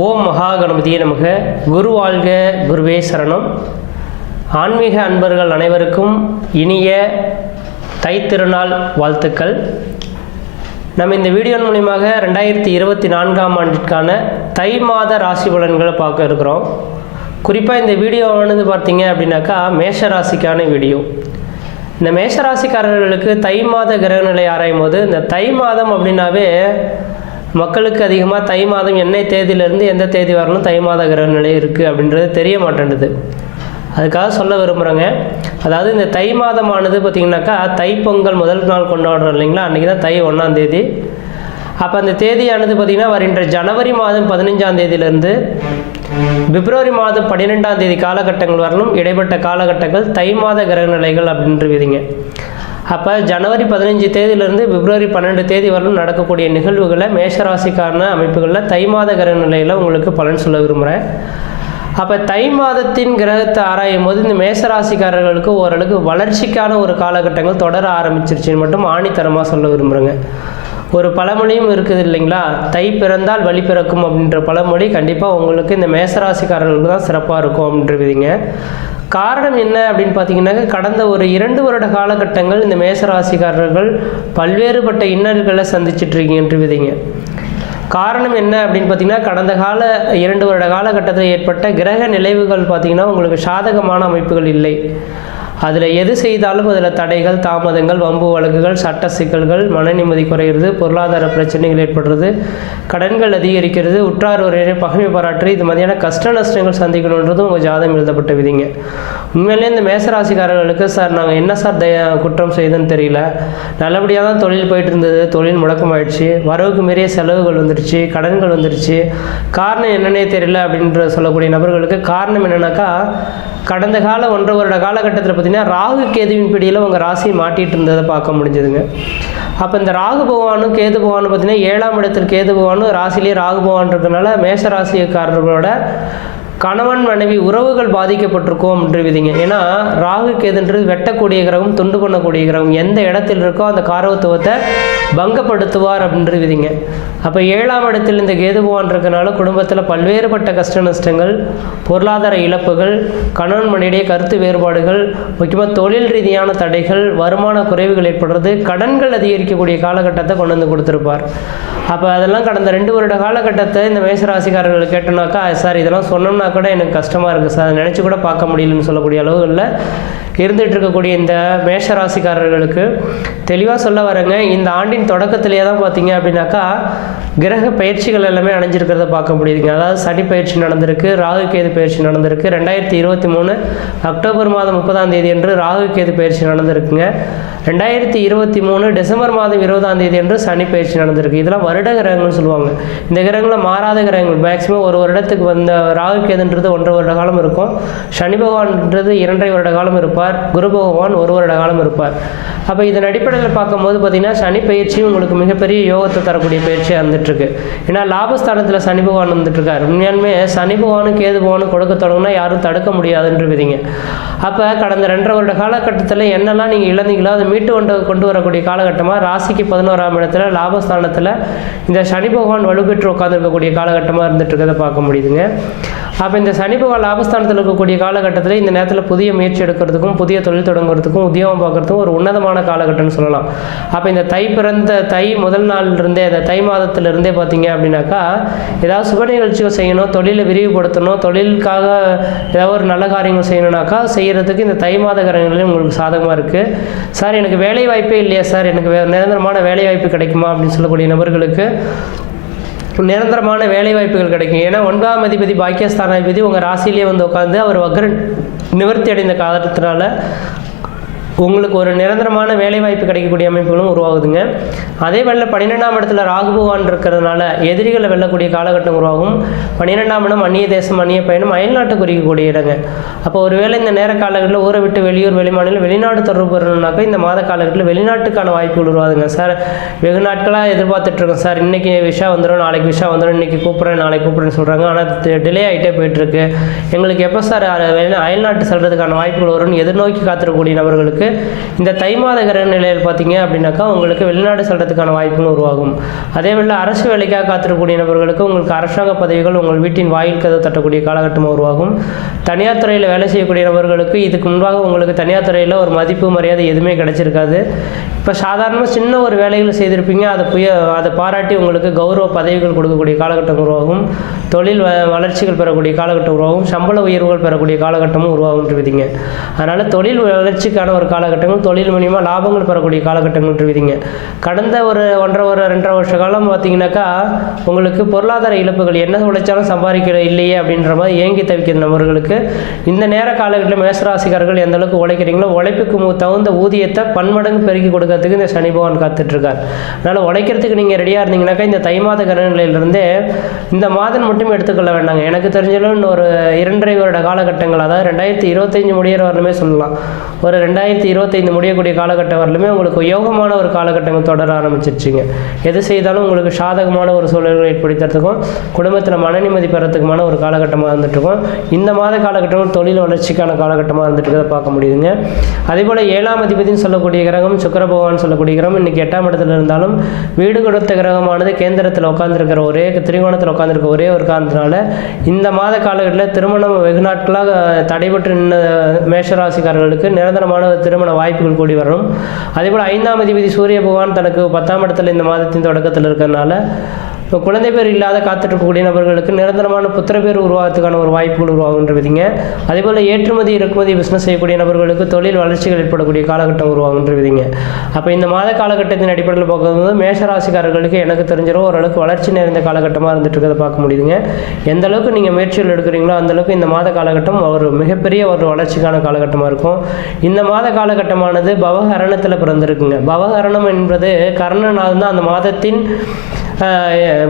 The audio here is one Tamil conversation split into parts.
ஓம் மகா கணபதியே நமக. குரு வாழ்க, குருவே சரணம். ஆன்மீக அன்பர்கள் அனைவருக்கும் இனிய தைத்திருநாள் வாழ்த்துக்கள். நம்ம இந்த வீடியோ மூலியமாக 2024ஆம் ஆண்டிற்கான தை மாத ராசி பலன்களை பார்க்க இருக்கிறோம். குறிப்பாக இந்த வீடியோவானது பார்த்தீங்க அப்படின்னாக்கா மேஷ ராசிக்கான வீடியோ. இந்த மேஷராசிக்காரர்களுக்கு தை மாத கிரகநிலை ஆராயும் போது இந்த தை மாதம் அப்படின்னாவே மக்களுக்கு அதிகமாக தை மாதம் என்ன தேதியிலேருந்து எந்த தேதி வரணும் தை மாத கிரகநிலை இருக்குது அப்படின்றது தெரிய மாட்டேன்டுது. அதுக்காக சொல்ல விரும்புகிறேங்க. அதாவது இந்த தை மாதமானது பார்த்திங்கனாக்கா தைப்பொங்கல் முதல் நாள் கொண்டாடுறோம் இல்லைங்களா, அன்றைக்கி தான் தை 1ஆம் தேதி. அப்போ அந்த தேதியானது பார்த்திங்கன்னா வருகின்ற ஜனவரி மாதம் 15ஆம் தேதியிலேருந்து பிப்ரவரி மாதம் 12ஆம் தேதி காலகட்டங்கள் வரணும். இடைப்பட்ட காலகட்டங்கள் தை மாத கிரகநிலைகள் அப்படின்றவிதிங்க. அப்போ ஜனவரி 15 தேதியிலேருந்து பிப்ரவரி 12 தேதி வரலும் நடக்கக்கூடிய நிகழ்வுகளை மேஷராசிக்கான அமைப்புகளில் தை மாத கிரகநிலையில் உங்களுக்கு பலன் சொல்ல விரும்புகிறேன். அப்போ தை மாதத்தின் கிரகத்தை ஆராயும் போது இந்த மேஷராசிக்காரர்களுக்கு ஓரளவுக்கு வளர்ச்சிக்கான ஒரு காலகட்டங்கள் தொடர ஆரம்பிச்சிருச்சுன்னு மட்டும் ஆணித்தரமாக சொல்ல விரும்புகிறேங்க. ஒரு பழமொழியும் இருக்குது இல்லைங்களா, தை பிறந்தால் வழி பிறக்கும் அப்படின்ற பழமொழி கண்டிப்பாக உங்களுக்கு இந்த மேஷராசிக்காரர்களுக்கு தான் சிறப்பாக இருக்கும் அப்படின்றவிதிங்க. காரணம் என்ன அப்படின்னு பார்த்தீங்கன்னாக்க கடந்த ஒரு 2 வருட காலகட்டங்கள் இந்த மேஷராசிக்காரர்கள் பல்வேறுபட்ட இன்னல்களை சந்திச்சிட்ருக்கீங்கன்றவிதிங்க. காரணம் என்ன அப்படின்னு பார்த்தீங்கன்னா கடந்த 2 வருட காலகட்டத்தில் ஏற்பட்ட கிரக நிலைவுகள் பார்த்திங்கன்னா உங்களுக்கு சாதகமான அமைப்புகள் இல்லை. அதில் எது செய்தாலும் அதில் தடைகள், தாமதங்கள், வம்பு வழக்குகள், சட்ட சிக்கல்கள், மன நிம்மதி குறைகிறது, பொருளாதார பிரச்சனைகள் ஏற்படுறது, கடன்கள் அதிகரிக்கிறது, உற்றார் உறவினரை பகைமை பாராட்டு, இது மாதிரியான கஷ்ட நஷ்டங்கள் சந்திக்கணுன்றது உங்கள் ஜாதகம் எழுதப்பட்ட விதிங்க. உண்மையிலே இந்த மேசராசிக்காரர்களுக்கு சார் நாங்கள் என்ன சார் குற்றம் செய்யுதுன்னு தெரியல, நல்லபடியாக தான் தொழில் போயிட்டு இருந்தது, தொழில் முடக்கமாயிடுச்சு, வரவுக்கு மீறிய செலவுகள் வந்துடுச்சு, கடன்கள் வந்துடுச்சு, காரணம் என்னன்னே தெரியல அப்படின்ற சொல்லக்கூடிய நபர்களுக்கு காரணம் என்னன்னாக்கா கடந்த 1.5 வருட காலகட்டத்தில் பார்த்தீங்கன்னா ராகு கேதுவின் பிடியில் உங்கள் ராசியை மாட்டிகிட்டு இருந்ததை பார்க்க முடிஞ்சதுங்க. அப்போ இந்த ராகு பகவானும் கேது பகவானும் பார்த்தீங்கன்னா 7ஆம் இடத்தில் கேது பகவானும் ராசிலேயே ராகு பகவான் இருக்கிறதுனால மேஷராசிக்காரர்களோட கணவன் மனைவி உறவுகள் பாதிக்கப்பட்டிருக்கோம் என்று விதிங்க. ஏன்னா ராகு கேதுன்றது வெட்டக்கூடிய கிரகம், துண்டு பண்ணக்கூடிய கிரகம், எந்த இடத்தில் இருக்கோ அந்த காரவத்துவத்தை பங்கப்படுத்துவார் அப்படின்ற விதிங்க. அப்போ 7ஆம் இடத்தில் இந்த கேது பகவான் இருக்கனால குடும்பத்தில் பல்வேறுபட்ட கஷ்ட நஷ்டங்கள், பொருளாதார இழப்புகள், கணவன் மனைவிடைய கருத்து வேறுபாடுகள், முக்கியமாக தொழில் ரீதியான தடைகள், வருமான குறைவுகள் ஏற்படுறது, கடன்கள் அதிகரிக்கக்கூடிய காலகட்டத்தை கொண்டு வந்து கொடுத்துருப்பார். அப்போ அதெல்லாம் கடந்த 2 வருட காலகட்டத்தை இந்த மேஷராசிக்காரர்கள் கேட்டோம்னாக்கா சார் இதெல்லாம் சொன்னோம்னா கூட எனக்கு கஷ்டமாக இருக்குது சார், நினச்சி கூட பார்க்க முடியலன்னு சொல்லக்கூடிய அளவுகளில் இருந்துகிட்டு இருக்கக்கூடிய இந்த மேஷராசிக்காரர்களுக்கு தெளிவாக சொல்ல வரேங்க. இந்த ஆண்டின் தொடக்கத்திலேயே தான் பார்த்தீங்க அப்படின்னாக்கா கிரக பயிற்சிகள் எல்லாமே அணைஞ்சிருக்கிறத பார்க்க முடியுதுங்க. அதாவது சனி பயிற்சி நடந்திருக்கு, ராகு கேது பயிற்சி நடந்திருக்கு. 2023 அக்டோபர் மாதம் 30ஆம் தேதி என்று ராகு கேது பயிற்சி நடந்திருக்குங்க. 2023 டிசம்பர் மாதம் 20ஆம் தேதி என்று சனி பயிற்சி நடந்திருக்கு. இதெல்லாம் வருட கிரகங்கள்னு சொல்லுவாங்க. இந்த கிரகங்களை மாறாத கிரகங்கள். மேக்சிமம் ஒரு வருடத்துக்கு வந்த ராகு கேதுன்றது 1.5 வருட காலம் இருக்கும், சனி பகவான்ன்றது 2.5 வருட காலம் இருப்பார், குரு பகவான் 1 வருட காலம் இருப்பார். அப்போ இதன் அடிப்படையில் பார்க்கும்போது பார்த்தீங்கன்னா சனி பயிற்சியும் உங்களுக்கு மிகப்பெரிய யோகத்தை தரக்கூடிய பயிற்சியாக இருந்துகிட்ருக்கு. ஏன்னா லாபஸ்தானத்தில் சனி பகவான் வந்துட்டுருக்கார். உண்மையாலுமே சனி பகவானும் கேது பகவானும் கொடுக்க தொடங்கினா யாரும் தடுக்க முடியாதுன்ற விதிங்க. அப்போ கடந்த 2.5 வருட காலகட்டத்தில் என்னெல்லாம் நீங்கள் இழந்தீங்களோ அதை மீட்டு கொண்டு வரக்கூடிய காலகட்டமாக ராசிக்கு 11ஆம் இடத்துல லாபஸ்தானத்தில் இந்த சனி பகவான் வலுப்பெற்று உட்காந்துருக்கக்கூடிய காலகட்டமாக இருந்துகிட்ருக்கதை பார்க்க முடியுதுங்க. அப்போ இந்த சனி பகவான் லாபஸ்தானத்தில் இருக்கக்கூடிய காலகட்டத்தில் இந்த நேரத்தில் புதிய முயற்சி எடுக்கிறதுக்கும், புதிய தொழில் தொடங்குறதுக்கும், உத்தியோகம் பார்க்குறதுக்கும் ஒரு உன்னதமான காலகட்டம்னு சொல்லலாம். அப்போ இந்த தை முதல் நாளிலிருந்தே இந்த தை மாதத்திலிருந்தே பார்த்தீங்க அப்படின்னாக்கா ஏதாவது சுப நிகழ்ச்சிகள் செய்யணும், தொழிலை விரிவுபடுத்தணும், தொழிலுக்காக ஏதாவது ஒரு நல்ல காரியங்கள் செய்யணும்னாக்கா செய்கிறதுக்கு இந்த தை மாத கிரகங்களே உங்களுக்கு சாதகமாக இருக்குது. சார் எனக்கு வேலை வாய்ப்பே இல்லையா சார், எனக்கு நிரந்தரமான வேலை வாய்ப்பு கிடைக்குமா அப்படின்னு சொல்லக்கூடிய நபர்களுக்கு நிரந்தரமான வேலை வாய்ப்புகள் கிடைக்கும். ஏன்னா 9ஆம் அதிபதி பாக்கியஸ்தானாதிபதி உங்கள் ராசியிலே வந்து உட்காந்து அவர் வக்ர நிவர்த்தி அடைந்த காலத்தினால உங்களுக்கு ஒரு நிரந்தரமான வேலைவாய்ப்பு கிடைக்கக்கூடிய அமைப்புகளும் உருவாகுதுங்க. அதே வேளையில் 12ஆம் இடத்துல ராகு பகவான் இருக்கிறதுனால எதிரிகளை வெல்லக்கூடிய காலகட்டம் உருவாகும். 12ஆம் இடம் அந்நிய தேசம், அந்நிய பயணம், அயல்நாட்டு குறிக்கக்கூடிய இடங்க. அப்போ ஒருவேளை இந்த நேர காலகட்டத்தில் ஊரை விட்டு வெளியூர், வெளிமாநிலம், வெளிநாடு தொடர்பு வரணும்னாக்கா இந்த மாத காலகட்டத்தில் வெளிநாட்டுக்கான வாய்ப்புகள் உருவாகுதுங்க. சார் வெகு நாட்களாக எதிர்பார்த்துட்ருக்கோம் சார், இன்றைக்கி விஷா வந்துடும், நாளைக்கு விஷா வந்துடும், இன்றைக்கி கூப்பிட்றேன், நாளைக்கு கூப்பிட்றேன்னு சொல்கிறாங்க, ஆனால் டிலே ஆகிட்டே போயிட்டுருக்கு, எங்களுக்கு எப்போ சார் அயல்நாட்டு செல்றதுக்கான வாய்ப்புகள் வரும்னு எதிர்நோக்கி காத்திருக்கக்கூடிய நபர்களுக்கு இந்த தை மாத கிரக நிலையில் பார்த்தீங்க அப்படின்னாக்கா உங்களுக்கு வெளிநாடு செல்றதுக்கான வாய்ப்புகள் உருவாகும். அதேவேளை அரசு வேலைக்காக காத்திருக்கக்கூடிய நபர்களுக்கு உங்களுக்கு அரசாங்க பதவிகள் உங்கள் வீட்டின் வாயில் கதவு தட்டக்கூடிய காலகட்டம் உருவாகும். தனியார் துறையில் வேலை செய்யக்கூடிய நபர்களுக்கு இதுக்கு முன்பாக உங்களுக்கு தனியார் துறையில் ஒரு மதிப்பு மரியாதை எதுவுமே கிடைச்சிருக்காது. இப்போ சாதாரணமாக சின்ன ஒரு வேலைகள் செய்திருப்பீங்க, அதை பாராட்டி உங்களுக்கு கௌரவ பதவிகள் கொடுக்கக்கூடிய காலகட்டம் உருவாகும். தொழில் வளர்ச்சிகள் பெறக்கூடிய காலகட்டம் உருவாகும். சம்பள உயர்வுகள் பெறக்கூடிய காலகட்டமும் உருவாகுன்றீங்க. அதனால் தொழில் வளர்ச்சிக்கான ஒரு காலகட்டங்கள், தொழில் மூலியமாக லாபங்கள் பெறக்கூடிய காலகட்டங்கள்ன்றீங்க. கடந்த ஒரு 1.5 வருஷ காலம் பார்த்தீங்கன்னாக்கா உங்களுக்கு பொருளாதார இழப்புகள், என்ன உழைச்சாலும் சம்பாதிக்கிற இல்லையே அப்படின்ற மாதிரி ஏங்கி தவிக்கிற நபர்களுக்கு இந்த நேர காலகட்டத்தில் மேசராசிக்காரர்கள் எந்த அளவுக்கு உழைக்கிறீங்களோ உழைப்புக்கு தகுந்த ஊதியத்தை பன்மடங்கு பெருக்கி கொடுக்கறதுக்கு இந்த சனி பகவான் காத்துட்ருக்கார். அதனால் உழைக்கிறதுக்கு நீங்கள் ரெடியாக இருந்தீங்கன்னாக்கா இந்த தை மாத கிரகநிலையிலிருந்தே இந்த மாதம் மட்டும் எடுத்துக்கொள்ள வேண்டாங்க. எனக்கு தெரிஞ்சாலும் இன்னொரு 2.5 வருட காலகட்டங்கள், அதாவது 2025 முடிகிற வரலுமே சொல்லலாம், ஒரு 2025 முடியக்கூடிய காலகட்டம் வரலுமே உங்களுக்கு யோகமான ஒரு காலகட்டங்கள் தொடர ஆரம்பிச்சிருச்சுங்க. எது செய்தாலும் உங்களுக்கு சாதகமான ஒரு சூழல்களை ஏற்படுத்துறதுக்கும் குடும்பத்தில் மன நிம்மதி பெறத்துக்குமான ஒரு காலகட்டமாக இருந்துட்டுருக்கும். இந்த மாத காலகட்டங்கள் தொழில் வளர்ச்சிக்கான காலகட்டமாக இருந்துட்டு இருக்கிறத பார்க்க முடியுதுங்க. அதேபோல் 7ஆம் அதிபதினு சொல்லக்கூடிய கிரகம் சுக்கிர பகவான் சொல்லக்கூடிய கிரகம் இன்றைக்கி 8ஆம் இடத்துல இருந்தாலும் வீடு கொடுத்த கிரகமானது கேந்திரத்தில் உட்காந்துருக்கிற ஒரே திரிகோணத்தில் உட்காந்துருக்க ஒரே ஒரு காரணத்தினால இந்த மாத காலகட்டத்தில் திருமணம் வெகு நாட்களாக தடைபட்டு நின்ற மேஷராசிக்காரர்களுக்கு நிரந்தரமான திருமண வாய்ப்புகள் கூடி வரும். அதேபோல் 5ஆம் அதிபதி சூரிய பகவான் தனக்கு 10ஆம் இடத்துல இந்த மாதத்தின் தொடக்கத்தில் இருக்கிறதுனால குழந்தை பேர் இல்லாத காத்திருக்கக்கூடிய நபர்களுக்கு நிரந்தரமான புத்திர பேர் உருவாகிறதுக்கான ஒரு வாய்ப்புகள் உருவாகுன்றவிதிங்க. அதேபோல் ஏற்றுமதி இறக்குமதி பிஸ்னஸ் செய்யக்கூடிய நபர்களுக்கு தொழில் வளர்ச்சிகள் ஏற்படக்கூடிய காலகட்டம் உருவாகுன்றவிதிங்க. அப்போ இந்த மாத காலகட்டத்தின் அடிப்படையில் பார்க்கும்போது மேஷராசிக்காரர்களுக்கு எனக்கு தெரிஞ்சிடும் ஓரளவுக்கு வளர்ச்சி நிறைந்த காலகட்டமாக இருந்துட்டு இருக்கிறத பார்க்க முடியுதுங்க. எந்த அளவுக்கு நீங்கள் முயற்சிகள் எடுக்கிறீங்களோ அந்தளவுக்கு இந்த மாத காலகட்டம் ஒரு மிகப்பெரிய ஒரு வளர்ச்சிக்கான காலகட்டமாக இருக்கும். இந்த மாத காலகட்டமானது பவகரணத்தில் பிறந்திருக்குங்க. பவகரணம் என்பது கர்ணநாதன் தான் அந்த மாதத்தின்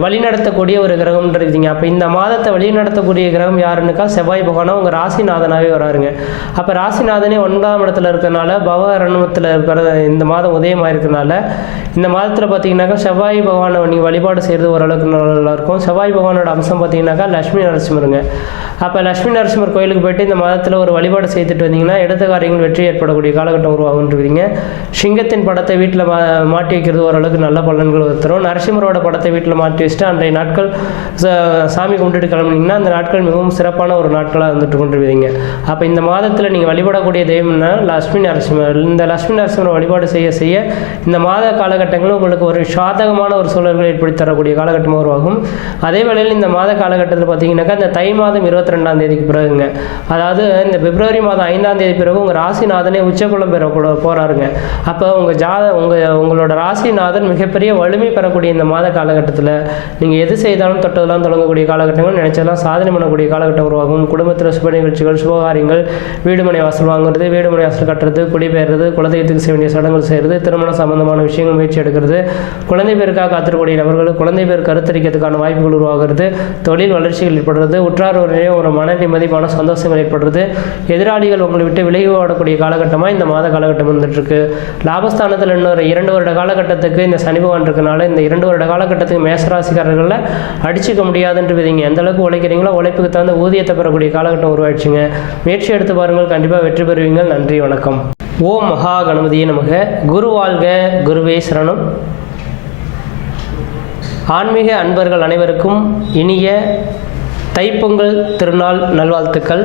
வழிநடத்தக்கூடிய ஒரு கிரகம்ன்றீங்க. அப்போ இந்த மாதத்தை வழிநடத்தக்கூடிய கிரகம் யாருன்னுக்கா செவ்வாய் பகவானா உங்கள் ராசிநாதனாகவே வராருங்க. அப்போ ராசிநாதனே 9ஆம் இடத்துல இருக்கிறனால பவகரணத்தில் இருக்கிற இந்த மாதம் உதயமாக இருக்கிறனால இந்த மாதத்தில் பார்த்தீங்கன்னாக்கா செவ்வாய் பகவானை நீங்கள் வழிபாடு செய்கிறது ஓரளவுக்கு நல்லாயிருக்கும். செவ்வாய் பகவானோட அம்சம் பார்த்தீங்கன்னாக்கா லட்சுமி நரசிம்மருங்க. அப்போ லட்சுமி நரசிம்மர் கோயிலுக்கு போய்ட்டு இந்த மாதத்தில் ஒரு வழிபாடு செய்துட்டு வந்தீங்கன்னா எடுத்த காரியங்கள் வெற்றி ஏற்படக்கூடிய காலகட்டம் உருவாகுன்றீங்க. சிங்கத்தின் படத்தை வீட்டில் மாட்டி வைக்கிறது ஓரளவுக்கு நல்ல பலன்கள் தரும். நரசிம்மரோட படத்தை வீட்டில் மாட்டி வச்சுட்டு அன்றைய நாட்கள் சாமி கும்பிட்டுட்டு கிளம்புனீங்கன்னா அந்த நாட்கள் மிகவும் சிறப்பான ஒரு நாட்களாக இருந்துட்டு கொண்டிருவீங்க. அப்போ இந்த மாதத்தில் நீங்கள் வழிபடக்கூடிய தெய்வம்னா லட்சுமி நரசிம்மர். இந்த லட்சுமி நரசிம்மரை வழிபாடு செய்ய செய்ய இந்த மாத காலகட்டங்களும் உங்களுக்கு ஒரு சாதகமான ஒரு சூழல்களை ஏற்படுத்தி தரக்கூடிய காலகட்டமாக உருவாகும். அதே வேளையில் இந்த மாத காலகட்டத்தில் பார்த்தீங்கன்னாக்கா இந்த தை மாதம் 22ஆம் தேதிக்கு பிறகுங்க, அதாவது இந்த பிப்ரவரி மாதம் 5ஆம் தேதி பிறகு உங்கள் ராசிநாதனே உச்சகுலம் பெற போகிறாருங்க. அப்போ உங்களோட ராசிநாதன் மிகப்பெரிய வலிமை பெறக்கூடிய இந்த மாத காலகட்டத்தில் நீங்கள் எது செய்தாலும் தொட்டதெல்லாம் தொடங்கக்கூடிய காலகட்டங்கள், நினைச்சதெல்லாம் சாதனை பண்ணக்கூடிய காலகட்டம் உருவாகும். குடும்பத்தில் சுப நிகழ்ச்சிகள், சுபகாரியங்கள், வீடுமனை வாசல் வாங்குறது, வீடுமனை வாசல் கட்டுறது, குடிபெயர்றது, குலதெய்வத்துக்கு செய்ய வேண்டிய சடங்குகள் செய்கிறது, திருமணம் சம்பந்தமான விஷயங்கள் முயற்சி எடுக்கிறது, குழந்தை பேருக்காக காத்திருக்கக்கூடிய நபர்கள் குழந்தை பேர் கருத்தரிக்கிறதுக்கான வாய்ப்புகள் உருவாகிறது, தொழில் வளர்ச்சிகள் ஏற்படுறது, உற்றார் ஒரு மன நிம்மதி மன சந்தோஷங்கள் ஏற்படுறது, எதிராளிகள் உங்களை விட்டு விலகி ஓடக்கூடிய காலகட்டமாக இந்த மாத காலகட்டம் வந்துட்டுருக்கு. லாபஸ்தானத்தில் இன்னொரு 2 வருட காலகட்டத்துக்கு இந்த சனி பகவான் இருக்கனால இந்த 2 வருட காலகட்டத்துக்கு மேசராசிக்காரர்களில் அடிச்சுக்க முடியாதுன்ற விதிங்க. எந்த அளவுக்கு உழைக்கிறீங்களோ உழைப்புக்கு தகுந்த ஊதியத்தை பெறக்கூடிய காலகட்டம் உருவாயிடுச்சுங்க. முயற்சி எடுத்து பாருங்கள், கண்டிப்பாக வெற்றி பெறுவீங்க. நன்றி, வணக்கம். ஓம் மகா கணபதியே நமக. குரு வாழ்க, குருவே சரணம். ஆன்மீக அன்பர்கள் அனைவருக்கும் இனிய தைப்பொங்கல் திருநாள் நல்வாழ்த்துக்கள்.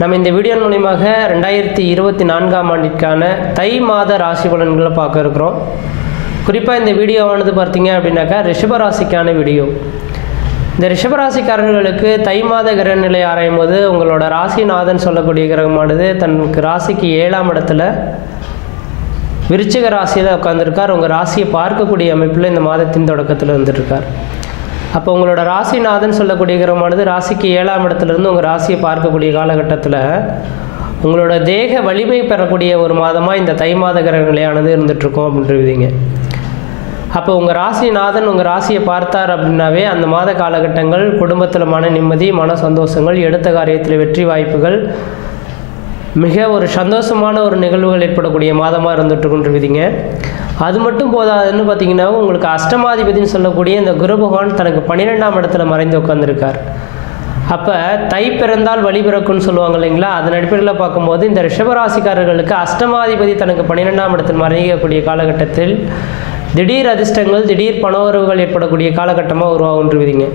நம்ம இந்த வீடியோ மூலமாக 2024ஆம் ஆண்டிற்கான தை மாத ராசி பலன்களை பார்க்க இருக்கிறோம். குறிப்பாக இந்த வீடியோவானது பார்த்தீங்க அப்படின்னாக்கா ரிஷபராசிக்கான வீடியோ. இந்த ரிஷபராசிக்காரர்களுக்கு தை மாத கிரக நிலை ஆராயும் போது உங்களோட ராசிநாதன் சொல்லக்கூடிய கிரகமானது தனக்கு ராசிக்கு 7ஆம் இடத்துல விருச்சிக ராசியில் உட்காந்துருக்கார். உங்கள் ராசியை பார்க்கக்கூடிய அமைப்பில் இந்த மாதத்தின் தொடக்கத்தில் வந்துட்டுருக்கார். அப்போ உங்களோட ராசிநாதன் சொல்லக்கூடிய கிரகமானது ராசிக்கு 7ஆம் இடத்துலேருந்து உங்கள் ராசியை பார்க்கக்கூடிய காலகட்டத்தில் உங்களோட தேக வலிமை பெறக்கூடிய ஒரு மாதமாக இந்த தை மாத கிரக நிலையானது இருந்துகிட்ருக்கோம் அப்படின்றீங்க. அப்போ உங்கள் ராசிநாதன் உங்கள் ராசியை பார்த்தார் அப்படின்னாவே அந்த மாத காலகட்டங்கள் குடும்பத்தில் மன நிம்மதி மன சந்தோஷங்கள், எடுத்த காரியத்தில் வெற்றி வாய்ப்புகள், மிக ஒரு சந்தோஷமான ஒரு நிகழ்வுகள் ஏற்படக்கூடிய மாதமாக இருந்துட்டு கொண்டிருக்குதுங்க. அது மட்டும் போதாதுன்னு பார்த்தீங்கன்னா உங்களுக்கு அஷ்டமாதிபதினு சொல்லக்கூடிய இந்த குரு பகவான் தனக்கு 12ஆம் இடத்துல மறைந்து உட்கார்ந்துருக்கார். அப்போ தை பிறந்தால் வழி பிறக்கும்னு சொல்லுவாங்க இல்லைங்களா, அதன் அடிப்படையில் பார்க்கும்போது இந்த ரிஷபராசிக்காரர்களுக்கு அஷ்டமாதிபதி தனக்கு 12ஆம் இடத்தில் மறையக்கூடிய காலகட்டத்தில் திடீர் அதிர்ஷ்டங்கள், திடீர் பணவரவுகள் ஏற்படக்கூடிய காலகட்டமாக உருவாகுன்றுவீங்க.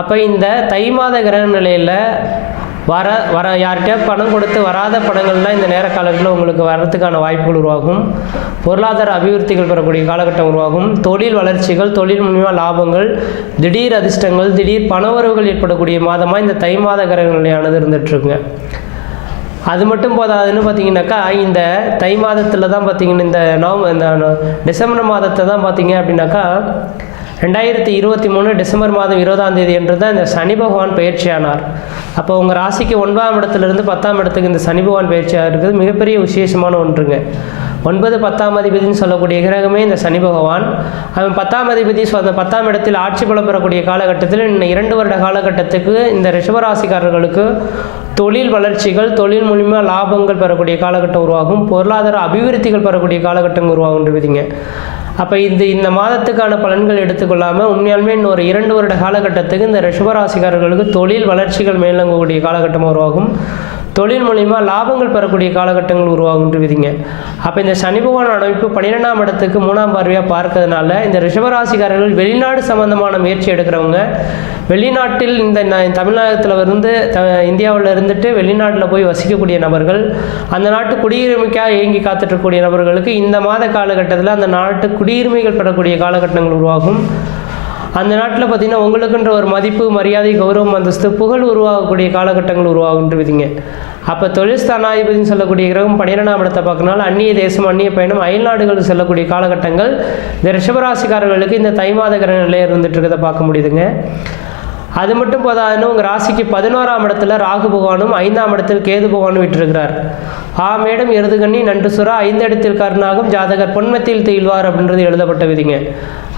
அப்போ இந்த தை மாத கிரக நிலையில் வர யார்கிட்ட பணம் கொடுத்து வராத பணங்கள்லாம் இந்த நேர காலங்களில் உங்களுக்கு வர்றதுக்கான வாய்ப்புகள் உருவாகும். பொருளாதார அபிவிருத்திகள் பெறக்கூடிய காலகட்டம் உருவாகும். தொழில் வளர்ச்சிகள், தொழில் மூலமாக லாபங்கள், திடீர் அதிர்ஷ்டங்கள், திடீர் பணவரவுகள் ஏற்படக்கூடிய மாதமாக இந்த தை மாத கிரக நிலையானது இருந்துகிட்ருக்குங்க. அது மட்டும் போதாதுன்னு பார்த்தீங்கன்னாக்கா, இந்த தை மாதத்தில் தான் பார்த்தீங்கன்னா இந்த டிசம்பர் மாதத்தை தான் பார்த்தீங்க அப்படின்னாக்கா 2023 டிசம்பர் மாதம் 20ஆம் தேதி என்று தான் இந்த சனி பகவான் பயிற்சியானார். அப்போ உங்கள் ராசிக்கு 9ஆம் இடத்துலேருந்து 10ஆம் இடத்துக்கு இந்த சனி பகவான் பயிற்சியாக இருக்குது மிகப்பெரிய விசேஷமான ஒன்றுங்க. 9, 10ஆம் அதிபதினு சொல்லக்கூடிய கிரகமே இந்த சனி பகவான். அவன் 10ஆம் அதிபதி 10ஆம் இடத்தில் ஆட்சி பலம் பெறக்கூடிய காலகட்டத்தில் இன்னும் 2 வருட காலகட்டத்துக்கு இந்த ரிஷபராசிக்காரர்களுக்கு தொழில் வளர்ச்சிகள், தொழில் மூலிமா லாபங்கள் பெறக்கூடிய காலகட்டம் உருவாகும். பொருளாதார அபிவிருத்திகள் பெறக்கூடிய காலகட்டம் உருவாகுன்றீங்க. அப்போ இந்த மாதத்துக்கான பலன்கள் எடுத்துக்கொள்ளாமல் உண்மையாலுமே இன்னொரு 2 வருட காலகட்டத்துக்கு இந்த ரிஷபராசிக்காரர்களுக்கு தொழில் வளர்ச்சிகள் மேலோங்கக்கூடிய காலகட்டமாக உருவாகும். தொழில் மூலிமா லாபங்கள் பெறக்கூடிய காலகட்டங்கள் உருவாகுன்றீங்க. அப்போ இந்த சனி பகவான் அமைப்பு 12ஆம் இடத்துக்கு 3ஆம் பார்வையாக பார்க்கறதுனால இந்த ரிஷபராசிக்காரர்கள் வெளிநாடு சம்பந்தமான முயற்சி எடுக்கிறவங்க, வெளிநாட்டில் இந்த தமிழ்நாட்டில் இருந்து இந்தியாவில் இருந்துட்டு வெளிநாட்டில் போய் வசிக்கக்கூடிய நபர்கள், அந்த நாட்டு குடியுரிமைக்காக இயங்கி காத்துட்ருக்கக்கூடிய நபர்களுக்கு இந்த மாத காலகட்டத்தில் அந்த நாட்டு குடியுரிமைகள் பெறக்கூடிய காலகட்டங்கள் உருவாகும். அந்த நாட்டில் பார்த்திங்கன்னா உங்களுக்குன்ற ஒரு மதிப்பு, மரியாதை, கௌரவம், அந்தஸ்து, புகழ் உருவாகக்கூடிய காலகட்டங்கள் உருவாகுன்றீங்க. அப்போ தொழில் ஸ்தானாதிபதினு சொல்லக்கூடிய கிரகம் 12ஆம் இடத்தை பார்க்கறனால அந்நிய தேசம், அந்நிய பயணம், அயல்நாடுகளுக்கு செல்லக்கூடிய காலகட்டங்கள் இந்த ரிஷபராசிக்காரர்களுக்கு இந்த தை மாத கிரக நிலையில் இருந்துட்டு இருக்கிறத பார்க்க முடியுதுங்க. அது மட்டும் போதாதுன்னு உங்கள் ராசிக்கு 11ஆம் இடத்துல ராகு பகவானும் 5ஆம் இடத்தில் கேது பகவானும் விட்டுருக்கிறார். மேடம் எருதுகண்ணி நன்று சுறா 5 இடத்தில் கருணாகும் ஜாதகர் பொன்மத்தில் தெயில்வார் அப்படின்றது எழுதப்பட்ட விதிங்க.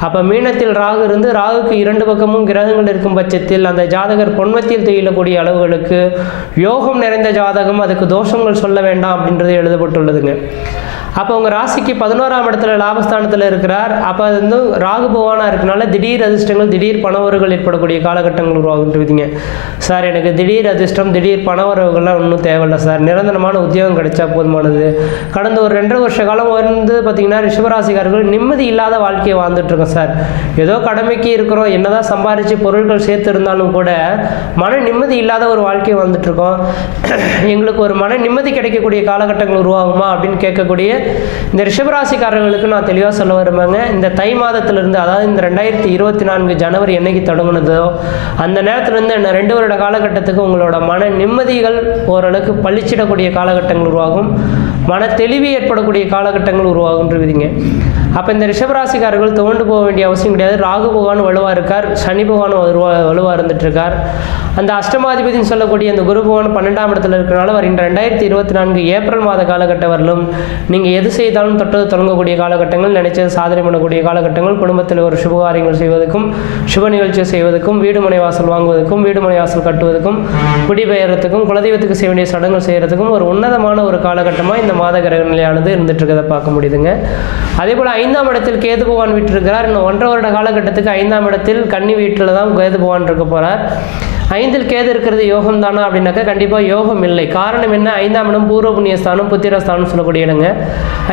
அப்போ மீனத்தில் ராகு இருந்து ராகுக்கு 2 பக்கமும் கிரகங்கள் இருக்கும் பட்சத்தில் அந்த ஜாதகர் பொன்மத்தில் தெயிலக்கூடிய அளவுகளுக்கு யோகம் நிறைந்த ஜாதகம், அதுக்கு தோஷங்கள் சொல்ல வேண்டாம் அப்படின்றது எழுதப்பட்டுள்ளதுங்க. அப்போ உங்கள் ராசிக்கு 11ஆம் இடத்துல லாபஸ்தானத்தில் இருக்கிறார். அப்போ அது வந்து ராகு பகவானாக இருக்கனால திடீர் அதிர்ஷ்டங்கள், திடீர் பணவரவுகள் ஏற்படக்கூடிய காலகட்டங்கள் உருவாகுன்றீங்க. சார் எனக்கு திடீர் அதிர்ஷ்டம், திடீர் பணவரவுகள்லாம் ஒன்றும் தேவையில்லை சார், நிரந்தரமான உத்தியோகம் கிடைச்சா போதுமானது. கடந்த ஒரு 2 வருஷ காலம் வந்து பார்த்திங்கன்னா ரிஷபராசிக்காரர்கள் நிம்மதி இல்லாத வாழ்க்கையை வாழ்ந்துட்டுருக்கோம் சார். ஏதோ கடமைக்கு இருக்கிறோம், என்னதான் சம்பாரித்து பொருட்கள் சேர்த்து இருந்தாலும் கூட மன நிம்மதி இல்லாத ஒரு வாழ்க்கையை வாழ்ந்துட்டுருக்கோம். எங்களுக்கு ஒரு மன நிம்மதி கிடைக்கக்கூடிய காலகட்டங்கள் உருவாகுமா அப்படின்னு கேட்கக்கூடிய இந்த ரிஷபராசிக்காரர்களுக்கு நான் தெளிவாக சொல்ல வருவாங்க. இந்த தை மாதத்திலிருந்து, அதாவது இந்த 2024 ஜனவரி என்னைக்கு தொடங்குனதோ அந்த நேரத்திலிருந்து என்ன 2 வருட காலகட்டத்துக்கு உங்களோட மன நிம்மதிகள் ஓரளவுக்கு பழிச்சிடக்கூடிய காலகட்டங்கள் உருவாகும். மன தெளிவு ஏற்படக்கூடிய காலகட்டங்கள் உருவாகுன்றீங்க. அப்போ இந்த ரிஷபராசிக்காரர்கள் துவண்டு போக வேண்டிய அவசியம் கிடையாது. ராகு பகவான் வலுவாக இருக்கார், சனி பகவான் வலுவாக இருந்துட்டு இருக்கார். அந்த அஷ்டமாதிபதினு சொல்லக்கூடிய அந்த குரு பகவான் 12ஆம் இடத்துல இருக்கிறனால வருகின்ற 2024 ஏப்ரல் மாத காலகட்டம் வரலும் நீங்கள் எது செய்தாலும் தொட்டது தொடங்கக்கூடிய காலகட்டங்கள், நினைச்சது சாதனை பண்ணக்கூடிய காலகட்டங்கள், குடும்பத்தில் ஒரு சுபகாரியங்கள் செய்வதற்கும், சுப நிகழ்ச்சி செய்வதற்கும், வீடு மனை வாசல் வாங்குவதற்கும், வீடு மனை வாசல் கட்டுவதற்கும், குடிபெயர்றதுக்கும், குலதெய்வத்துக்கு செய்ய வேண்டிய சடங்குகள் செய்கிறதுக்கும் ஒரு உன்னதமான ஒரு காலகட்டமாக இந்த மாத கிரக நிலையானது இருந்துட்டு இருக்கிறத பார்க்க முடியுதுங்க. அதே போல் 5ஆம் இடத்தில் கேது பகவான் விட்டிருக்கிறார். இன்னும் 1.5 வருட காலகட்டத்துக்கு 5ஆம் இடத்தில் கன்னி வீட்டில் தான் கேது பகவான் இருக்க போகிறார். 5ல் கேது இருக்கிறது யோகம் தானா அப்படின்னாக்கா கண்டிப்பாக யோகம் இல்லை. காரணம் என்ன? 5ஆம் இடம் பூர்வ புண்ணியஸ்தானம், புத்திரஸ்தானம் சொல்லக்கூடிய இடங்க.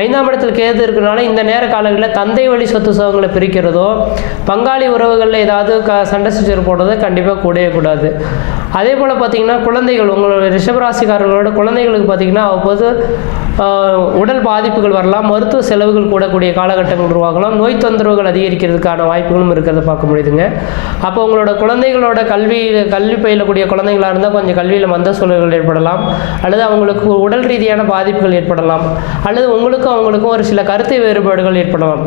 5ஆம் இடத்தில் கேது இருக்கிறனால இந்த நேர காலங்களில் தந்தை வழி சொத்து சுகங்களை பிரிக்கிறதோ, பங்காளி உறவுகளில் ஏதாவது சண்டை சச்சரவு போடுறதோ கண்டிப்பாக கூடவே கூடாது. அதே போல் பார்த்திங்கன்னா குழந்தைகள், உங்களோட ரிஷபராசிக்காரர்களோட குழந்தைகளுக்கு பார்த்திங்கன்னா அவ்வப்போது உடல் பாதிப்புகள் வரலாம், மருத்துவ செலவுகள் கூடக்கூடிய காலகட்டங்கள் உருவாகலாம், நோய் தொந்தரவுகள் அதிகரிக்கிறதுக்கான வாய்ப்புகளும் இருக்கிறத பார்க்க முடியுதுங்க. அப்போ உங்களோட குழந்தைகளோட கல்வி பயிலக்கூடிய குழந்தைகளாக இருந்தால் கொஞ்சம் கல்வியில் மந்த சூழல்கள் ஏற்படலாம், அல்லது அவங்களுக்கு உடல் ரீதியான பாதிப்புகள் ஏற்படலாம், அல்லது அவங்களுக்கும் ஒரு சில கருத்து வேறுபாடுகள் ஏற்படலாம்.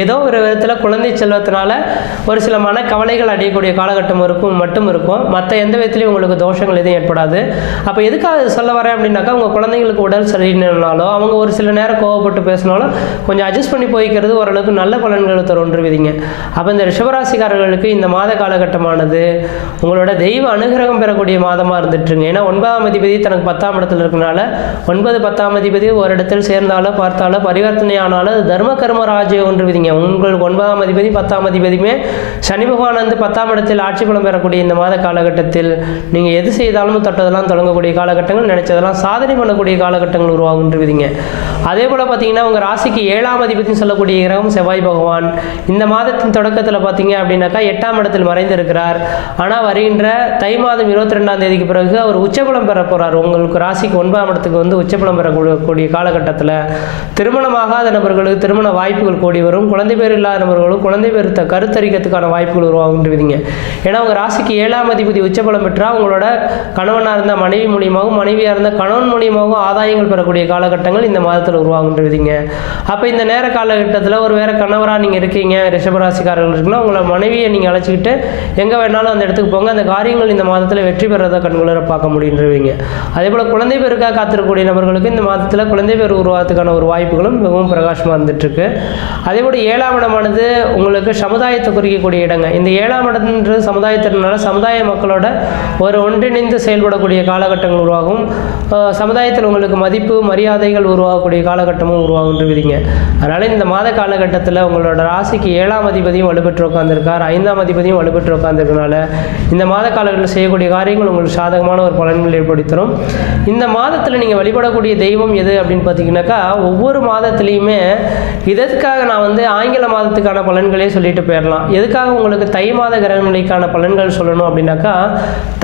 ஏதோ ஒரு விதத்தில் குழந்தை செல்வத்தினால ஒரு சில மனக்கவலைகள் அடையக்கூடிய காலகட்டம் மட்டும் இருக்கும். மற்ற எந்த விதத்துலையும் உங்களுக்கு தோஷங்கள் எதுவும் ஏற்படாது. அப்போ எதுக்காக சொல்ல வரேன் அப்படின்னாக்கா, உங்கள் குழந்தைங்களுக்கு உடல் சரியில்லைனாலோ, அவங்க ஒரு சில நேரம் கோவப்பட்டு பேசினாலும் கொஞ்சம் அட்ஜஸ்ட் பண்ணி போய்க்கிறது ஓரளவுக்கு நல்ல பலன்களை தருன்றுவீங்க. அப்போ இந்த ரிஷபராசிக்காரர்களுக்கு இந்த மாத காலகட்டமானது உங்களோட தெய்வ அனுகிரகம் பெறக்கூடிய மாதமாக இருந்துட்டுருங்க. ஏன்னா 9ஆம் அதிபதி தனக்கு 10ஆம் இடத்துல இருக்கனால 9, 10ஆம் அதிபதி ஒரு இடத்தில் சேர்ந்தாலோ பார்த்தாலோ பரிவர்த்தனை ஆனாலும் தர்ம கர்ம ராஜ்யம் ஒன்று விதிங்க. உங்களுக்கு 9ஆம் அதிபதி 10ஆம் அதிபதியுமே சனி பகவான் வந்து 10ஆம் இடத்தில் ஆட்சி பலம் பெறக்கூடிய இந்த மாத காலகட்டத்தில் நீங்கள் எது செய்தாலும் தொட்டதெல்லாம் தொடங்கக்கூடிய காலகட்டங்கள், நினைச்சதெல்லாம் சாதனை பண்ணக்கூடிய காலகட்டங்கள் உருவாகுன்ற விதிங்க. அதே போல் பார்த்தீங்கன்னா உங்கள் ராசிக்கு 7ஆம் அதிபதினு சொல்லக்கூடிய கிரகம் செவ்வாய் பகவான் இந்த மாதத்தின் தொடக்கத்தில் பார்த்தீங்க அப்படின்னாக்கா 8ஆம் இடத்தில் மறைந்திருக்கிறார். ஆனால் வருகின்ற தை மாதம் 22ஆம் தேதிக்கு பிறகு அவர் உச்சபலம் பெற போகிறார். உங்களுக்கு ராசிக்கு 9ஆம் இடத்துக்கு வந்து உச்சபலம் பெறக்கூடிய காலகட்டத்தில் திருமணமாகாத நபர்களுக்கு திருமண வாய்ப்புகள் கூடி வரும். குழந்தை பேர் இல்லாத நபர்களுக்கு குழந்தை பேர் கருத்தரிக்கிறதுக்கான வாய்ப்புகள் உருவாகுன்றீங்க. ஏன்னா உங்கள் ராசிக்கு 7ஆம் அதிபதி உச்சபலம் பெற்றால் உங்களோட கணவனாக இருந்தால் மனைவி மூலியமாகவும், மனைவியாக இருந்தால் கணவன் மூலியமாகவும் ஆதாயங்கள் பெறக்கூடிய காலகட்டங்கள் இந்த மாதத்தில் உருவாகுன்றீங்க. அப்போ இந்த நேர காலகட்டத்தில் ஒரு வேறு கணவராக நீங்கள் இருக்கீங்க, ரிஷபராசிக்காரர்கள் இருக்குன்னா உங்களை மனைவியை நீங்கள் அழைச்சிக்கிட்டு எங்கே வேணாலும் அந்த இடத்துக்கு போங்க. அந்த காரியங்கள் இந்த மாதத்தில் வெற்றி பெறதை கண்குளர பார்க்க முடியுன்றீங்க. அதே போல் குழந்தை பேருக்காக காத்திருக்கக்கூடிய நபர்களுக்கு இந்த மாதத்தில் குழந்தை பேர் உருவாகிறதுக்கான ஒரு வாய்ப்புகளும் மிகவும் பிரகாசமாக இருந்துட்டுருக்கு. அதே போல் 7ஆம் இடமானது உங்களுக்கு சமுதாயத்தை குறிக்கக்கூடிய இடங்க. இந்த 7ஆம் இடம்ன்றது சமுதாயத்தினால சமுதாய மக்களோட ஒரு ஒன்றிணைந்து செயல்படக்கூடிய காலகட்டங்கள் உருவாகும். சமுதாயத்தில் உங்களுக்கு மதிப்பு மரியாதைகள் உருவாகக்கூடிய காலகட்டமும் உருவாகுன்றீங்க. அதனால் இந்த மாத காலகட்டத்தில் உங்களோட ராசிக்கு 7ஆம் அதிபதியும் வலுப்பெற்று உட்கார்ந்துருக்கார், 5ஆம் அதிபதியும் வலுப்பெற்று உட்கார்ந்துருக்கனால இந்த மாத காலகட்டத்தில் செய்யக்கூடிய காரியங்கள் உங்களுக்கு சாதகமான ஒரு பலன்கள் ஏற்படுத்தும். இந்த மாதத்தில் நீங்கள் வழிபடக்கூடிய தெய்வம் எது அப்படின்னு பார்த்தீங்கன்னாக்கா, ஒவ்வொரு மாதத்துலேயுமே இதற்காக நான் வந்து ஆங்கில மாதத்துக்கான பலன்களே சொல்லிட்டு போயிடலாம். எதுக்காக உங்களுக்கு தை மாத கிரகநிலைக்கான பலன்கள் சொல்லணும் அப்படின்னாக்கா,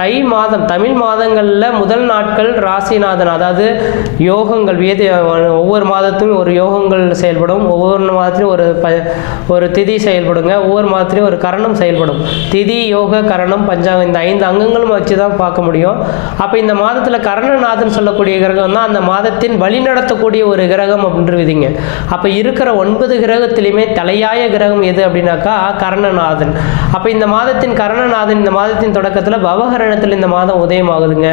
தை மாதம் தமிழ் மாதங்களில் முதல் நாட்கள் ராசிநாதன், அதாவது யோகங்கள் ஒவ்வொரு மாதத்தும் ஒரு யோகங்கள் செயல்படும், ஒவ்வொரு மாதத்துலையும் ஒரு திதி செயல்படுங்க, ஒவ்வொரு மாதத்துலையும் ஒரு கரணம் செயல்படும். திதி யோக கரணம் பஞ்சாங்கம் இந்த 5 அங்கங்களும் வச்சு தான் பார்க்க முடியும். அப்போ இந்த மாதத்தில் கரணநாதன் சொல்லக்கூடிய கிரகம் தான் அந்த மாதத்தின் வழி நடத்தக்கூடிய ஒரு கிரகம் அப்படின்ற விதிங்க. அப்போ இருக்கிற 9 கிரகத்திலையுமே தலையாய கிரகம் எது அப்படின்னாக்கா கரணநாதன். அப்போ இந்த மாதத்தின் கரணநாதன் இந்த மாதத்தின் தொடக்கத்தில் பவகரணத்தில் இந்த மாதம் உதயமாகுதுங்க.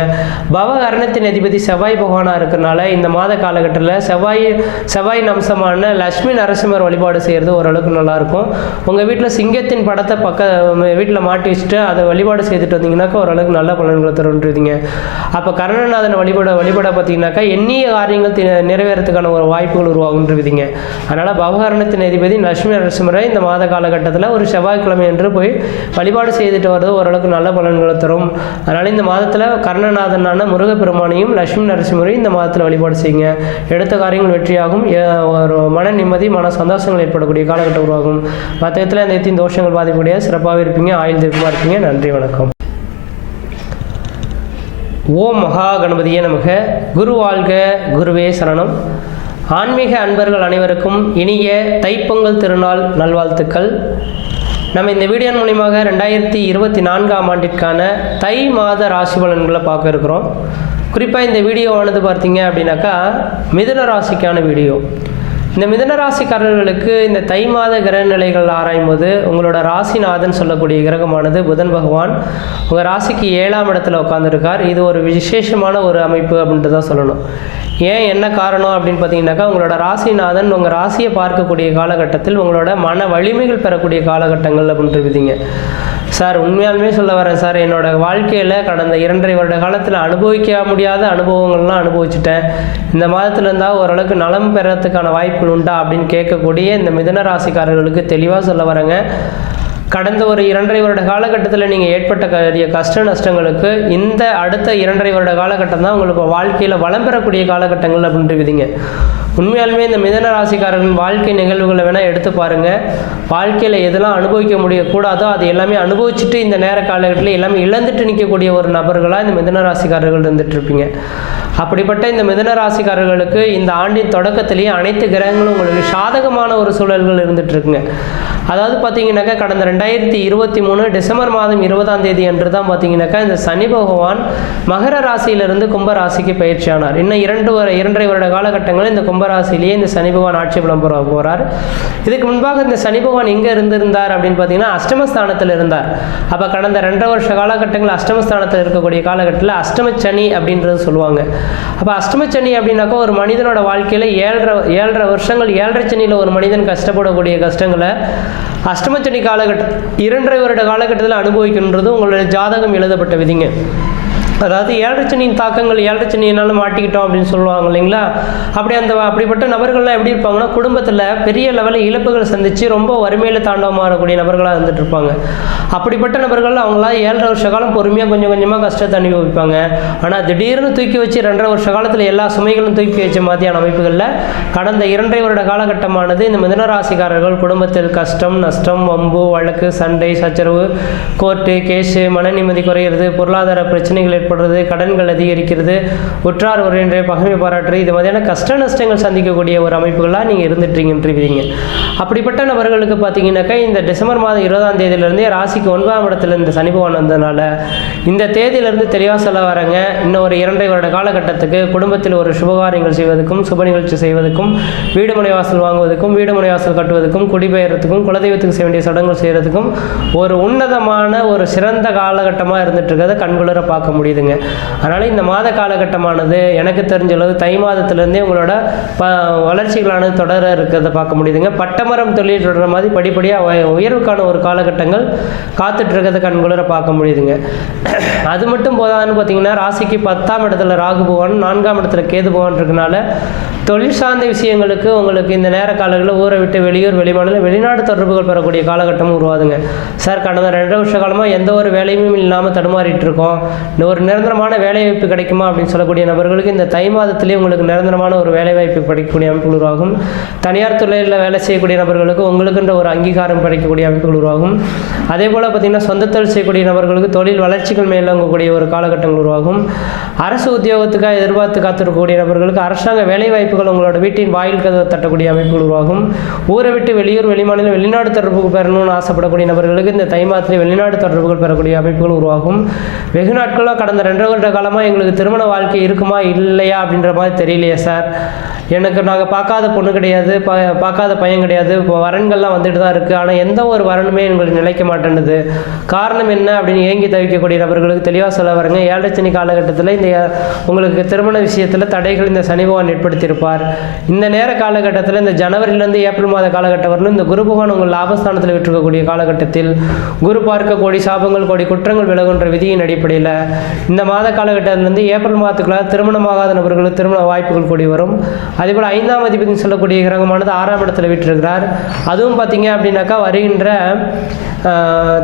பவகரணத்தின் அதிபதி செவ்வாய் பகவானாக இருக்கிறனால இந்த மாத காலகட்டத்தில் செவ்வாய் அம்சமான லட்சுமி நரசிம்மர் வழிபாடு செய்கிறது ஓரளவுக்கு நல்லாயிருக்கும். உங்கள் வீட்டில் சிங்கத்தின் படத்தை வீட்டில் மாட்டி வச்சுட்டு அதை வழிபாடு செய்துட்டு வந்தீங்கன்னாக்கா ஓரளவுக்கு நல்ல பலன்களை தருன்றீங்க. அப்போ கரணநாதனை வழிபட பார்த்தீங்கன்னாக்கா எண்ணிய காரியங்கள் நிறைவேறதுக்கான ஒரு வாய்ப்புகள் உருவாகுன்றீங்க. அதனால் பவகரணத்தின் அதிபதி லட்சுமி நரசிம்மரை இந்த மாத காலகட்டத்தில் ஒரு செவ்வாய்க்கிழமை என்று போய் வழிபாடு செய்துட்டு வர்றது ஓரளவுக்கு நல்ல பலன்களை தரும். அதனால் இந்த மாதத்தில் கர்ணநாதனான முருகப்பெருமானையும் லட்சுமி நரசிம்மரையும் இந்த மாதத்தில் வழிபாடு செய்யுங்க. எடுத்த காரியங்கள் வெற்றியாகும். ஒரு மன நிம்மதி மன சந்தோஷங்கள் ஏற்படக்கூடிய காலகட்டம் உருவாகும். மற்ற விதத்தில் இந்த எத்தின் தோஷங்கள் பாதிக்கக்கூடிய சிறப்பாக இருப்பீங்க, ஆயுள் தீர்க்கமாக இருப்பீங்க. நன்றி, வணக்கம். ஓம் மகா கணபதியே நமக. குரு வாழ்க, குருவே சரணம். ஆன்மீக அன்பர்கள் அனைவருக்கும் இனிய தைப்பொங்கல் திருநாள் நல்வாழ்த்துக்கள். நம்ம இந்த வீடியோ மூலியமாக 2024ஆம் ஆண்டிற்கான தை மாத ராசி பலன்களை பார்க்க இருக்கிறோம். குறிப்பாக இந்த வீடியோவானது பார்த்தீங்க அப்படின்னாக்கா மிதுன ராசிக்கான வீடியோ. இந்த மிதுன ராசிக்காரர்களுக்கு இந்த தை மாத கிரக நிலைகள் ஆராயும் போது உங்களோட ராசிநாதன் சொல்லக்கூடிய கிரகமானது புதன் பகவான் உங்கள் ராசிக்கு 7ஆம் இடத்துல உட்காந்துருக்கார். இது ஒரு விசேஷமான ஒரு அமைப்பு அப்படின்ட்டு தான் சொல்லணும். ஏன் என்ன காரணம் அப்படின்னு பார்த்தீங்கன்னாக்கா, உங்களோட ராசிநாதன் உங்கள் ராசியை பார்க்கக்கூடிய காலகட்டத்தில் உங்களோட மன வலிமைகள் பெறக்கூடிய காலகட்டங்கள் அப்படின்ட்டு விதிங்க. சார் உண்மையாலுமே சொல்ல வரேன் சார், என்னோடய வாழ்க்கையில் கடந்த 2.5 வருட காலத்தில் அனுபவிக்க முடியாத அனுபவங்கள்லாம் அனுபவிச்சுட்டேன். இந்த மாதத்தில் இருந்தால் ஓரளவுக்கு நலம் பெறத்துக்கான வாய்ப்புகள் உண்டா அப்படின்னு கேட்கக்கூடிய இந்த மிதுன ராசிக்காரர்களுக்கு தெளிவாக சொல்ல வரேங்க. கடந்த ஒரு 2.5 வருட காலகட்டத்தில் நீங்கள் ஏற்பட்ட கஷ்ட நஷ்டங்களுக்கு இந்த அடுத்த 2.5 வருட காலகட்டம் தான் உங்களுக்கு வாழ்க்கையில் வளம் பெறக்கூடிய காலகட்டங்கள் அப்படின்ட்டு விதிங்க. உண்மையாலுமே இந்த மிதுன ராசிக்காரர்களின் வாழ்க்கை நிகழ்வுகளை வேணால் எடுத்து பாருங்கள். வாழ்க்கையில் எதெல்லாம் அனுபவிக்க முடியக்கூடாதோ அது எல்லாமே அனுபவிச்சுட்டு இந்த நேர காலகட்டத்தில் எல்லாமே இழந்துட்டு நிற்கக்கூடிய ஒரு நபர்களாக இந்த மிதுன ராசிக்காரர்கள் இருந்துட்டு இருப்பீங்க. அப்படிப்பட்ட இந்த மிதுன ராசிக்காரர்களுக்கு இந்த ஆண்டின் தொடக்கத்திலேயே அனைத்து கிரகங்களும் உங்களுக்கு சாதகமான ஒரு சூழல்கள் இருந்துட்டு இருக்குங்க. அதாவது பார்த்தீங்கன்னாக்கா கடந்த 2023 டிசம்பர் மாதம் 20ஆம் தேதி அன்று தான் பார்த்தீங்கன்னாக்கா இந்த சனி பகவான் மகர ராசியிலிருந்து கும்ப ராசிக்கு பயிற்சி ஆனார். இன்னும் 2.5 வருட காலகட்டங்களில் இந்த கும்பராசிலேயே இந்த சனி பகவான் ஆட்சி பலம் பெற போகிறார். இதுக்கு முன்பாக இந்த சனி பகவான் எங்கே இருந்திருந்தார் அப்படின்னு பார்த்தீங்கன்னா அஷ்டமஸ்தானத்தில் இருந்தார். அப்போ கடந்த 2 வருஷ காலகட்டங்கள் அஷ்டமஸ்தானத்தில் இருக்கக்கூடிய காலகட்டத்தில் அஷ்டமச்சனி அப்படின்றது சொல்லுவாங்க. அப்போ அஷ்டமச்சனி அப்படின்னாக்கா ஒரு மனிதனோட வாழ்க்கையில் 7.5 வருஷங்கள் 7.5 சனியில் ஒரு மனிதன் கஷ்டப்படக்கூடிய கஷ்டங்களை அஷ்டமச்சனி காலகட்டம் 2.5 வருட காலகட்டத்தில் அனுபவிக்கின்றது உங்களுடைய ஜாதகம் எழுதப்பட்ட விதிங்க. அதாவது ஏழரை சனியின் தாக்கங்கள், ஏழரை சனியினால மாட்டிக்கிட்டோம் அப்படின்னு சொல்லுவாங்க இல்லைங்களா. அப்படிப்பட்ட நபர்கள்லாம் எப்படி இருப்பாங்கன்னா, குடும்பத்தில் பெரிய லெவலில் இழப்புகள் சந்தித்து ரொம்ப வறுமையில் தாண்டவமாகக்கூடிய நபர்களாக இருந்துட்டு இருப்பாங்க. அப்படிப்பட்ட நபர்கள் அவங்களாம் 7.5 வருஷ காலம் பொறுமையாக கொஞ்சம் கொஞ்சமாக கஷ்டத்தை அனுபவிப்பாங்க. ஆனால் திடீர்னு தூக்கி வச்சு 2.5 வருஷ காலத்தில் எல்லா சுமைகளும் தூக்கி வச்ச மாதிரியான அமைப்புகளில் கடந்த 2.5 வருட காலகட்டமானது இந்த மிதுன ராசிக்காரர்கள் குடும்பத்தில் கஷ்டம், நஷ்டம், வம்பு, வழக்கு, சண்டை, சச்சரவு, கோர்ட்டு கேஸு, மன நிம்மதி குறையிறது, பொருளாதார பிரச்சனைகள் ஏற்படுறது, கடன்கள் அதிகரிக்கிறது, உற்றார் உறவினரை பகைமை பாராட்டுறது, இது மாதிரியான கஷ்ட நஷ்டங்கள் சந்திக்கக்கூடிய ஒரு அமைப்புகளாக நீங்கள் இருந்துட்டுருக்கீங்க. அப்படிப்பட்ட நபர்களுக்கு பார்த்தீங்கன்னாக்கா இந்த டிசம்பர் மாதம் 20ஆம் தேதியிலேருந்தே ராசிக்கு 9ஆம் இடத்துல இந்த சனி பகவான் வந்ததுனால இந்த தேதியிலேருந்து தெளிவாக சொல்ல வரங்க. இன்னும் ஒரு 2.5 வருட காலகட்டத்துக்கு குடும்பத்தில் ஒரு சுபகாரியங்கள் செய்வதற்கும், சுப நிகழ்ச்சி செய்வதற்கும், வீடு மனை வாசல் வாங்குவதற்கும், வீடு மனை வாசல் கட்டுவதற்கும், குடிபெயர்றதுக்கும், குலதெய்வத்துக்கு செய்ய வேண்டிய சடங்குகள் செய்கிறதுக்கும் ஒரு உன்னதமான ஒரு சிறந்த காலகட்டமாக இருந்துட்டு இருக்கிறத கண்குளர பார்க்க முடியுதுங்க. அதனால் இந்த மாத காலகட்டமானது எனக்கு தெரிஞ்சளவு தை மாதத்திலேருந்தே உங்களோட வளர்ச்சிகளானது தொடர இருக்கிறத பார்க்க முடியுதுங்க. பட்டமரம் தொழில் தொடர மாதிரி படிப்படியாக உயர்வுக்கான ஒரு காலகட்டங்கள் காத்துட்டு இருக்கிறத கண்குளர பார்க்க முடியுதுங்க. அது மட்டும் போதான்னு பார்த்தீங்கன்னா, ராசிக்கு 10ஆம் இடத்துல ராகு பகவான், 4ஆம் இடத்துல கேது பகவான் இருக்கனால தொழில் சார்ந்த விஷயங்களுக்கு உங்களுக்கு இந்த நேர காலங்களில் ஊரை விட்டு வெளியூர், வெளிமாநிலம், வெளிநாடு தொடர்புகள் பெறக்கூடிய காலகட்டமும் உருவாதுங்க. சார், கடந்த 2 வருஷ காலமாக எந்த ஒரு வேலையும் இல்லாமல் தடுமாறிட்டு இருக்கோம், ஒரு நிரந்தரமான வேலைவாய்ப்பு கிடைக்குமா அப்படின்னு சொல்லக்கூடிய நபர்களுக்கு இந்த தை மாதத்திலே உங்களுக்கு நிரந்தரமான ஒரு வேலைவாய்ப்பு கிடைக்கக்கூடிய அமைப்புகள் உருவாகும். தனியார் துறையில் வேலை செய்யக்கூடிய நபர்களுக்கு உங்களுக்குன்ற ஒரு அங்கீகாரம் கிடைக்கக்கூடிய அமைப்புகள் உருவாகும். அதே போல் பார்த்திங்கன்னா, சொந்த தொழில் செய்யக்கூடிய நபர்களுக்கு தொழில் வளர்ச்சிகள் மேலோங்கக்கூடிய ஒரு காலகட்டங்கள் உருவாகும். அரசு உத்தியோகத்துக்காக எதிர்பார்த்து காத்திருக்கக்கூடிய நபர்களுக்கு அரசாங்க வேலைவாய்ப்புகள் உங்களோட வீட்டின் வாயில் கதவை தட்டக்கூடிய அமைப்புகள் உருவாகும். ஊரை விட்டு வெளியூர், வெளிமாநிலம், வெளிநாடு தொடர்புகள் பெறணும்னு ஆசைப்படக்கூடிய நபர்களுக்கு இந்த தை மாதத்திலே வெளிநாடு தொடர்புகள் பெறக்கூடிய அமைப்புகள் உருவாகும். வெகு நாட்களாக கடந்த 2 வருட காலமாக எங்களுக்கு திருமண வாழ்க்கை இருக்குமா இல்லையா அப்படின்ற மாதிரி தெரியலையே சார், நாங்கள் பார்க்காத பொண்ணு கிடையாது, பார்க்காத பையன் கிடையாது, இப்போ வரன்கள்லாம் வந்துட்டு தான் இருக்குது, ஆனால் எந்த ஒரு வரனுமே எங்களுக்கு நிலைக்க மாட்டேன்னுது, காரணம் என்ன அப்படின்னு ஏங்கி தவிக்கக்கூடிய நபர்களுக்கு தெளிவாக சொல்ல வரங்க. 7 சனி காலகட்டத்தில் இந்த உங்களுக்கு திருமண விஷயத்தில் தடைகள் இந்த சனி பகவான் ஏற்படுத்தியிருப்பார். இந்த நேர காலகட்டத்தில் இந்த ஜனவரியிலேருந்து ஏப்ரல் மாத காலகட்டம் வரணும் இந்த குரு பகவான் உங்கள் லாபஸ்தானத்தில் விட்டுருக்கக்கூடிய காலகட்டத்தில் குரு பார்க்க கோடி சாபங்கள், கோடி குற்றங்கள் விலகுன்ற விதியின் அடிப்படையில் இந்த மாத காலகட்டத்திலிருந்து ஏப்ரல் மாதத்துக்குள்ளாக திருமணமாகாத நபர்களுக்கு திருமண வாய்ப்புகள் கூடி வரும். அதேபோல் 5ஆம் அதிபதினு சொல்லக்கூடிய கிரகமானது 6ஆம் இடத்துல விட்டிருக்கிறார். அதுவும் பார்த்தீங்க அப்படின்னாக்கா வருகின்ற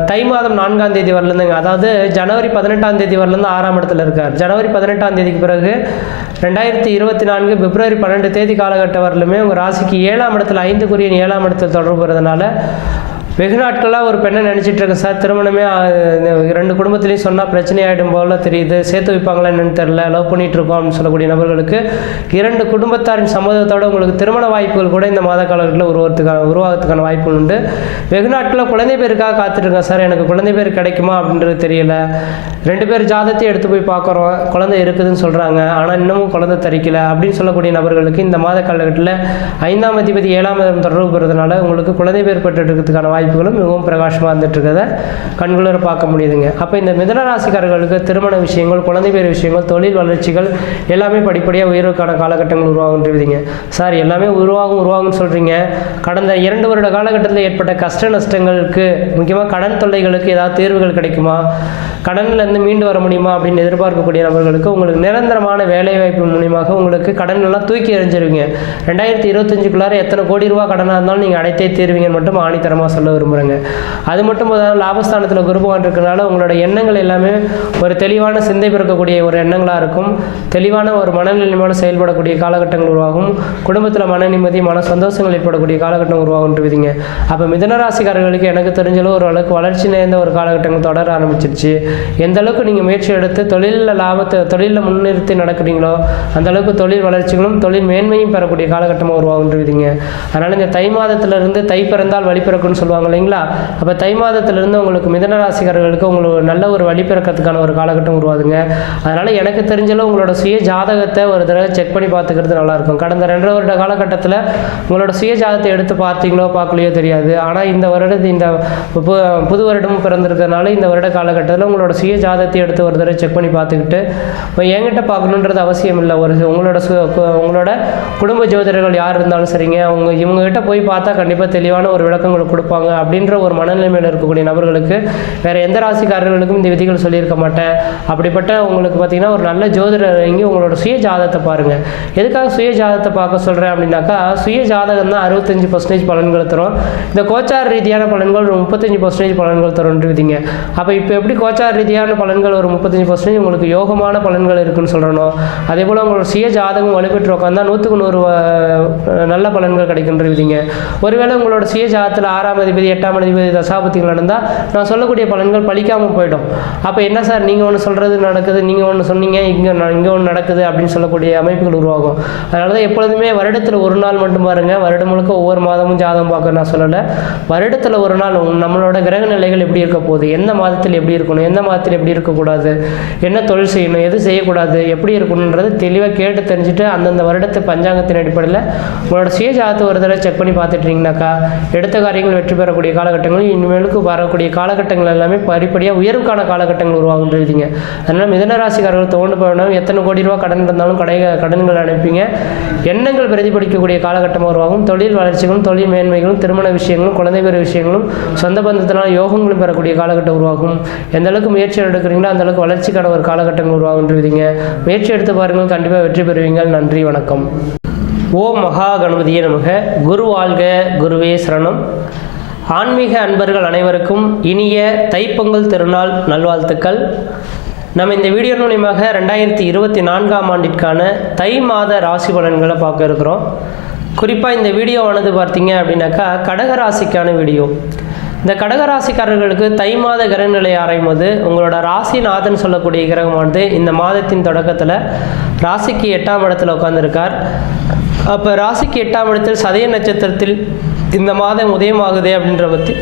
தை மாதம் 4ஆம் தேதி வரலேருந்துங்க, அதாவது ஜனவரி 18ஆம் தேதி வரலேருந்து 6ஆம் இடத்துல இருக்கார். ஜனவரி 18ஆம் தேதிக்கு பிறகு 2024 பிப்ரவரி 12 தேதி காலகட்டம் வரலுமே உங்கள் ராசிக்கு 7ஆம் இடத்துல 5 7ஆம் இடத்துல தொடர்பு வருவதனால வெகு நாட்களாக ஒரு பெண்ணை நினச்சிட்டு இருக்கேன் சார், திருமணமே 2 குடும்பத்திலையும் சொன்னால் பிரச்சனை ஆகிடும் போல தெரியுது, சேர்த்து வைப்பாங்களா என்னன்னு தெரில, லவ் பண்ணிகிட்டு இருக்கோம் அப்படின்னு சொல்லக்கூடிய நபர்களுக்கு 2 குடும்பத்தாரின் சம்மதத்தோடு உங்களுக்கு திருமண வாய்ப்புகள் கூட இந்த மாத காலகட்டத்தில் உருவாகிறதுக்கான வாய்ப்புகள் உண்டு. வெகு நாட்களாக குழந்தை பேருக்காக காத்துட்ருக்கேன் சார், எனக்கு குழந்தை பேர் கிடைக்குமா அப்படின்றது தெரியல, 2 பேர் ஜாதத்தையும் எடுத்து போய் பார்க்குறோம், குழந்தை இருக்குதுன்னு சொல்கிறாங்க, ஆனால் இன்னமும் குழந்தை தரிக்கல அப்படின்னு சொல்லக்கூடிய நபர்களுக்கு இந்த மாத காலகட்டத்தில் 5ஆம் அதிபதி 7ஆம் இடம் தொடர்பு பெறுவதனால உங்களுக்கு குழந்தை பேர் பெற்றெடுக்கிறதுக்கான வாய்ப்புகளும் மிகவும் பிரகாசமாக வந்துட்டு இருக்கிறத கண்குளர பார்க்க முடியுதுங்க. அப்போ இந்த மிதுன ராசிக்காரர்களுக்கு திருமண விஷயங்கள், குழந்தை பேர் விஷயங்கள், தொழில் வளர்ச்சிகள் எல்லாமே படிப்படியாக உயர்வுக்கான காலகட்டங்கள் உருவாகுன்றீங்க. சார், எல்லாமே உருவாகும்னு சொல்கிறீங்க, கடந்த 2 வருட காலகட்டத்தில் ஏற்பட்ட கஷ்ட நஷ்டங்களுக்கு, முக்கியமாக கடன் தொல்லைகளுக்கு ஏதாவது தீர்வுகள் கிடைக்குமா, கடன்லேருந்து மீண்டு வர முடியுமா அப்படின்னு எதிர்பார்க்கக்கூடிய நபர்களுக்கு உங்களுக்கு நிரந்தரமான வேலைவாய்ப்பு மூலியமாக உங்களுக்கு கடன் எல்லாம் தூக்கி எறிஞ்சிருவீங்க. 2025க்குள்ளார எத்தனை கோடி ரூபா கடனாக இருந்தாலும் நீங்கள் அடைத்தே தீர்வீங்கன்னு மட்டும் ஆணித்தரமாக சொல்ல விரும்புகிறேங்க. அது மட்டும் லாபஸ்தானத்தில் குரு பகவான் இருக்கிறனால உங்களோட எண்ணங்கள் எல்லாமே ஒரு தெளிவான சிந்தை பிறக்கக்கூடிய ஒரு எண்ணங்களாக இருக்கும். தெளிவான ஒரு மனநிலையோடு செயல்படக்கூடிய காலகட்டங்கள் உருவாகும். குடும்பத்தில் மன நிம்மதி, மன சந்தோஷங்கள் ஏற்படக்கூடிய காலகட்டம் உருவாகுன்றீங்க. அப்போ மிதுனராசிக்காரர்களுக்கு எனக்கு தெரிஞ்சளவு ஓரளவுக்கு வளர்ச்சி நிறைந்த ஒரு காலகட்டங்கள் தொடர ஆரம்பிச்சிருச்சு. எந்த அளவுக்கு நீங்கள் முயற்சி எடுத்து தொழிலில் முன்னிறுத்தி நடக்கிறீங்களோ அந்த அளவுக்கு தொழில் வளர்ச்சிகளும் தொழில் மேன்மையும் பெறக்கூடிய காலகட்டமாக உருவாகுன்றீங்க. அதனால் இந்த தை மாதத்திலிருந்து தை பிறந்தால் வழி பிறக்குன்னு சொல்லுவாங்க இல்லைங்களா. அப்போ தை மாதத்திலிருந்து உங்களுக்கு மிதுனராசிக்காரர்களுக்கு உங்களுக்கு நல்ல ஒரு வழி பிறக்கிறதுக்கான ஒரு காலகட்டம் உருவாதுங்க. அதனால் எனக்கு தெரிஞ்சளவு உங்களோட சுய ஜாதகத்தை ஒரு தடவை செக் பண்ணி பார்த்துக்கிறது நல்லாயிருக்கும். கடந்த 2 வருட காலகட்டத்தில் உங்களோட சுய ஜாதகத்தை எடுத்து பார்த்தீங்களோ பார்க்கலையோ தெரியாது. ஆனால் இந்த புது வருடமும் பிறந்திருக்கிறதுனால இந்த வருட காலகட்டத்தில் உங்களோட சுய ஜாதகத்தை எடுத்து ஒரு தடவை செக் பண்ணி பார்த்துக்கிட்டு இப்போ என்கிட்ட பார்க்கணுன்றது அவசியம் இல்லை. உங்களோட குடும்ப ஜோதிடர்கள் யார் இருந்தாலும் சரிங்க, இவங்ககிட்ட போய் பார்த்தா கண்டிப்பாக தெளிவான ஒரு விளக்கங்களை கொடுப்பாங்க. போயிடுவாங்க அப்படின்ற ஒரு மனநிலைமையில் இருக்கக்கூடிய நபர்களுக்கு வேறு எந்த ராசிக்காரர்களுக்கும் இந்த விதிகள் சொல்லியிருக்க மாட்டேன். அப்படிப்பட்ட உங்களுக்கு பார்த்தீங்கன்னா ஒரு நல்ல ஜோதிடர் இங்கே உங்களோட சுய ஜாதகத்தை பாருங்கள். எதுக்காக சுய ஜாதகத்தை பார்க்க சொல்கிறேன் அப்படின்னாக்கா, சுய ஜாதகம் தான் 65% பலன்களை தரும். இந்த கோச்சார ரீதியான பலன்கள் ஒரு 35% பலன்கள் தரும்ன்றீங்க. அப்போ இப்போ எப்படி கோச்சார ரீதியான பலன்கள் ஒரு 35% உங்களுக்கு யோகமான பலன்கள் இருக்குன்னு சொல்கிறனோ, அதே போல் உங்களோட சுய ஜாதகம் வலுப்பெற்று உட்காந்தா 100க்கு 100 நல்ல பலன்கள் கிடைக்கின்றீங்க. ஒருவேளை உங்களோட சுய ஜாதகத்தில் 6ஆம் அதிபதி 8ஆம் அதிபதி தசாபதிகள் நடந்தால் நான் சொல்லக்கூடிய பலன்கள் பலிக்காமல் போயிடும். அப்போ என்ன சார் நீங்கள் ஒன்று சொல்கிறது நடக்குது, நீங்கள் ஒன்று சொன்னீங்க, இங்கே ஒன்று நடக்குது அப்படின்னு சொல்லக்கூடிய அமைப்புகள் உருவாகும். அதனால தான் எப்பொழுதுமே வருடத்தில் ஒரு நாள் மட்டும் பாருங்கள். வருடம் முழுக்க ஒவ்வொரு மாதமும் ஜாதகம் பார்க்க நான் சொல்லலை. வருடத்தில் ஒரு நாள் நம்மளோட கிரக நிலைகள் எப்படி இருக்க போகுது, எந்த மாதத்தில் எப்படி இருக்கணும், எந்த மாதத்தில் எப்படி இருக்கக்கூடாது, என்ன தொழில் செய்யணும், எது செய்யக்கூடாது, எப்படி இருக்கணுன்றது தெளிவாக கேட்டு தெரிஞ்சுட்டு அந்தந்த வருடத்து பஞ்சாங்கத்தின் அடிப்படையில் உங்களோட சுய ஜாதகத்தை ஒரு தடவை செக் பண்ணி பார்த்துட்டீங்கன்னாக்கா எடுத்த காரியங்கள் வெற்றி பெறக்கூடிய காலகட்டங்கள், இனிமேலுக்கு வரக்கூடிய காலகட்டங்கள் எல்லாமே படிப்படியாக உயர்வுக்கான காலகட்டங்கள் உருவாகுன்றீங்க. அதனால் மிதனராசிக்காரர்கள் தோண்டு போகணும். எத்தனை கோடி ரூபா கடன் இருந்தாலும் கடன்கள் அனுப்பிங்க. எண்ணங்கள் பிரதிபலிக்கக்கூடிய காலகட்டமாக உருவாகும். தொழில் வளர்ச்சிகளும் தொழில் மேன்மைகளும் திருமண விஷயங்களும் குழந்தை பெற விஷயங்களும் சொந்த பந்தத்தினால் யோகங்களும் பெறக்கூடிய காலகட்டம் உருவாகும். எந்த அளவுக்கு முயற்சி எடுக்கிறீங்களோ அந்த அளவுக்கு வளர்ச்சிக்கான ஒரு காலகட்டங்கள் உருவாகுன்றீங்க. முயற்சி எடுத்து பாருங்கள், கண்டிப்பாக வெற்றி பெறுவீங்கள். நன்றி, வணக்கம். ஓம் மகா கணபதியே நமக. குரு வாழ்க, குருவே சரணம். ஆன்மீக அன்பர்கள் அனைவருக்கும் இனிய தைப்பொங்கல் திருநாள் நல்வாழ்த்துக்கள். நம்ம இந்த வீடியோ மூலமாக 2024ஆம் ஆண்டிற்கான தை மாத ராசி பலன்களை பார்க்க இருக்கிறோம். குறிப்பாக இந்த வீடியோவானது பார்த்தீங்க அப்படின்னாக்கா கடகராசிக்கான வீடியோ. இந்த கடகராசிக்காரர்களுக்கு தை மாத கிரகநிலை ஆராயும் போது உங்களோட ராசிநாதன் சொல்லக்கூடிய கிரகமானது இந்த மாதத்தின் தொடக்கத்தில் ராசிக்கு 8ஆம் இடத்துல உட்கார்ந்துருக்கார். அப்போ ராசிக்கு 8ஆம் இடத்தில் சதய நட்சத்திரத்தில் இந்த மாதம் உதயமாகுதே அப்படின்ற பற்றி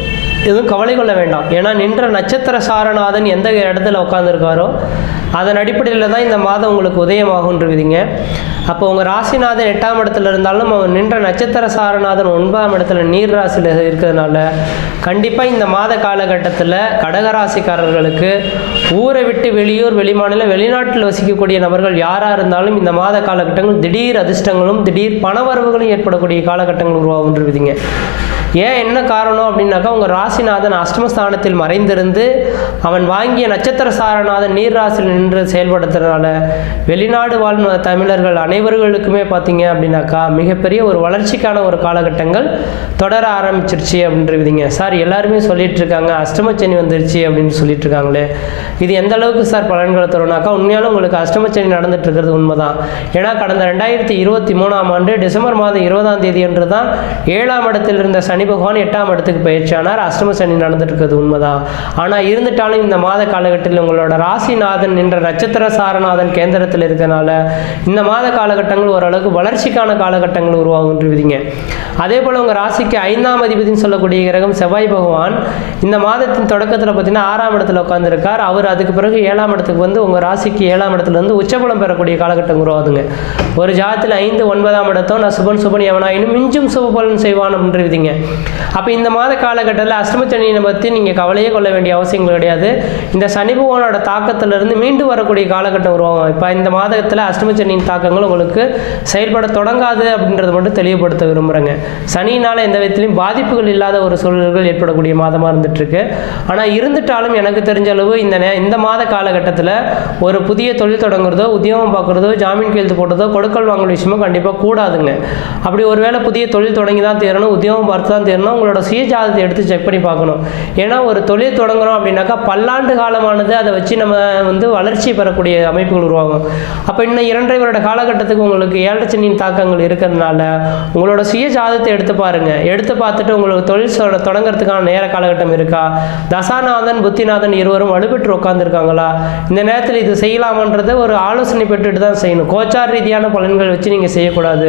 எதுவும் கவலை கொள்ள வேண்டாம். ஏன்னா நின்ற நட்சத்திர சாரநாதன் எந்த இடத்துல உட்காந்துருக்காரோ அதன் அடிப்படையில் தான் இந்த மாதம் உங்களுக்கு உதயமாகுன்றீங்க. அப்போ உங்கள் ராசிநாதன் 8ஆம் இடத்துல இருந்தாலும் அவன் நின்ற நட்சத்திர சாரநாதன் 9ஆம் இடத்துல நீர் ராசியில் இருக்கிறதுனால கண்டிப்பாக இந்த மாத காலகட்டத்தில் கடகராசிக்காரர்களுக்கு ஊரை விட்டு வெளியூர் வெளிமாநிலம் வெளிநாட்டில் வசிக்கக்கூடிய நபர்கள் யாராக இருந்தாலும் இந்த மாத காலகட்டங்கள் திடீர் அதிர்ஷ்டங்களும் திடீர் பணவரவுகளும் ஏற்படக்கூடிய காலகட்டங்கள் உருவாகுன்றீங்க. ஏன் என்ன காரணம் அப்படின்னாக்கா, உங்கள் ராசிநாதன் அஷ்டமஸ்தானத்தில் மறைந்திருந்து அவன் வாங்கிய நட்சத்திர சாரநாதன் நீர் ராசியில் நின்று செயல்படுத்துறதுனால வெளிநாடு வாழ் தமிழர்கள் அனைவர்களுக்குமே பார்த்தீங்க அப்படின்னாக்கா மிகப்பெரிய ஒரு வளர்ச்சிக்கான ஒரு காலகட்டங்கள் தொடர ஆரம்பிச்சிருச்சு அப்படின்றீங்க. சார் எல்லாருமே சொல்லிட்டு இருக்காங்க அஷ்டமச்சனி வந்துருச்சு அப்படின்னு சொல்லிட்டு இருக்காங்களே, இது எந்த அளவுக்கு சார் பலன்களை தரும்னாக்கா, உண்மையாலும் உங்களுக்கு அஷ்டமச்சனி நடந்துட்டு இருக்கிறது உண்மைதான். ஏன்னா கடந்த 2023ஆம் ஆண்டு டிசம்பர் மாதம் 20ஆம் தேதி என்று தான் 7ஆம் இடத்தில் இருந்த சனி பகவான் 8ஆம் இடத்துக்கு பயிற்சியானார். அஷ்டம சனி நடந்துட்டு இருக்கிறது உண்மைதான். ஆனால் இருந்துட்டாலும் இந்த மாத காலகட்டத்தில் உங்களோட ராசிநாதன் என்ற நட்சத்திர சாரநாதன் கேந்திரத்தில் இருக்கிறதுனால இந்த மாத காலகட்டங்கள் ஓரளவுக்கு வளர்ச்சிக்கான காலகட்டங்கள் உருவாகுன்றீங்க. அதே போல் உங்கள் ராசிக்கு 5ஆம் அதிபதினு சொல்லக்கூடிய கிரகம் செவ்வாய் பகவான் இந்த மாதத்தின் தொடக்கத்தில் பார்த்தீங்கன்னா 6ஆம் இடத்துல உட்காந்துருக்கார். அவர் அதுக்கு பிறகு 7ஆம் இடத்துக்கு வந்து உங்கள் ராசிக்கு 7ஆம் இடத்துல வந்து உச்சபலம் பெறக்கூடிய காலகட்டம் உருவாகுதுங்க. ஒரு ஜாதத்தில் 5, 9ஆம் இடத்தோ நான் சுபன் எவனாயினும் மிஞ்சும் சுபபலன் செய்வான் அப்படின்றீங்க. அப்போ இந்த மாத காலகட்டத்தில் அஷ்டமச்சனியை பற்றி நீங்கள் கவலையே கொள்ள வேண்டிய அவசியம் கிடையாது. இந்த சனி பகவானோட தாக்கத்திலிருந்து மீண்டு வரக்கூடிய காலகட்டம் உருவாகும். இப்போ இந்த மாதத்தில் அஷ்டமச்சனியின் தாக்கங்கள் உங்களுக்கு செயல்பட தொடங்காது அப்படின்றத மட்டும் தெளிவுபடுத்த விரும்புகிறேங்க. சனியினால் எந்த விதத்திலையும் பாதிப்புகள் இல்லாத ஒரு சூழல்கள் ஏற்படக்கூடிய மாதமாக இருந்துகிட்ருக்கு. ஆனால் இருந்துட்டாலும் எனக்கு தெரிஞ்ச அளவு இந்த மாத காலகட்டத்தில் ஒரு புதிய தொழில் தொடங்குறதோ உத்தியோகம் பார்க்குறதோ ஜாமீன் கையெழுத்து போடுறதோ கொடுக்கல் வாங்கல் விஷயமும் கண்டிப்பாக கூடாதுங்க. அப்படி ஒருவேளை புதிய தொழில் தொடங்கி தான் தேரணும், உத்தியோகம் பார்த்து தான் தேரணும், உங்களோட சுய ஜாதகத்தை எடுத்து செக் பண்ணி பார்க்கணும். ஏன்னா ஒரு தொழில் தொடங்குறோம் அப்படின்னாக்கா பல்லாண்டு காலமானது அதை வச்சு நம்ம வந்து வளர்ச்சி பெறக்கூடிய அமைப்புகள் உருவாகும். அப்போ இன்னும் 2.5 வருட காலகட்டத்துக்கு உங்களுக்கு 7 சனியின் தாக்கங்கள் இருக்கிறதுனால உங்களோட சுய ஜாதகத்தை எடுத்து பாருங்க. எடுத்து பார்த்துட்டு உங்களுக்கு தொழில் தொடங்குறதுக்கான நேர காலகட்டம் இருக்கா, தசாநாதன் புத்திநாதன் இருவரும் வலுப்பெற்று உட்காந்துருக்காங்களா, இந்த நேரத்தில் இது செய்யலாமன்றதை ஒரு ஆலோசனை பெற்றுட்டு தான் செய்யணும். கோச்சார் ரீதியான பலன்கள் வச்சு நீங்கள் செய்யக்கூடாது.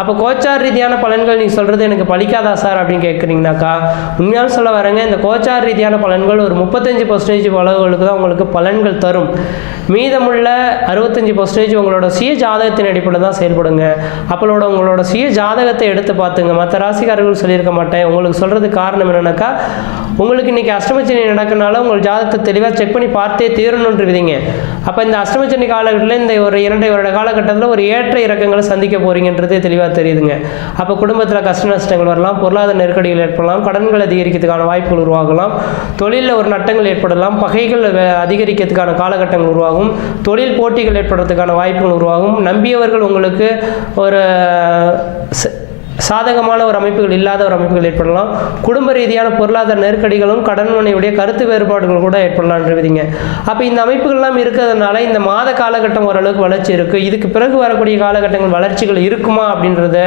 அப்போ கோச்சார் ரீதியான பலன்கள் நீங்கள் சொல்கிறது எனக்கு பலிக்காதா சார் அப்படின்னு கேட்குறீங்கனாக்கா, உண்மையாக சொல்ல வரேங்க, இந்த கோச்சார் ரீதியான பலன்கள் ஒரு 35% அளவுகளுக்கு தான் உங்களுக்கு பலன்கள் தரும். மீதமுள்ள 65% உங்களோட சுய ஜாதகத்தின் அடிப்படையில் தான் செயல்படுங்க. அப்பளோட உங்களோட சுய ஜாதகத்தை எடுத்து பார்த்துங்க. மற்ற ராசிக்காரர்கள் சொல்லியிருக்க மாட்டேன். உங்களுக்கு சொல்கிறது காரணம் என்னன்னாக்கா, உங்களுக்கு இன்றைக்கி அஷ்டமச்சனி நடக்கிறனால உங்கள் ஜாதகத்தை தெளிவாக செக் பண்ணி பார்த்தே தீரணுன்ற விதிங்க. அப்போ இந்த அஷ்டமச்சனி காலகட்டத்தில் இந்த ஒரு 2 வருட காலகட்டத்தில் ஒரு ஏற்ற இறக்கங்களை சந்திக்க போகிறீங்கன்றதே தெளிவாக தெரியுதுங்க. அப்போ குடும்பத்தில் கஷ்ட நஷ்டங்கள் வரலாம், பொருளாதார நெருக்கடிகள் ஏற்படலாம், கடன்கள் அதிகரிக்கிறதுக்கான வாய்ப்புகள் உருவாகலாம், தொழிலில் ஒரு நட்டங்கள் ஏற்படலாம், பகைகள் அதிகரிக்கிறதுக்கான காலகட்டங்கள் உருவாகும், தொழில் போட்டிகள் ஏற்படுறதுக்கான வாய்ப்புகள் உருவாகும், நம்பியவர்கள் உங்களுக்கு ஒரு சாதகமான ஒரு அமைப்புகள் இல்லாத ஒரு அமைப்புகள் ஏற்படலாம், குடும்ப ரீதியான பொருளாதார நெருக்கடிகளும் கடன்மனையுடைய கருத்து வேறுபாடுகள் கூட ஏற்படலான்றவிதிங்க. அப்போ இந்த அமைப்புகள்லாம் இருக்கிறதுனால இந்த மாத காலகட்டம் ஓரளவுக்கு வளர்ச்சி இருக்குது. இதுக்கு பிறகு வரக்கூடிய காலகட்டங்கள் வளர்ச்சிகள் இருக்குமா அப்படின்றத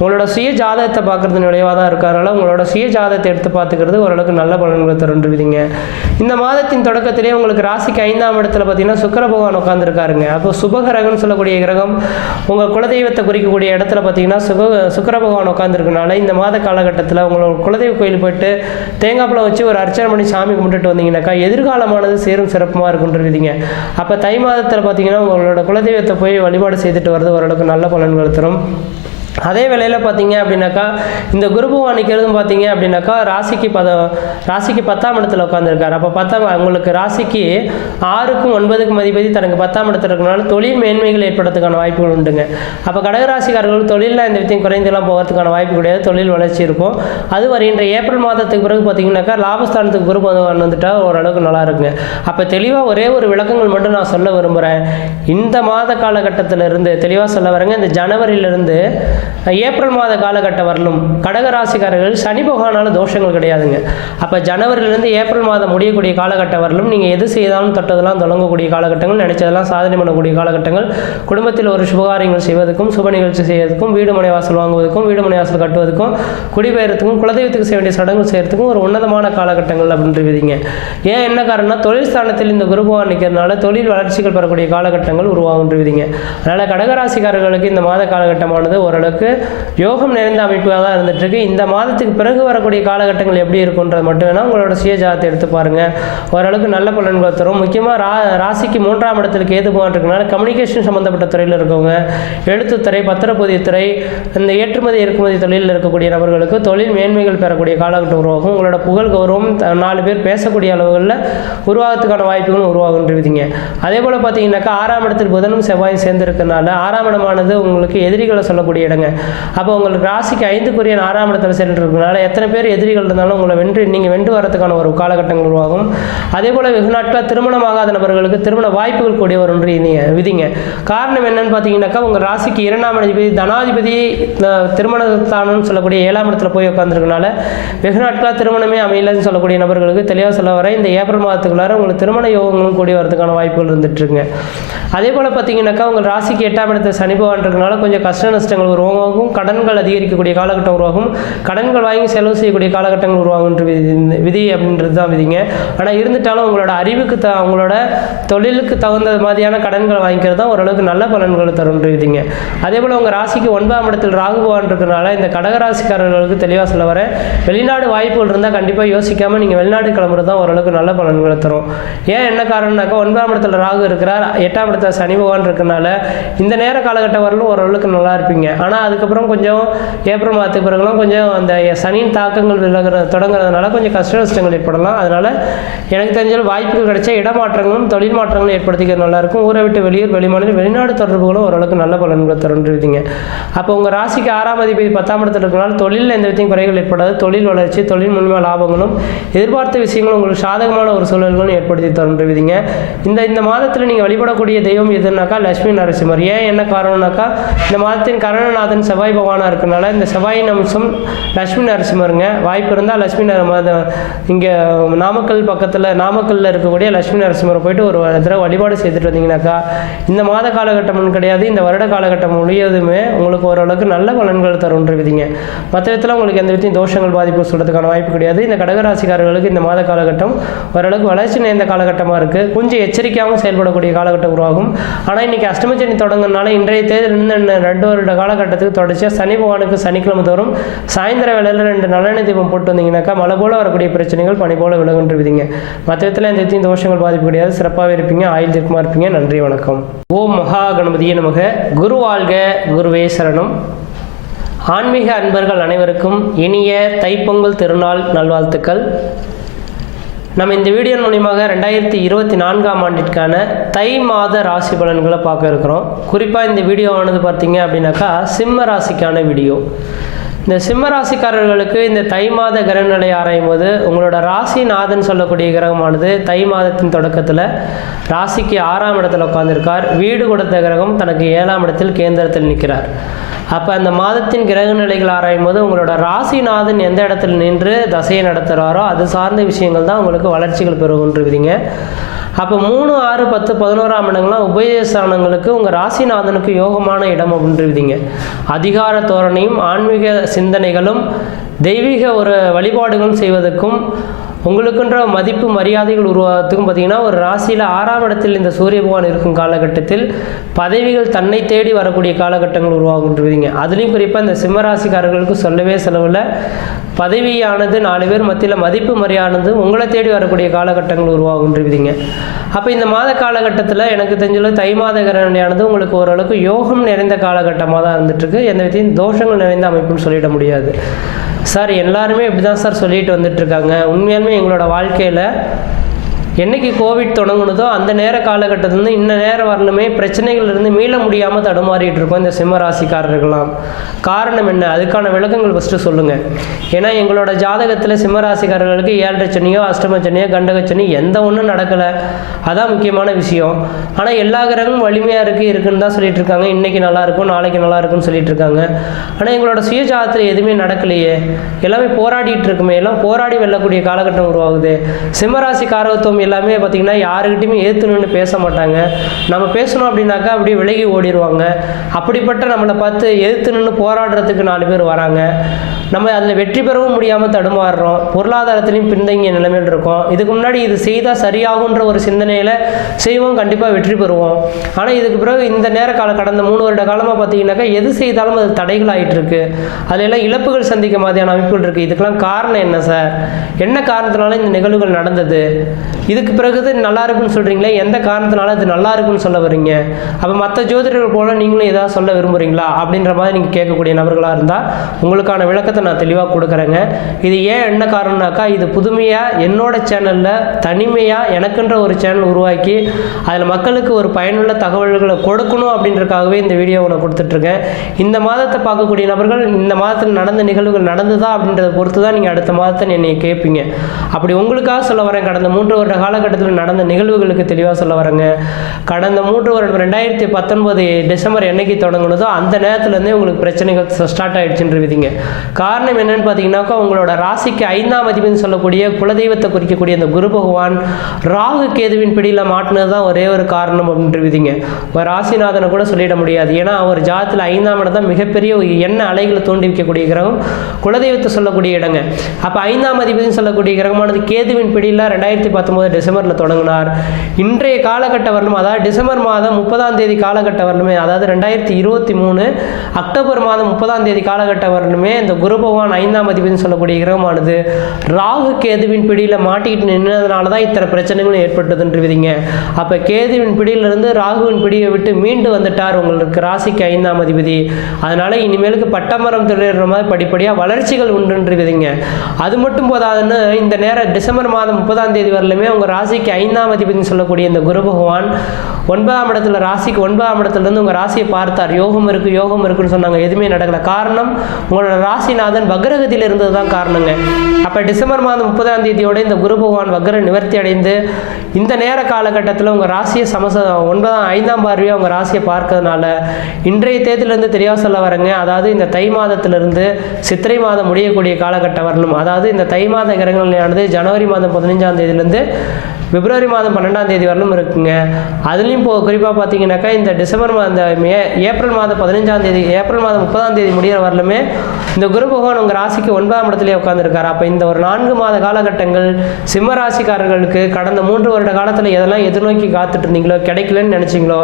உங்களோட சுய ஜாதகத்தை பார்க்குறது விளைவாக தான் இருக்கிறதுனால உங்களோட சுய ஜாதகத்தை எடுத்து பார்த்துக்கிறது ஓரளவுக்கு நல்ல பலன்களை தருன்றவிதிங்க. இந்த மாதத்தின் தொடக்கத்திலே உங்களுக்கு ராசிக்கு 5ஆம் இடத்துல பார்த்தீங்கன்னா சுக்கிர பகவான் உட்காந்துருக்காருங்க. அப்போ சுபகிரகம்னு சொல்லக்கூடிய கிரகம் உங்கள் குலதெய்வத்தை குறிக்கக்கூடிய இடத்துல பார்த்தீங்கன்னா சுக்கிர பகவான் உட்காந்துருக்கனால இந்த மாத காலகட்டத்தில் உங்களோட குலதெய்வ கோயில் போயிட்டு தேங்காய் பழம் வச்சு ஒரு அர்ச்சனை பண்ணி சாமி கும்பிட்டுட்டு வந்தீங்கன்னாக்கா எதிர்காலமானது சேரும் சிறப்புமாக இருக்குன்றீங்க. அப்போ தை மாதத்தில் பார்த்தீங்கன்னா உங்களோட குலதெய்வத்தை போய் வழிபாடு செய்துட்டு வர்றது ஓரளவுக்கு நல்ல பலன்கள் தரும். அதே வேளையில் பார்த்தீங்க அப்படின்னாக்கா இந்த குரு பகவான் நிற்கிறதும் பார்த்தீங்க அப்படின்னாக்கா ராசிக்கு 10ஆம் இடத்துல உட்காந்துருக்காரு. அப்போ உங்களுக்கு ராசிக்கு 6க்கும் 9க்கும் அதிபதி தனக்கு 10ஆம் இடத்துல இருக்கனால தொழில் மேன்மைகள் ஏற்படுறதுக்கான வாய்ப்புகள் உண்டுங்க. அப்போ கடகராசிக்காரர்கள் தொழிலில் இந்த வித்தையும் குறைந்தெல்லாம் போகிறதுக்கான வாய்ப்பு கிடையாது, தொழில் வளர்ச்சி இருக்கும். அது வருகின்ற ஏப்ரல் மாதத்துக்கு பிறகு பார்த்தீங்கன்னாக்கா லாபஸ்தானத்துக்கு குரு பகவான் வந்துட்டால் ஓரளவுக்கு நல்லா இருக்குங்க. அப்போ தெளிவாக ஒரே ஒரு விளக்கங்கள் மட்டும் நான் சொல்ல விரும்புகிறேன். இந்த மாத காலகட்டத்திலிருந்து தெளிவாக சொல்ல வரேங்க. இந்த ஜனவரியிலிருந்து ஏப்ரல் மாத காலகட்டம் வரலும் கடகராசிக்காரர்கள் சனி பகவானால தோஷங்கள் கிடையாதுங்க. அப்போ ஜனவரியிலேருந்து ஏப்ரல் மாதம் முடியக்கூடிய காலகட்டம் வரலும் நீங்கள் எது செய்தாலும் தொட்டதெல்லாம் தொடங்கக்கூடிய காலகட்டங்கள், நினைச்சதெல்லாம் சாதனை பண்ணக்கூடிய காலகட்டங்கள், குடும்பத்தில் ஒரு சுபகாரியங்கள் செய்வதற்கும் சுப நிகழ்ச்சி செய்வதற்கும் வீடு மனை வாசல் வாங்குவதற்கும் வீடு மனை வாசல் கட்டுவதற்கும் குடிபெயர்த்துக்கும் குலதெய்வத்துக்கு செய்ய வேண்டிய சடங்குகள் செய்யறதுக்கும் ஒரு உன்னதமான காலகட்டங்கள் அப்படின்றீங்க. ஏன் என்ன காரணம்னா தொழில் ஸ்தானத்தில் இந்த குரு பகவான் நிற்கிறதுனால தொழில் வளர்ச்சிகள் பெறக்கூடிய காலகட்டங்கள் உருவாகுன்றீங்க. அதனால் கடகராசிக்காரர்களுக்கு இந்த மாத காலகட்டமானது ஓரளவுக்கு யோகம் நிறைந்த அமைப்பாக தான் இருந்துட்டு இருக்கு. இந்த மாதத்துக்கு பிறகு வரக்கூடிய காலகட்டங்கள் எப்படி இருக்குன்றது மட்டும் வேணா உங்களோட சுய ஜாதகத்தை எடுத்து பாருங்க, ஓரளவுக்கு நல்ல பலன்கள் தரும். முக்கியமாக ராசிக்கு 3ஆம் இடத்துல கேது பகவான் இருக்கனால கம்யூனிகேஷன் சம்பந்தப்பட்ட துறையில் இருக்கவங்க, எழுத்துத்துறை, பத்திரப்பதிவுத்துறை, இந்த ஏற்றுமதி இறக்குமதி தொழிலில் இருக்கக்கூடிய நபர்களுக்கு தொழில் மேன்மைகள் பெறக்கூடிய காலகட்டம் உருவாகும். உங்களோட புகழ் கௌரவம் 4 பேர் பேசக்கூடிய அளவுகளில் உருவாகத்துக்கான வாய்ப்புகளும் உருவாகுன்றீங்க. அதே போல் பார்த்தீங்கன்னாக்கா 6ஆம் இடத்தில் புதனும் செவ்வாயும் சேர்ந்து இருக்கனால 6ஆம் இடமானது உங்களுக்கு எதிரிகளை சொல்லக்கூடிய இடங்க. அப்போ உங்களுக்கு ராசிக்கு 5க்குரிய 6ஆம் இடத்துல சென்றிருக்கனால எத்தனை பேர் எதிரிகள் இருந்தாலும் உங்களை நீங்கள் வென்று வரதுக்கான ஒரு காலகட்டங்கள் உருவாகும். அதே போல் வெகு நாட்களாக திருமணமாகாத நபர்களுக்கு திருமண வாய்ப்புகள் கூடிய ஒரு விதிங்க. காரணம் என்னன்னு பார்த்தீங்கன்னாக்கா உங்கள் ராசிக்கு 2ஆம் அதிபதி தனாதிபதி திருமணத்தானு சொல்லக்கூடிய 7ஆம் இடத்துல போய் உட்காந்துருக்கனால வெகு நாட்களாக திருமணமே அமையலன்னு சொல்லக்கூடிய நபர்களுக்கு தெளிவாக சொல்ல வர இந்த ஏப்ரல் மாதத்துக்குள்ளார உங்களுக்கு திருமண யோகங்களும் கூடி வரதுக்கான வாய்ப்புகள் இருந்துட்டு இருக்குங்க. அதே போல் பார்த்தீங்கன்னாக்கா உங்கள் ராசிக்கு 8ஆம் இடத்துல சனி பகவான் இருக்கனால கொஞ்சம் கஷ்ட நஷ்டங்கள் உருவாகும், கடன்கள் அதிகரிக்கக்கூடிய காலகட்டம் உருவாகும், கடன்கள் வாங்கி செலவு செய்யக்கூடிய காலகட்டங்கள் உருவாகுன்ற விதி அப்படின்றது தான் விதிங்க. ஆனால் இருந்துட்டாலும் உங்களோட அறிவுக்கு உங்களோட தொழிலுக்கு தகுந்த மாதிரியான கடன்களை வாங்கிக்கிறது தான் ஓரளவுக்கு நல்ல பலன்களை தருன்ற விதிங்க. அதே போல் உங்கள் ராசிக்கு 9ஆம் இடத்தில் ராகு பகவான் இருக்கனால இந்த கடகராசிக்காரர்களுக்கு தெளிவாக சொல்ல வர வெளிநாடு வாய்ப்புகள் இருந்தால் கண்டிப்பாக யோசிக்காமல் நீங்கள் வெளிநாடு கிளம்புறது தான் ஓரளவுக்கு நல்ல பலன்களை தரும். ஏன் என்ன காரணம்னாக்கா 9ஆம் இடத்துல ராகு இருக்கிறார், 8ஆம் இடத்துல சனி பகவான் இருக்கனால இந்த நேர காலகட்டம் வரலும் ஓரளவுக்கு நல்லா இருப்பீங்க. ஆனால் அதுக்கப்புறம் கொஞ்சம் ஏப்ரல் மாதத்துக்கு பிறகுலாம் கொஞ்சம் அந்த சனியின் தாக்கங்கள் தொடங்குறதுனால கொஞ்சம் கஷ்ட நஷ்டங்கள் ஏற்படலாம். அதனால் எனக்கு தெரிஞ்ச வாய்ப்புகள் கிடைச்சா இடமாற்றங்களும் தொழில் மாற்றங்களும் ஏற்படுத்திக்கிறது நல்லாயிருக்கும். ஊரை விட்டு வெளியூர் வெளிமாநிலம் வெளிநாடு தொடர்புகளும் ஓரளவுக்கு நல்ல பலன்களை தருன்றீங்க. அப்போ உங்கள் ராசிக்கு 6ஆம் அதிபதி 10ஆம் இடத்துல இருக்கனால தொழிலில் எந்த விதத்தையும் குறைகள் ஏற்படாது, தொழில் வளர்ச்சி தொழில் மூலமாக லாபங்களும் எதிர்பார்த்த விஷயங்களும் உங்களுக்கு சாதகமான ஒரு சூழல்களும் ஏற்படுத்தி தருன்றீங்க. இந்த மாதத்தில் நீங்கள் வழிபடக்கூடிய தெய்வம் எதுனாக்கா லட்சுமி நரசிம்மர். ஏன் என்ன காரணம்னாக்கா இந்த மாதத்தின் கரணநாதன் செவ்வாய் பகவானாக இருக்கனால இந்த செவ்வாயின் அம்சம் லட்சுமி நரசிம்மருங்க. வாய்ப்பு இருந்தால் லட்சுமி இங்கே நாமக்கல்லில் இருக்கக்கூடிய லட்சுமி நரசிம்மரை போயிட்டு ஒரு தடவை வழிபாடு செய்துட்டு வந்தீங்கன்னாக்கா இந்த மாத காலகட்டமும் கிடையாது, இந்த வருட காலகட்டம் முழுவதுமே உங்களுக்கு ஓரளவுக்கு நல்ல பலன்கள் தருன்ற விதிங்க. மற்ற விதத்தில் உங்களுக்கு எந்த விதத்தையும் தோஷங்கள் பாதிப்பு சொல்கிறதுக்கான வாய்ப்பு கிடையாது. இந்த கடகராசிக்காரர்களுக்கு இந்த மாத காலகட்டம் ஓரளவுக்கு வளர்ச்சி நிறைந்த காலகட்டமாக இருக்குது. கொஞ்சம் எச்சரிக்கையாகவும் செயல்படக்கூடிய காலகட்டம் உருவாகும். ஆனால் இன்றைக்கி அஷ்டமச்சனி தொடங்குறதுனால இன்றைய தேதியில் 2 வருட காலகட்டத்துக்கு தொடர்ச்சியாக சனி பகவானுக்கு சனிக்கிழமை தோறும் சாயந்தர வேளையில் 2 நல்லெண்ணெய் தீபம் போட்டு வந்தீங்கன்னாக்கா மழை போல வரக்கூடிய பிரச்சனைகள் பனி போல விலகுன்ற விதிங்க. மற்ற விதத்தில் எந்த விதத்தையும் தோஷங்கள் பாதிப்பு கிடையாது. சிறப்பாகவே இருப்பீங்க, ஆயுள் தீர்க்கமாக இருப்பீங்க. நன்றி, வணக்கம். ஓம் மகா கணபதியே நமக. குரு வாழ்க, குருவே சரணம். ஆன்மீக அன்பர்கள் அனைவருக்கும் இனிய தைப்பொங்கல் திருநாள் நல்வாழ்த்துக்கள். நம்ம இந்த வீடியோ மூலியமாக 2024ஆம் ஆண்டிற்கான தை மாத ராசி பலன்களை பார்க்க இருக்கிறோம். குறிப்பாக இந்த வீடியோவானது பார்த்தீங்க அப்படின்னாக்கா சிம்ம ராசிக்கான வீடியோ. இந்த சிம்ம ராசிக்காரர்களுக்கு இந்த தை மாத கிரகநிலை ஆராயும் போது உங்களோட ராசிநாதன் சொல்லக்கூடிய கிரகமானது தை மாதத்தின் தொடக்கத்தில் ராசிக்கு 6ஆம் இடத்துல உட்கார்ந்திருக்கார். வீடு கொடுத்த கிரகம் தனக்கு 7ஆம் இடத்தில் கேந்திரத்தில் நிற்கிறார். அப்போ அந்த மாதத்தின் கிரக நிலைகள் ஆராயும் போது உங்களோட ராசிநாதன் எந்த இடத்துல நின்று தசையை நடத்துகிறாரோ அது சார்ந்த விஷயங்கள் தான் உங்களுக்கு வளர்ச்சிகள் பெறுகின்றீங்க. அப்போ 3, 6, 10, 11ஆம் இடங்கள்லாம் உபயஸ்தானங்களுக்கு உங்கள் ராசிநாதனுக்கு யோகமான இடம் அப்படின்றீங்க. அதிகார தோரணையும் ஆன்மீக சிந்தனைகளும் தெய்வீக ஒரு வழிபாடுகளும் செய்வதற்கும் உங்களுக்குன்ற மதிப்பு மரியாதைகள் உருவாகிறதுக்கும் பார்த்தீங்கன்னா ஒரு ராசியில் 6ஆம் இடத்தில் இந்த சூரிய பகவான் இருக்கும் காலகட்டத்தில் பதவிகள் தன்னை தேடி வரக்கூடிய காலகட்டங்கள் உருவாகுன்றீங்க. அதுலேயும் குறிப்பாக இந்த சிம்மராசிக்காரர்களுக்கு சொல்லவே செலவில் பதவியானது 4 பேர் மத்தியில் மதிப்பு மரியாதை உங்களை தேடி வரக்கூடிய காலகட்டங்கள் உருவாகுன்றீங்க. அப்போ இந்த மாத காலகட்டத்தில் எனக்கு தெரிஞ்சளவு தை மாத கிரகணியானது உங்களுக்கு ஓரளவுக்கு யோகம் நிறைந்த காலகட்டமாக தான் இருந்துகிட்ருக்கு. எந்த விதத்தையும் தோஷங்கள் நிறைந்த அமைப்புன்னு சொல்லிட முடியாது. சார் எல்லாருமே இப்படி தான் சார் சொல்லிட்டு வந்துட்டுருக்காங்க. உண்மையாலுமே எங்களோட வாழ்க்கையில் என்றைக்கு கோவிட் தொடங்குனதோ அந்த நேர காலகட்டத்திலேருந்து இன்ன நேரம் வரணுமே பிரச்சனைகள்லேருந்து மீள முடியாமல் தடுமாறிட்டு இருக்கோம் இந்த சிம்ம ராசிக்காரர்களாம். காரணம் என்ன? அதுக்கான விளக்கங்கள் ஃபஸ்ட்டு சொல்லுங்கள். ஏன்னா எங்களோட ஜாதகத்தில் சிம்ம ராசிக்காரர்களுக்கு 7 சனியோ அஷ்டம சனியோ கண்டகச்சனி எந்த ஒன்றும் நடக்கலை. அதான் முக்கியமான விஷயம். ஆனால் எல்லா கிரகமும் வலிமையாக இருக்குன்னு தான் சொல்லிட்டு இருக்காங்க. இன்றைக்கி நல்லாயிருக்கும் நாளைக்கு நல்லா இருக்குன்னு சொல்லிட்டு இருக்காங்க. ஆனால் எங்களோட சுய ஜாதகத்தில் எதுவுமே நடக்கலையே. எல்லாமே போராடிட்டு இருக்குமே. எல்லாம் போராடி வெல்லக்கூடிய காலகட்டம் உருவாகுது. சிம்மராசி காரகத்துவம் எல்லாமே பார்த்தீங்கன்னா யாருக்கிட்டையுமே ஏற்றுணுன்னு பேச மாட்டாங்க. நம்ம பேசணும் அப்படின்னாக்கா அப்படியே விலகி ஓடிடுவாங்க. அப்படிப்பட்ட நம்மளை பார்த்து எதிர்த்துணுன்னு போராடுறதுக்கு 4 பேர் வராங்க. நம்ம அதில் வெற்றி பெறவும் முடியாமல் தடுமாறுறோம். பொருளாதாரத்திலையும் பின்தங்கிய நிலைமையில் இருக்கோம். இதுக்கு முன்னாடி இது செய்தால் சரியாகுன்ற ஒரு சிந்தனையில் செய்வோம், கண்டிப்பாக வெற்றி பெறுவோம். ஆனால் இதுக்கு பிறகு இந்த நேர கடந்த 3 வருட காலமாக பார்த்தீங்கன்னாக்கா எது செய்தாலும் அது தடைகள் ஆகிட்டு இருக்கு. அதிலெல்லாம் இழப்புகள் சந்திக்க மாதிரியான அமைப்புகள் இருக்குது. இதுக்கெல்லாம் காரணம் என்ன சார்? என்ன காரணத்தினால இந்த நிகழ்வுகள் நடந்தது? இதுக்கு பிறகு நல்லா இருக்குன்னு சொல்கிறீங்களே, எந்த காரணத்தினால அது நல்லா இருக்குன்னு சொல்ல வரீங்க? அப்போ மற்ற ஜோதிடர்கள் போல நீங்களும் ஏதாவது சொல்ல விரும்புகிறீங்களா அப்படின்ற மாதிரி நீங்கள் கேட்கக்கூடிய நபர்களாக இருந்தால் உங்களுக்கான விளக்கத்தை நான் தெளிவாக கொடுக்குறேங்க. இது ஏன் என்ன காரணம்னாக்கா இது புதுமையாக என்னோட சேனலில் தனிமையாக எனக்குன்ற ஒரு சேனல் உருவாக்கி அதில் மக்களுக்கு ஒரு பயனுள்ள தகவல்களை கொடுக்கணும் அப்படின்றக்காகவே இந்த வீடியோவை நான் கொடுத்துட்ருக்கேன். இந்த மாதத்தை பார்க்கக்கூடிய நபர்கள் இந்த மாதத்தில் நடந்த நிகழ்வுகள் நடந்ததா அப்படின்றத பொறுத்து தான் நீங்கள் அடுத்த மாதத்தை என்னை கேட்பீங்க. அப்படி உங்களுக்காக சொல்ல வரேன். கடந்த 3 வருட காலகட்டத்தில் நடந்த நிகழ்வுகளுக்கு தெளிவாக சொல்ல வரேங்க. கடந்த 3 வருடம் 2019 டிசம்பர் என்னைக்கு தொடங்குனதோ அந்த நேரத்துலேருந்தே உங்களுக்கு பிரச்சனைகள் ஸ்டார்ட் ஆகிடுச்சுன்றீங்க. காரணம் என்னன்னு பார்த்தீங்கன்னாக்கா உங்களோட ராசிக்கு 5ஆம் அதிபதினு சொல்லக்கூடிய குலதெய்வத்தை குறிக்கக்கூடிய அந்த குரு பகவான் ராகு கேதுவின் பிடியில் மாட்டினது தான் ஒரே ஒரு காரணம் அப்படின்றீங்க. ஒரு ராசிநாதனை கூட சொல்லிட முடியாது. ஏன்னா அவர் ஜாதத்தில் 5ஆம் இடம் தான் மிகப்பெரிய எண்ணெய் அலைகளை தோண்டி வைக்கக்கூடிய கிரகம், குலதெய்வத்தை சொல்லக்கூடிய இடங்க. அப்போ 5ஆம் அதிபதினு சொல்லக்கூடிய கிரகமானது கேதுவின் பிடியில் 2019 டிசம்பரில் தொடங்கினார். இன்றைய காலகட்ட வரலும், அதாவது டிசம்பர் மாதம் 30ஆம் தேதி காலகட்ட வரலுமே, அதாவது 2023 அக்டோபர் மாதம் 30ஆம் தேதி காலகட்ட வரலுமே இந்த குரு பகவான் 5ஆம் அதிபதினு சொல்லக்கூடிய கிரகமானது ராகு கேதுவின் பிடியில் மாட்டிக்கிட்டு நின்றதுனால தான் இத்தனை பிரச்சனைகளும் ஏற்பட்டதுன்றீங்க. அப்போ கேதுவின் பிடியிலிருந்து ராகுவின் பிடியை விட்டு மீண்டு வந்துட்டார் உங்களுக்கு ராசிக்கு 5ஆம் அதிபதி. அதனால இனிமேலுக்கு பட்டமரம் தொழிற மாதிரி படிப்படியாக வளர்ச்சிகள் உண்டுன்றீங்க. அது மட்டும் போதாதுன்னு இந்த நேரம் டிசம்பர் மாதம் 30ஆம் தேதி வரலுமே உங்கள் ராசிக்கு 5ஆம் அதிபதினு சொல்லக்கூடிய இந்த குரு பகவான் 9ஆம் இடத்துல ராசிக்கு 9ஆம் இடத்துலேருந்து உங்கள் ராசியை பார்த்தார். யோகம் இருக்குன்னு சொன்னாங்க. எதுவுமே நடக்கலை. காரணம் உங்களோட ராசிநாதன் வக்ரகதியில் இருந்தது தான் காரணங்க. அப்போ டிசம்பர் மாதம் 30ஆம் தேதியோட இந்த குரு பகவான் வக்ர நிவர்த்தி அடைந்து இந்த நேர காலகட்டத்தில் உங்கள் ராசியை 5ஆம் பார்வையாக உங்கள் ராசியை பார்க்கறதுனால இன்றைய தேதியிலேருந்து தெரியாத சொல்ல வரேங்க. அதாவது இந்த தை மாதத்திலிருந்து சித்திரை மாதம் முடியக்கூடிய காலகட்டம் வரணும். அதாவது இந்த தை மாத கிரகங்களானது ஜனவரி மாதம் 15ஆம் தேதியிலேருந்து பிப்ரவரி மாதம் 12ஆம் தேதி வரலும் இருக்குங்க. அதுலேயும் குறிப்பாக பார்த்தீங்கன்னாக்கா இந்த டிசம்பர் ஏப்ரல் மாதம் 15ஆம் தேதி ஏப்ரல் மாதம் 30ஆம் தேதி முடிகிற வரலுமே இந்த குரு பகவான் உங்கள் ராசிக்கு 9ஆம் இடத்துலேயே உட்காந்துருக்காரு. அப்போ இந்த ஒரு 4 மாத காலகட்டங்கள் சிம்ம ராசிக்காரர்களுக்கு கடந்த 3 வருட காலத்தில் எதெல்லாம் எதிர்நோக்கி காத்துட்டு இருந்தீங்களோ கிடைக்கலன்னு நினச்சிங்களோ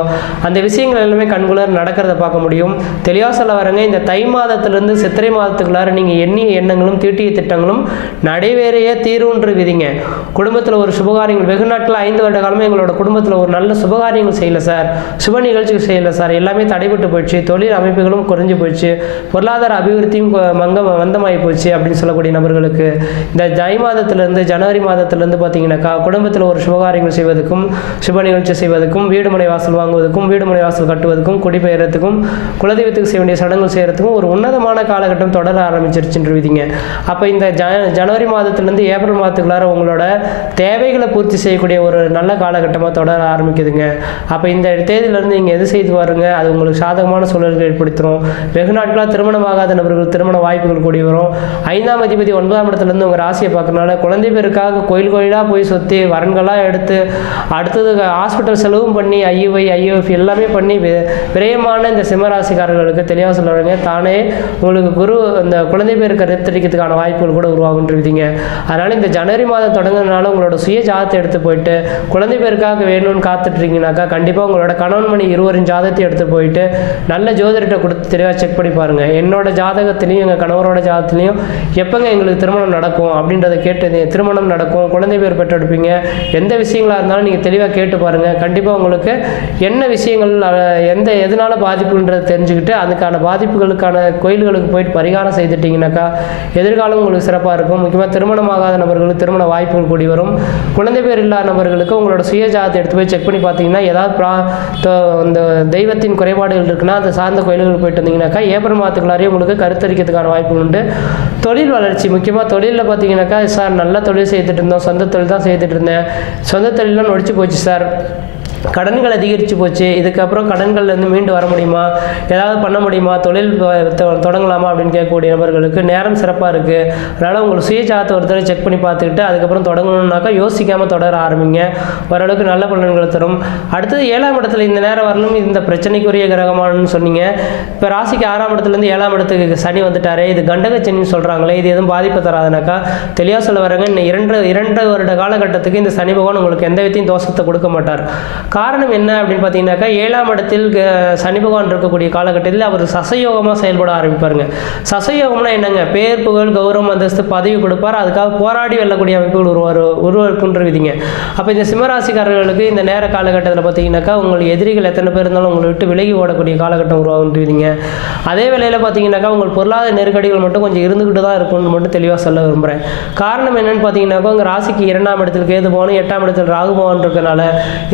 அந்த விஷயங்கள் எல்லாமே கண்குளர் நடக்கிறத பார்க்க முடியும். தெளிவாக சொல்ல வரங்க. இந்த தை மாதத்திலிருந்து சித்திரை மாதத்துக்குள்ளார நீங்கள் எண்ணிய எண்ணங்களும் தீட்டிய திட்டங்களும் நடைவேறையே தீருன்ற விதிங்க. குடும்பத்தில் ஒரு சுபகாரியங்கள் வெகு நாட்கள் 5 வருட காலமாக எங்களோட குடும்பத்தில் ஒரு நல்ல சுபகாரியங்கள் செய்யலை சார், சுப நிகழ்ச்சிகள் செய்யலை சார், எல்லாமே தடைபட்டு போயிடுச்சு, தொழில் அமைப்புகளும் குறைஞ்சி போயிடுச்சு, பொருளாதார அபிவிருத்தியும் மந்தமாகி போச்சு அப்படின்னு சொல்லக்கூடிய நபர்களுக்கு இந்த ஜனவரி மாதத்திலிருந்து பார்த்தீங்கன்னாக்கா குடும்பத்தில் ஒரு சுபகாரியங்கள் செய்வதற்கும் சுப நிகழ்ச்சி செய்வதற்கும் வீடு மனை வாசல் வாங்குவதற்கும் வீடு மனை வாசல் கட்டுவதற்கும் குடிபெயர்றதுக்கும் குலதெய்வத்துக்கு செய்ய வேண்டிய சடங்குகள் செய்யறதுக்கும் ஒரு உன்னதமான காலகட்டம் தொடர ஆரம்பிச்சிருச்சுருவீங்க. அப்போ இந்த ஜனவரி மாதத்திலிருந்து ஏப்ரல் மாதத்துக்குள்ளார உங்களோட தேவைகளை பூர்த்தி செய்யக்கூடிய ஒரு நல்ல காலகட்டமாக தொடர ஆரம்பிக்குதுங்க. அப்போ இந்த தேதியிலிருந்து நீங்கள் எது செய்து பாருங்க, அது உங்களுக்கு சாதகமான சூழல்கள் ஏற்படுத்தும். வெகு நாட்களாக திருமணமாகாத நபர்கள் திருமண வாய்ப்புகள் கூடி வரும். 5ஆம் அதிபதி 9ஆம் இடத்துலேருந்து உங்கள் ராசியை பார்க்கறனால குழந்தை பேருக்காக கோயிலாக போய் சொத்தி வரன்களாக எடுத்து அடுத்தது ஹாஸ்பிட்டல் செலவும் பண்ணி ஐஓஎஃப் எல்லாமே பண்ணி விரயமான இந்த சிம்மராசிக்காரர்களுக்கு தெளிவாக சொல்லுவாங்க. தானே உங்களுக்கு குரு இந்த குழந்தை பேர் கருத்தரிக்கிறதுக்கான வாய்ப்புகள் கூட உருவாகுன்றீங்க. அதனால் இந்த ஜனவரி மாதம் தொடங்குறதுனால உங்களோட சுய ஜாதத்தை எடுத்து போயிட்டு குழந்தை பேருக்காக வேணும்னு காத்துட்ருக்கீங்கனாக்கா கண்டிப்பாக உங்களோட கணவன் மணி இருவரின் ஜாதத்தை எடுத்து போயிட்டு நல்ல ஜோதிடத்தை கொடுத்து தெளிவாக செக் பண்ணி பாருங்கள். என்னோட ஜாதகத்திலையும் எங்கள் கணவரோட ஜாதகத்திலையும் எப்போங்க எங்களுக்கு திருமணம் நடக்கும் அப்படின்றத கேட்டு திருமணம் நடக்கும், குழந்தை பேர் பெற்றெடுப்பீங்க, எந்த விஷயங்களாக இருந்தாலும் நீங்கள் தெளிவாக கேட்டு பாருங்கள். கண்டிப்பாக உங்களுக்கு என்ன விஷயங்கள் எதனால பாதிப்புன்றதை தெரிஞ்சுக்கிட்டு அதுக்கான பாதிப்புகளுக்கான கோயில்களுக்கு போயிட்டு பரிகாரம் செய்துட்டிங்கனாக்கா எதிர்காலம் உங்களுக்கு சிறப்பாக இருக்கும். முக்கியமாக திருமணமாகாத நபர்களுக்கு திருமண வாய்ப்புகள் கூடி வரும். குழந்தை பேர் இல்லாத நபர்களுக்கு உங்களோட சுய ஜாதத்தை எடுத்து போய் செக் பண்ணி பார்த்தீங்கன்னா ஏதாவது அந்த தெய்வத்தின் குறைபாடுகள் இருக்குன்னா அந்த சார்ந்த கோயில்களுக்கு போயிட்டு வந்தீங்கன்னாக்கா ஏப்ரல் மாதத்துக்குள்ளாரையும் உங்களுக்கு கருத்தரிக்கிறதுக்கான வாய்ப்புகள் உண்டு. தொழில் வளர்ச்சி, முக்கியமாக தொழிலில் பார்த்தீங்கன்னாக்கா சார் நல்ல தொழில் செய்துட்டு இருந்தோம், சொந்த தொழில் தான் செய்துட்டு இருந்தேன், சொந்த தொழிலாம் நொடிச்சு போச்சு சார், கடன்கள் அதிகரித்து போச்சு, இதுக்கப்புறம் கடன்கள்லேருந்து மீண்டு வர முடியுமா, ஏதாவது பண்ண முடியுமா, தொழில் தொடங்கலாமா அப்படின்னு கேட்கக்கூடிய நபர்களுக்கு நேரம் சிறப்பாக இருக்குது. அதனால் உங்களுக்கு சுய ஜாதத்தை ஒரு தடவை செக் பண்ணி பார்த்துக்கிட்டு அதுக்கப்புறம் தொடங்கணுன்னாக்கா யோசிக்காமல் தொடர ஆரம்பிங்க, ஓரளவுக்கு நல்ல பலன்களை தரும். அடுத்தது 7ஆம் இடத்துல இந்த நேரம் வரலும் இந்த பிரச்சனைக்குரிய கிரகமானு சொன்னீங்க. இப்போ ராசிக்கு 6ஆம் இடத்துலேருந்து 7ஆம் இடத்துக்கு சனி வந்துட்டாரே, இது கண்டக சனின்னு சொல்கிறாங்களே, இது எதுவும் பாதிப்பு தராதுனாக்கா தெளிவாக சொல்ல வராங்க. இன்னும் இரண்டு வருட காலகட்டத்துக்கு இந்த சனி பகவான் உங்களுக்கு எந்த விதத்தையும் தோஷத்தை கொடுக்க மாட்டார். காரணம் என்ன அப்படின்னு பார்த்தீங்கன்னாக்கா 7ஆம் இடத்தில் சனி பகவான் இருக்கக்கூடிய காலகட்டத்தில் அவர் சசயோகமாக செயல்பட ஆரம்பிப்பாருங்க. சசயோகம்னா என்னங்க, பேர் புகழ் கௌரவம் அந்தஸ்து பதவி கொடுப்பார், அதுக்காக போராடி வெல்லக்கூடிய அமைப்புகள் உருவாக்குன்ற விதிங்க. அப்போ இந்த சிம்மராசிக்காரர்களுக்கு இந்த நேர காலகட்டத்தில் பார்த்தீங்கன்னாக்கா உங்களுக்கு எதிரிகள் எத்தனை பேர் இருந்தாலும் உங்களை விட்டு விலகி ஓடக்கூடிய காலகட்டம் உருவாகுன்ற விதிங்க. அதே வேளையில் பார்த்தீங்கன்னாக்கா உங்கள் பொருளாதார நெருக்கடிகள் மட்டும் கொஞ்சம் இருந்துக்கிட்டு தான் இருக்கும்னு மட்டும் தெளிவாக சொல்ல விரும்புகிறேன். காரணம் என்னன்னு பார்த்தீங்கன்னாக்கா உங்கள் ராசிக்கு 2ஆம் இடத்தில் கேது பகவான் 8ஆம் இடத்தில் ராகு பகவான் இருக்கனால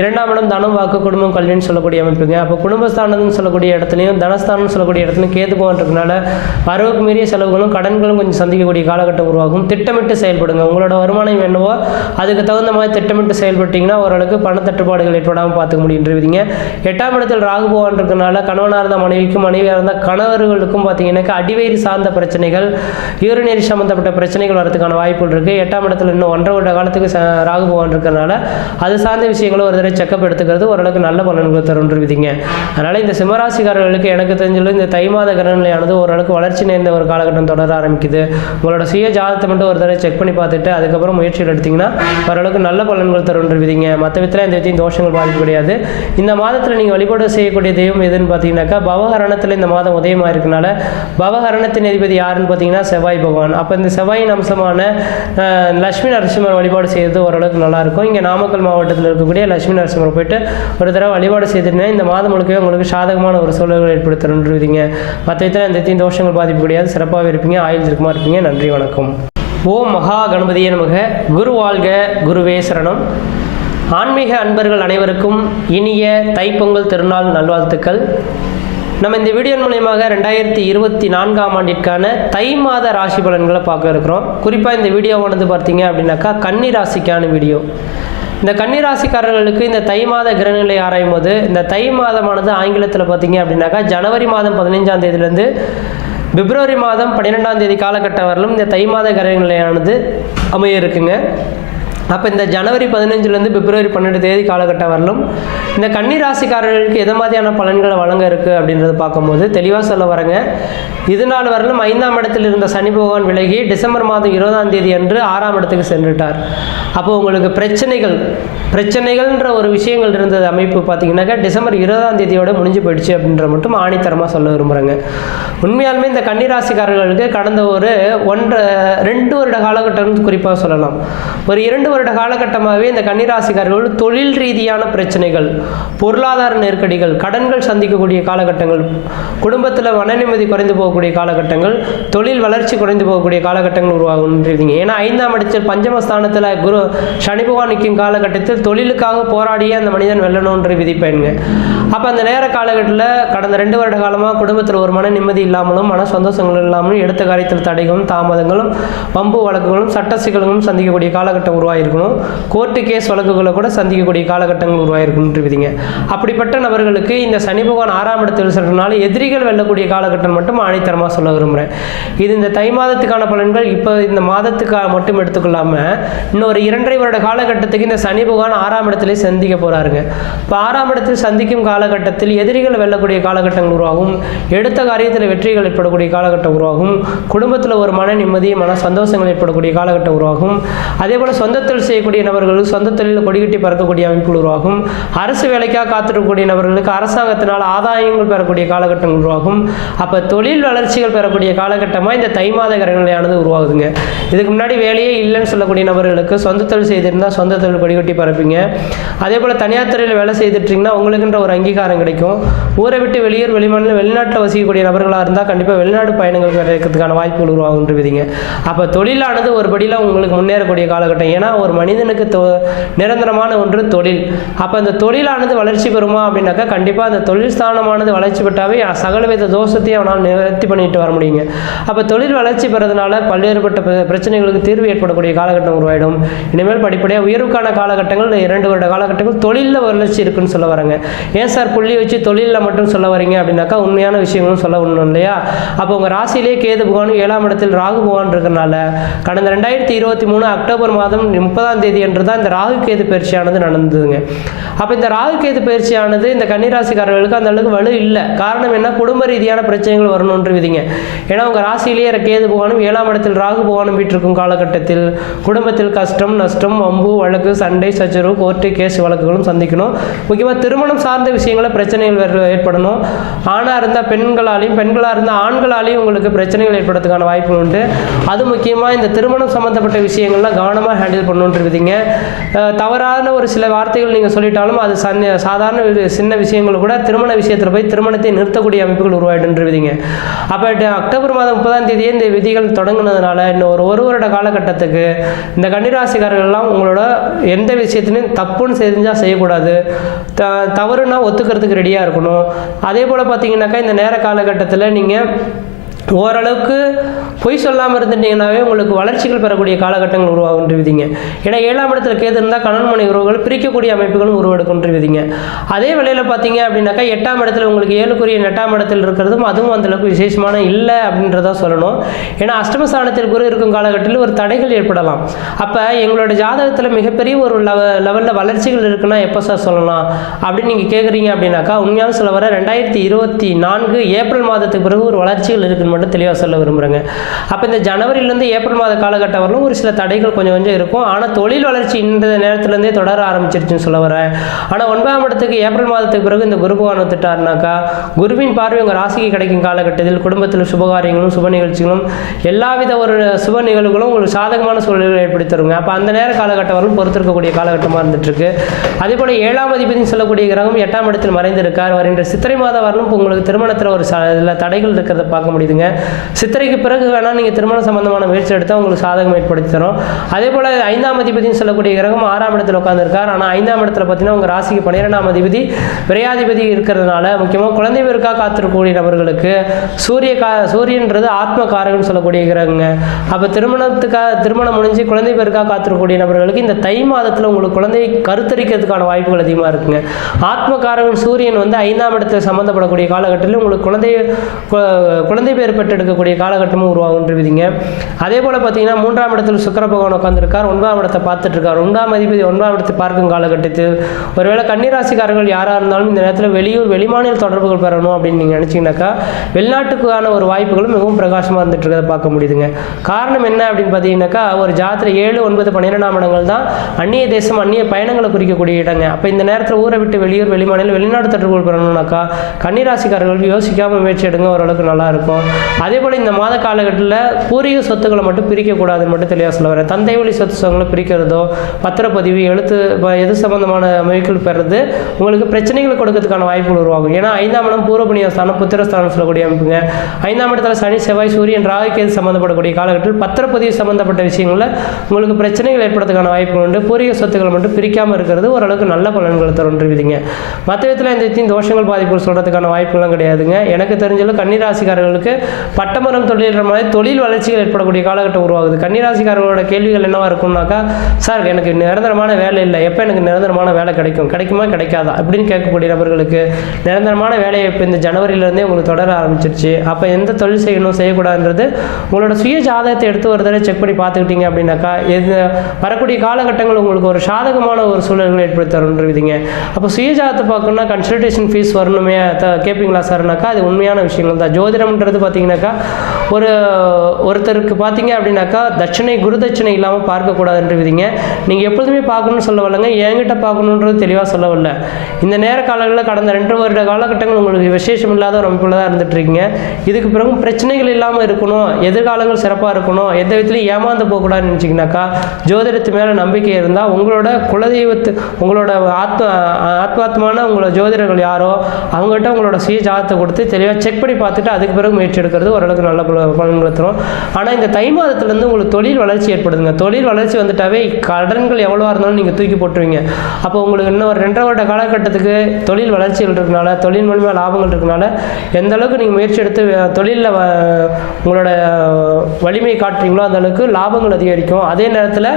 2ஆம் இடம் தனம் வாக்கு குடும்பம் கல்வின்னு சொல்லக்கூடிய அமைப்புங்க. அப்போ குடும்பஸ்தானம்னு சொல்லக்கூடிய இடத்துலையும் தனஸ்தானம்னு சொல்லக்கூடிய இடத்துலையும் கேது பகவான் இருக்கனால வரவுக்கு மீறிய செலவுகளும் கடன்களும் கொஞ்சம் சந்திக்கக்கூடிய காலகட்டம் உருவாகும். திட்டமிட்டு செயல்படுங்க. உங்களோட வருமானம் என்னவோ அதுக்கு தகுந்த மாதிரி திட்டமிட்டு செயல்பட்டீங்கன்னா ஓரளவுக்கு பணத்தட்டுப்பாடுகள் ஏற்படாமல் பார்த்துக்க முடியுன்றீங்க. 8ஆம் இடத்தில் ராகு பகவான் இருக்கனால கணவனாக இருந்த மனைவிக்கும் மனைவியாக இருந்த கணவர்களுக்கும் பார்த்தீங்கன்னாக்கா அடிவயிறு சார்ந்த பிரச்சனைகள் யூரினரி சம்மந்தப்பட்ட பிரச்சனைகள் வரதுக்கான வாய்ப்புகள் இருக்குது. 8ஆம் இடத்துல இன்னும் 1.5 வருட காலத்துக்கு ராகு பகவான் இருக்கிறதுனால அது சார்ந்த விஷயங்களும் ஒரு தடவை செக்கப் எடுத்துக்கிறது ஓரளவுக்கு நல்ல பலன்களை தருன்றுவிதிங்க. அதனால் இந்த சிம்மராசிக்காரர்களுக்கு எனக்கு தெரிஞ்சாலும் இந்த தை மாத கிரகநிலையானது ஓரளவுக்கு வளர்ச்சி நேர்ந்த ஒரு காலகட்டம் தொடர ஆரம்பிக்குது. உங்களோட சுய ஜாதகத்தை மட்டும் ஒரு தடவை செக் பண்ணி பார்த்துட்டு அதுக்கப்புறம் முயற்சிகள் எடுத்திங்கன்னா ஓரளவுக்கு நல்ல பலன்கள் தருன்றுவிதிங்க. மற்ற விதத்தில் எந்த விதத்தையும் தோஷங்கள் பாதிக்க கிடையாது. இந்த மாதத்தில் நீங்கள் வழிபாடு செய்யக்கூடிய தெய்வம் எதுன்னு பார்த்தீங்கன்னாக்கா பவஹரணத்தில் இந்த மாதம் உதயமாக இருக்கனால பவஹரணத்தின் அதிபதி யாருன்னு பார்த்தீங்கன்னா செவ்வாய் பகவான். அப்போ இந்த செவ்வாயின் அம்சமான லட்சுமி நரசிம்மர் வழிபாடு செய்கிறது ஓரளவுக்கு நல்லாயிருக்கும். இங்கே நாமக்கல் மாவட்டத்தில் இருக்கக்கூடிய லட்சுமி நரசிம்மர் போயிட்டு ஒரு தடவை வழிபாடு செய்துட்டுனா இந்த மாதம் முழுக்கவே உங்களுக்கு சாதகமான ஒரு சூழல்கள் ஏற்படுத்தணுன்றீங்க. மற்ற விதத்தில் எந்த தோஷங்கள் பாதிப்பு கிடையாது. சிறப்பாக இருப்பீங்க, ஆயுள் திருக்கமாக இருப்பீங்க. நன்றி, வணக்கம். ஓம் மகா கணபதியே நமக. குரு வாழ்க, குருவே சரணம். ஆன்மீக அன்பர்கள் அனைவருக்கும் இனிய தைப்பொங்கல் திருநாள் நல்வாழ்த்துக்கள். நம்ம இந்த வீடியோ மூலயமாக 2024ஆம் ஆண்டிற்கான தை மாத ராசி பலன்களை பார்க்க இருக்கிறோம். குறிப்பாக இந்த வீடியோவானது பார்த்தீங்க அப்படின்னாக்கா கன்னி ராசிக்கான வீடியோ. இந்த கன்னிராசிக்காரர்களுக்கு இந்த தை மாத கிரகநிலை ஆராயும் போது இந்த தை மாதமானது ஆங்கிலத்தில் பார்த்தீங்க அப்படின்னாக்கா ஜனவரி மாதம் 15ஆம் தேதியிலேருந்து பிப்ரவரி மாதம் 12ஆம் தேதி காலகட்டம் வரலும் இந்த தை மாத கிரகநிலையானது அமைய இருக்குங்க. அப்போ இந்த ஜனவரி 15லேருந்து பிப்ரவரி 12 தேதி காலகட்டம் வரலும் இந்த கன்னிராசிக்காரர்களுக்கு எது மாதிரியான பலன்களை வழங்க இருக்குது அப்படின்றத பார்க்கும்போது தெளிவாக சொல்ல வரங்க. இது நாள் வரலும் 5ஆம் இடத்தில் இருந்த சனி பகவான் விலகி டிசம்பர் மாதம் 20ஆம் தேதி அன்று 6ஆம் இடத்துக்கு சென்றுட்டார். அப்போ உங்களுக்கு பிரச்சனைகள்ன்ற ஒரு விஷயங்கள் இருந்தது அமைப்பு பார்த்தீங்கன்னாக்கா டிசம்பர் 20ஆம் தேதியோட முடிஞ்சு போயிடுச்சு அப்படின்ற மட்டும் ஆணித்தரமாக சொல்ல விரும்புகிறேங்க. உண்மையாலுமே இந்த கன்னிராசிக்காரர்களுக்கு கடந்த ஒரு 2 வருட காலகட்டம் குறிப்பாக சொல்லலாம். ஒரு 2 வருட காலகட்டமாகவே இந்த கன்னிராசிக்காரர்கள் தொழில் ரீதியான பிரச்சனைகள், பொருளாதார நெருக்கடிகள், கடன்கள் சந்திக்கக்கூடிய காலகட்டங்கள், குடும்பத்தில் மன நிம்மதி குறைந்து போகக்கூடிய காலகட்டங்கள், தொழில் வளர்ச்சி குறைந்து போகக்கூடிய காலகட்டங்கள் உருவாகுன்றீங்க. ஏன்னா 5ஆம் இடத்தில் பஞ்சமஸ்தானத்தில் குரு சனி பகவான் நிற்கும் காலகட்டத்தில் தொழிலுக்காக போராடிய அந்த மனிதன் வெல்லணுன்ற விதிப்பயன்ங்க. அப்போ அந்த நேர காலகட்டத்தில் கடந்த 2 வருட காலமாக குடும்பத்தில் ஒரு மன நிம்மதி இல்லாமலும் மன சந்தோஷங்கள் இல்லாமலும் எடுத்த காரியத்தில் தடைகளும் தாமதங்களும் பம்பு வழக்குகளும் சட்ட சிக்கல்களும் சந்திக்கக்கூடிய காலகட்டம் உருவாயிருக்கணும். கோர்ட்டு கேஸ் வழக்குகளை கூட சந்திக்கக்கூடிய காலகட்டங்கள் உருவாயிருக்குன்றீங்க. அப்படிப்பட்ட நபர்களுக்கு இந்த சனி பகவான் 6ஆம் இடத்தில் சென்றனால எதிரிகள் வெல்லக்கூடிய காலகட்டம் மட்டும் ஆணித்தரமாக சொல்ல விரும்புகிறேன். இது இந்த தை மாதத்துக்கான பலன்கள். இப்போ இந்த மாதத்துக்காக மட்டும் எடுத்துக்கொள்ளாமல் இன்னொரு 2.5 வருட காலகட்டத்துக்கு இந்த சனி பகவான் 6ஆம் இடத்திலே சந்திக்க போகிறாருங்க. இப்போ 6ஆம் இடத்தில் சந்திக்கும் காலகட்டத்தில் எதிரிகள் வெல்லக்கூடிய காலகட்டங்கள் உருவாகும். எடுத்த காரியத்தில் வெற்றிகள் ஏற்படக்கூடிய காலகட்டம் உருவாகும். குடும்பத்தில் ஒரு மன நிம்மதி மன சந்தோஷங்கள் ஏற்படக்கூடிய காலகட்டம் உருவாகும். அதே போல் சொந்த தொழில் செய்யக்கூடிய நபர்களுக்கு சொந்த தொழிலில் கொடிகட்டி பறக்கக்கூடிய அமைப்புகள் உருவாகும். அரசு வேலைக்காக காத்திருக்கக்கூடிய நபர்களுக்கு அரசாங்கத்தினால் ஆதாயங்கள் பெறக்கூடிய காலகட்டம் உருவாகும். அப்போ தொழில் வளர்ச்சிகள் பெறக்கூடிய காலகட்டமாக இந்த தை மாத கிரகநிலையானது உருவாகுதுங்க. இதுக்கு முன்னாடி வேலையே இல்லைன்னு சொல்லக்கூடிய நபர்களுக்கு சொந்த தொழில் செய்திருந்தால் சொந்த தொழில் கொடிகட்டி பறப்பீங்க. அதே போல் தனியார் துறையில் வேலை செய்துட்டீங்கன்னா உங்களுக்குன்ற ஒரு அங்கீகாரம் கிடைக்கும். ஊரை விட்டு வெளியூர் வெளிமாநிலம் வெளிநாட்டில் வசிக்கக்கூடிய நபர்களாக இருந்தால் கண்டிப்பாக வெளிநாடு பயணங்கள் கிடைக்கிறதுக்கான வாய்ப்புகள் உருவாகுன்றீங்க. அப்போ தொழிலானது ஒரு படியில் உங்களுக்கு முன்னேறக்கூடிய காலகட்டம். ஏன்னா ஒரு மனிதனுக்கு நிரந்தரமான ஒன்று தொழில். அப்போ அந்த தொழிலானது வளர்ச்சி பெறுமா அப்படின்னாக்கா கண்டிப்பாக அந்த தொழில் ஸ்தானமானது வளர்ச்சி பெற்றாவே சகலவித தோஷத்தையும் அவனால் நிவர்த்தி பண்ணிட்டு வர முடியுங்க. அப்போ தொழில் வளர்ச்சி பெறதுனால பல்வேறுபட்ட பிரச்சனைகளுக்கு தீர்வு ஏற்படக்கூடிய காலகட்டம் உருவாயிடும். இனிமேல் படிப்படியாக உயர்வுக்கான காலகட்டங்கள் 2 வருட காலகட்டங்கள் தொழிலில் வளர்ச்சி இருக்குன்னு சொல்ல வராங்க. ஏன் சார் புள்ளி வச்சு தொழிலில் மட்டும் சொல்ல வரீங்க அப்படின்னாக்கா உண்மையான விஷயங்களும் சொல்ல ஒன்றும் இல்லையா? அப்போ உங்கள் ராசியிலே கேது பகவான் 7ஆம் இடத்தில் ராகு பகவான் இருக்கிறனால கடந்த 2023 அக்டோபர் மாதம் 30ஆம் தேதி அன்று தான் இந்த ராகு கேது பயிற்சியானது நடந்ததுங்க. அப்போ இந்த ராகு கேது பயிற்சியானது இந்த கன்னிராசிக்காரர்களுக்கு அந்த அளவுக்கு வலு இல்லை. காரணம் என்ன? குடும்ப ரீதியான பிரச்சனைகள் வரணுன்ற விதிங்க. ஏன்னா உங்கள் ராசியிலேயே கேது பகவானும் 7ஆம் இடத்தில் ராகு பகவானும் வீட்டிருக்கும் காலகட்டத்தில் குடும்பத்தில் கஷ்டம் நஷ்டம் வம்பு வழக்கு சண்டை சச்சரவு கோர்ட்டு கேஸ் வழக்குகளும் சந்திக்கணும். முக்கியமாக திருமணம் சார்ந்த விஷயங்கள பிரச்சனைகள் ஏற்படணும். ஆணாக இருந்தால் பெண்களாலையும் பெண்களாக இருந்தால் ஆண்களாலையும் உங்களுக்கு பிரச்சனைகள் ஏற்படுறதுக்கான வாய்ப்பு உண்டு. அது முக்கியமாக இந்த திருமணம் சம்மந்தப்பட்ட விஷயங்கள்லாம் கவனமாக ஹேண்டில் பண்ணணுன்றீங்க. தவறான ஒரு சில வார்த்தைகள் நீங்கள் சொல்லிட்டாலும் அது சாதாரண சின்ன விஷயங்கள் கூட திருமண விஷயத்தில் போய் திருமணத்தை நிறுத்தக்கூடிய அமைப்புகள் உருவாயிடுன்றீங்க. அப்போ அக்டோபர் மாதம் 30ஆம் தேதியே இந்த விதிகள் தொடங்கினதுனால இன்னும் ஒரு வருட காலகட்டத்துக்கு இந்த கன்னிராசிக்காரர்கள்லாம் உங்களோட எந்த விஷயத்துலையும் தப்புன்னு செஞ்சால் செய்யக்கூடாது. தவறுனா ஒத்துக்கிறதுக்கு ரெடியாக இருக்கணும். அதே போல் பார்த்தீங்கன்னாக்கா இந்த நேர காலகட்டத்தில் நீங்கள் ஓரளவுக்கு பொய் சொல்லாமல் இருந்துட்டீங்கன்னாவே உங்களுக்கு வளர்ச்சிகள் பெறக்கூடிய காலகட்டங்கள் உருவாகுன்றீங்க. ஏன்னா 7ஆம் இடத்துல கேது இருந்தால் கணவன் மனைவி உறவுகள் பிரிக்கக்கூடிய அமைப்புகளும் உருவெடுக்குன்றீங்க. அதே வேளையில் பார்த்தீங்க அப்படின்னாக்கா 8ஆம் இடத்துல உங்களுக்கு 7க்குரிய 8ஆம் இடத்தில் இருக்கிறதும் அதுவும் அந்தளவுக்கு விசேஷமான இல்லை அப்படின்றத சொல்லணும். ஏன்னா அஷ்டமஸ்தானத்தில் குரு இருக்கும் காலகட்டத்தில் ஒரு தடைகள் ஏற்படலாம். அப்போ எங்களோட ஜாதகத்தில் மிகப்பெரிய ஒரு லெவலில் வளர்ச்சிகள் இருக்குன்னா எப்போ சார் சொல்லலாம் அப்படின்னு நீங்கள் கேட்குறீங்க அப்படின்னாக்கா உண்மையான சொல்ல வர 2024 ஏப்ரல் மாதத்துக்கு பிறகு ஒரு வளர்ச்சிகள் இருக்குன்னு மட்டும் தெளிவாக சொல்ல விரும்புகிறேங்க. அப்போ இந்த ஜனவரியிலேருந்து ஏப்ரல் மாத காலகட்டம் வரலும் ஒரு சில தடைகள் கொஞ்சம் கொஞ்சம் இருக்கும். ஆனால் தொழில் வளர்ச்சி இந்த நேரத்துலேருந்தே தொடர ஆரம்பிச்சிருச்சுன்னு சொல்ல வரேன். ஆனால் 9ஆம் இடத்துக்கு ஏப்ரல் மாதத்துக்கு பிறகு இந்த குரு பகவான் வந்துட்டாருனாக்கா குருவின் பார்வை உங்கள் ராசிக்கு கிடைக்கும் காலகட்டத்தில் குடும்பத்தில் சுபகாரியங்களும் சுப நிகழ்ச்சிகளும் எல்லாவித ஒரு சுப நிகழ்வுகளும் உங்களுக்கு சாதகமான சூழல்களை ஏற்படுத்தி தருங்க. அப்போ அந்த நேர காலகட்டம் வரலும் பொறுத்திருக்கக்கூடிய காலகட்டமாக இருந்துட்டுருக்கு. அதே போல் 7ஆம் அதிபதினு சொல்லக்கூடிய கிரகம் 8ஆம் இடத்தில் மறைந்திருக்கார். வருகின்ற சித்திரை மாதம் வரலும் உங்களுக்கு திருமணத்தில் ஒரு தடைகள் இருக்கிறத பார்க்க முடியுதுங்க. சித்திரைக்கு பிறகு வேணால் நீங்கள் திருமணம் சம்பந்தமான முயற்சி எடுத்தால் உங்களுக்கு சாதகம் ஏற்படுத்தி தரும். அதே போல் 5ஆம் அதிபதினு சொல்லக்கூடிய கிரகம் 6ஆம் இடத்தில் உட்காந்துருக்கார். ஆனால் 5ஆம் இடத்துல பார்த்தீங்கன்னா உங்கள் ராசிக்கு 12ஆம் அதிபதி விரையாதிபதி இருக்கிறதுனால முக்கியமாக குழந்தை பேருக்காக காத்திருக்கக்கூடிய நபர்களுக்கு சூரியன்றது ஆத்ம காரகன்னு சொல்லக்கூடிய கிரகங்க. அப்போ திருமணம் முடிஞ்சு குழந்தை பேருக்காக காத்திருக்கக்கூடிய நபர்களுக்கு இந்த தை மாதத்தில் உங்களுக்கு குழந்தையை கருத்தரிக்கிறதுக்கான வாய்ப்புகள் அதிகமாக இருக்குங்க. ஆத்ம காரகன் சூரியன் 5ஆம் இடத்தில் சம்மந்தப்படக்கூடிய காலகட்டத்தில் உங்களுக்கு குழந்தை பேர் பெற்று எடுக்கக்கூடிய காலகட்டமும் உருவாகுன்றீங்க. அதே போல் பார்த்தீங்கன்னா 3ஆம் இடத்தில் சுக்கிர பகவான் உட்காந்துருக்கார். 9ஆம் இடத்தை பார்த்துட்டு இருக்கார். 9ஆம் அதிபதி 9ஆம் இடத்தை பார்க்கும் காலகட்டத்தில் ஒருவேளை கன்னிராசிக்காரர்கள் யாராக இருந்தாலும் இந்த நேரத்தில் வெளிமாநில தொடர்புகள் பெறணும் அப்படின்னு நீங்கள் நினச்சிங்கனாக்கா வெளிநாட்டுக்கான ஒரு வாய்ப்புகளும் மிகவும் பிரகாசமாக இருந்துட்டு இருக்கிறத பார்க்க முடியுதுங்க. காரணம் என்ன அப்படின்னு பார்த்தீங்கன்னாக்கா ஒரு ஜாத்திரை 7, 9, 12ஆம் இடங்கள் தான் அந்நிய தேசம் அந்நிய பயணங்களை குறிக்கக்கூடிய இடங்க. அப்போ இந்த நேரத்தில் ஊரை விட்டு வெளியூர் வெளிமாநில வெளிநாட்டு தொடர்புகள் பெறணும்னாக்கா கன்னிராசிக்காரர்களுக்கு யோசிக்காமல் முயற்சி எடுங்க, ஓரளவுக்கு நல்லா இருக்கும். அதே போல் இந்த மாத காலகட்டத்தில் பூர்வீக சொத்துக்களை மட்டும் பிரிக்கக்கூடாதுன்னு மட்டும் தெளிவாக சொல்ல வரேன். தந்தை வழி சொத்துக்களை பிரிக்கிறதோ, பத்திரப்பதிவு, எழுத்து எது சம்பந்தமான அமைப்புகள் பெறுறது உங்களுக்கு பிரச்சனைகளை கொடுக்கறதுக்கான வாய்ப்புகள் உருவாகும். ஏன்னா 5ஆம் இடம் பூர்வபுண்ணிய ஸ்தானம், புத்திரஸ்தானம் சொல்லக்கூடிய அமைப்புங்க. 5ஆம் இடத்துல சனி, செவ்வாய், சூரியன், ராகு, கேது சம்பந்தப்படக்கூடிய காலகட்டத்தில் பத்திரப்பதிவு சம்பந்தப்பட்ட விஷயங்களில் உங்களுக்கு பிரச்சனைகள் ஏற்படுறதுக்கான வாய்ப்புகள் உண்டு. பூர்வீக சொத்துக்களை மட்டும் பிரிக்காமல் இருக்கிறது ஓரளவுக்கு நல்ல பலன்களை தருவிதிங்க. மற்ற விதத்தில் இந்த தோஷங்கள் பாதிப்புகள் சொல்கிறதுக்கான வாய்ப்புகளும் கிடையாதுங்க. எனக்கு தெரிஞ்சளவு கன்னிராசிக்காரர்களுக்கு பட்டமரம் தொழில் மாதிரி தொழில் வளர்ச்சிகள் ஏற்படக்கூடிய காலகட்டம் உருவாகுது. கன்னிராசிக்காரர்களோட கேள்விகள் என்னவா இருக்கும்னாக்கா, சார் எனக்கு நிரந்தரமான வேலை இல்லை, எப்போ எனக்கு நிரந்தரமான வேலை கிடைக்குமா கிடைக்காதா அப்படின்னு கேட்கக்கூடிய நபர்களுக்கு நிரந்தரமான வேலையை இப்போ இந்த ஜனவரியிலேருந்தே உங்களுக்கு தொடர ஆரம்பிச்சிருச்சு. அப்போ எந்த தொழில் செய்யணும் செய்யக்கூடாதுன்றது உங்களோட சுய ஜாதகத்தை எடுத்து ஒரு தடவை செக் பண்ணி பார்த்துக்கிட்டீங்க அப்படின்னாக்கா இது வரக்கூடிய காலகட்டங்கள் உங்களுக்கு ஒரு சாதகமான ஒரு சூழல்களை ஏற்படுத்தி தருவிதிங்க. அப்போ சுய ஜாதகத்தை பார்க்கணும்னா கன்சல்டேஷன் ஃபீஸ் வரணுமே கேட்பீங்களா சார்னாக்கா அது உண்மையான விஷயங்கள் தான். ஜோதிடம்ன்றது பார்த்தீங்கன்னாக்கா ஒருத்தருக்கு பார்த்தீங்க அப்படின்னாக்கா தட்சணை குரு தட்சணை இல்லாமல் பார்க்கக்கூடாதுன்ற விதிங்க. நீங்கள் எப்பொழுதுமே பார்க்கணும்னு சொல்ல வரலங்க, என்கிட்ட பார்க்கணுன்றது தெளிவாக சொல்ல வரல. இந்த நேர காலங்களில் கடந்த 2 வருட காலகட்டங்கள் உங்களுக்கு விசேஷம் இல்லாத ஒரு அமைப்பில் தான் இருந்துட்டு இருக்கீங்க. இதுக்கு பிறகு பிரச்சனைகள் இல்லாமல் இருக்கணும், எதிர்காலங்கள் சிறப்பாக இருக்கணும், எந்த விதத்துலையும் ஏமாந்து போகக்கூடாதுன்னு நினச்சிங்கனாக்கா ஜோதிடத்து மேலே நம்பிக்கை இருந்தால் உங்களோட குலதெய்வத்து உங்களோட ஆத்மாத்மான உங்களோட ஜோதிடர்கள் யாரோ அவங்ககிட்ட உங்களோட சுய ஜாதகத்தை கொடுத்து தெளிவாக செக் பண்ணி பார்த்துட்டு அதுக்கு பிறகு முயற்சி எடுக்கிறது ஓரளவுக்கு நல்ல பலன்களை தரும். ஆனால் இந்த தை மாதத்துலேருந்து உங்களுக்கு தொழில் வளர்ச்சி ஏற்படுதுங்க. தொழில் வளர்ச்சி வந்துட்டாவே கடன்கள் எவ்வளோவா இருந்தாலும் நீங்கள் தூக்கி போட்டுருவீங்க. அப்போ உங்களுக்கு இன்னும் ஒரு 2.5 வருட காலகட்டத்துக்கு தொழில் வளர்ச்சிகள் இருக்கனால, தொழில் மூலியமாக லாபங்கள் இருக்கனால எந்த அளவுக்கு நீங்கள் முயற்சி எடுத்து தொழிலில் உங்களோட வலிமை காட்டுறீங்களோ அந்த அளவுக்கு லாபங்கள் அதிகரிக்கும். அதே நேரத்தில்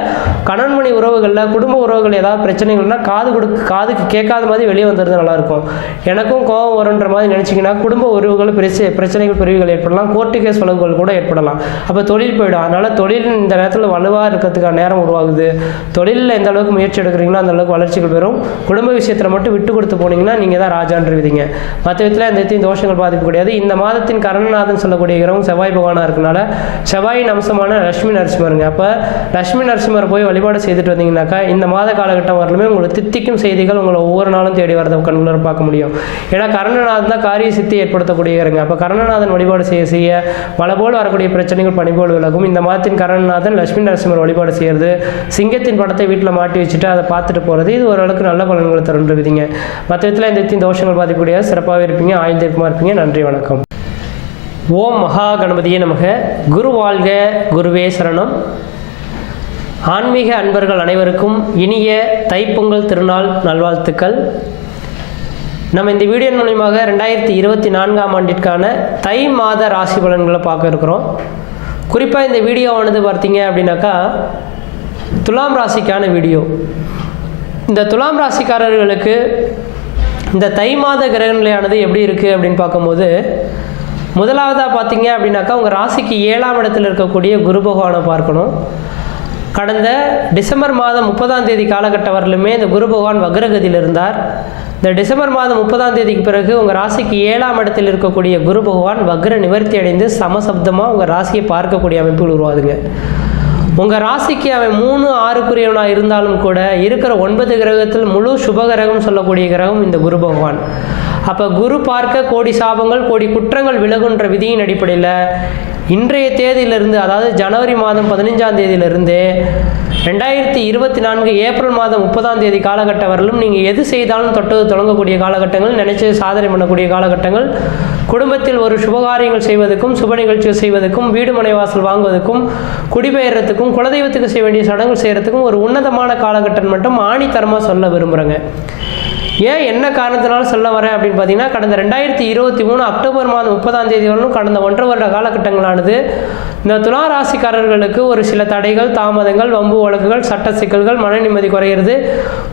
கணவன்மணி உறவுகளில் குடும்ப உறவுகள் ஏதாவது பிரச்சனைகள்னா காதுக்கு கேட்காத மாதிரி வெளியே வந்துடுறது நல்லாயிருக்கும். எனக்கும் கோபம் வருன்ற மாதிரி நினச்சிங்கன்னா குடும்ப உறவுகள் பிரச்சனைகள் பிரிவுகள் ஏற்படலாம், கோர்ட்டு கேஸ் வழக்குகள் கூட ஏற்படலாம். அப்போ தொழில் போயிடும். அதனால் தொழில் இந்த நேரத்தில் வலுவாக இருக்கிறதுக்கான நேரம் உருவாகுது. தொழிலில் எந்த அளவுக்கு முயற்சி எடுக்கிறீங்களோ அந்த அளவுக்கு வளர்ச்சிகள் பெறும். குடும்ப விஷயத்தில் மட்டும் விட்டு கொடுத்து போனீங்கன்னா நீங்கள் தான் ராஜான்றுவீங்க. மற்ற விதத்தில் எந்த தோஷங்கள் பாதிப்பு கிடையாது. இந்த மாதத்தின் கரணநாதன் சொல்லக்கூடிய கிரகம் செவ்வாய் பகவானாக இருக்கனால செவ்வாயின் அம்சமான லட்சுமி நரசிம்மருங்க. அப்போ லட்சுமி நரசிம்மர் போய் வழிபாடு செய்துட்டு வந்தீங்கன்னாக்கா இந்த மாத காலகட்டம் வரலுமே உங்களுக்கு தித்திக்கும் செய்திகள் உங்களை ஒவ்வொரு நாளும் தேடி வரதை கண்குள்ள பார்க்க முடியும். ஏன்னா கரணநாதன் தான் காரிய சித்தி ஏற்படுத்தக்கூடியவருங்க. அப்போ கரணநாதன் வழிபாடு செய்ய மழை போல் வரக்கூடிய பிரச்சனைகள் பனி போல் விலகும். இந்த மாதத்தின் கரணநாதன் லட்சுமி நரசிம்மர் வழிபாடு செய்கிறது, சிங்கத்தின் படத்தை வீட்டில் மாட்டி வச்சுட்டு அதை பார்த்துட்டு போகிறது, இது ஓரளவுக்கு நல்ல பலன்களை தருவிதிங்க. மற்ற விதத்தில் இந்த தோஷங்கள் பாதிக்கக்கூடிய சிறப்பாகவே இருப்பீங்க, ஆய்ந்திருக்குமா இருப்பீங்க. நன்றி, வணக்கம். ஓம் மகா கணபதியே நமக. குரு வாழ்க, குருவே சரணம். ஆன்மீக அன்பர்கள் அனைவருக்கும் இனிய தைப்பொங்கல் திருநாள் நல்வாழ்த்துக்கள். நம்ம இந்த வீடியோ மூலமாக 2024ஆம் ஆண்டிற்கான தை மாத ராசி பலன்களை பார்க்க இருக்கிறோம். குறிப்பாக இந்த வீடியோவானது பார்த்தீங்க அப்படின்னாக்கா துலாம் ராசிக்கான வீடியோ. இந்த துலாம் ராசிக்காரர்களுக்கு இந்த தை மாத கிரகநிலையானது எப்படி இருக்குது அப்படின்னு பார்க்கும்போது, முதலாவதாக பார்த்தீங்க அப்படின்னாக்கா உங்கள் ராசிக்கு 7ஆம் இடத்தில் இருக்கக்கூடிய குரு பகவானை பார்க்கணும். கடந்த டிசம்பர் மாதம் 30ஆம் தேதி காலகட்டம் வரலுமே இந்த குரு பகவான் வக்ரகதியில் இருந்தார். இந்த டிசம்பர் மாதம் 30ஆம் தேதிக்கு பிறகு உங்கள் ராசிக்கு 7ஆம் இடத்தில் இருக்கக்கூடிய குரு பகவான் வக்ர நிவர்த்தி அடைந்து சமசப்தமாக உங்கள் ராசியை பார்க்கக்கூடிய அமைப்புகள் உருவாதுங்க. உங்கள் ராசிக்கு அவன் 3, 6 இருந்தாலும் கூட இருக்கிற 9 கிரகத்தில் முழு சுபகிரகம் சொல்லக்கூடிய கிரகம் இந்த குரு பகவான். அப்போ குரு பார்க்க கோடி சாபங்கள் கோடி குற்றங்கள் விலகுன்ற விதியின் அடிப்படையில் இன்றைய தேதியிலிருந்து, அதாவது ஜனவரி மாதம் 15ஆம் தேதியிலிருந்து 2024 ஏப்ரல் மாதம் 30ஆம் தேதி காலகட்டம் வரலும் நீங்கள் எது செய்தாலும் தொட்டது தொடங்கக்கூடிய காலகட்டங்கள், நினைச்சது சாதனை பண்ணக்கூடிய காலகட்டங்கள், குடும்பத்தில் ஒரு சுபகாரியங்கள் செய்வதற்கும், சுப நிகழ்ச்சிகள் செய்வதற்கும், வீடு மனை வாசல் வாங்குவதற்கும், குடிபெயர்றதுக்கும், குலதெய்வத்துக்கு செய்ய வேண்டிய சடங்குகள் செய்கிறதுக்கும் ஒரு உன்னதமான காலகட்டம் மட்டும் ஆணித்தரமாக சொல்ல விரும்புகிறேங்க. ஏன் என்ன காரணத்தினாலும் சொல்ல வரேன் அப்படின்னு பார்த்தீங்கன்னா, கடந்த 2023 அக்டோபர் மாதம் 30ஆம் தேதி வரலும் கடந்த 1.5 வருட காலகட்டங்களானது இந்த துலா ராசிக்காரர்களுக்கு ஒரு சில தடைகள், தாமதங்கள், வம்பு வழக்குகள், சட்ட சிக்கல்கள், மன நிம்மதி குறையிறது,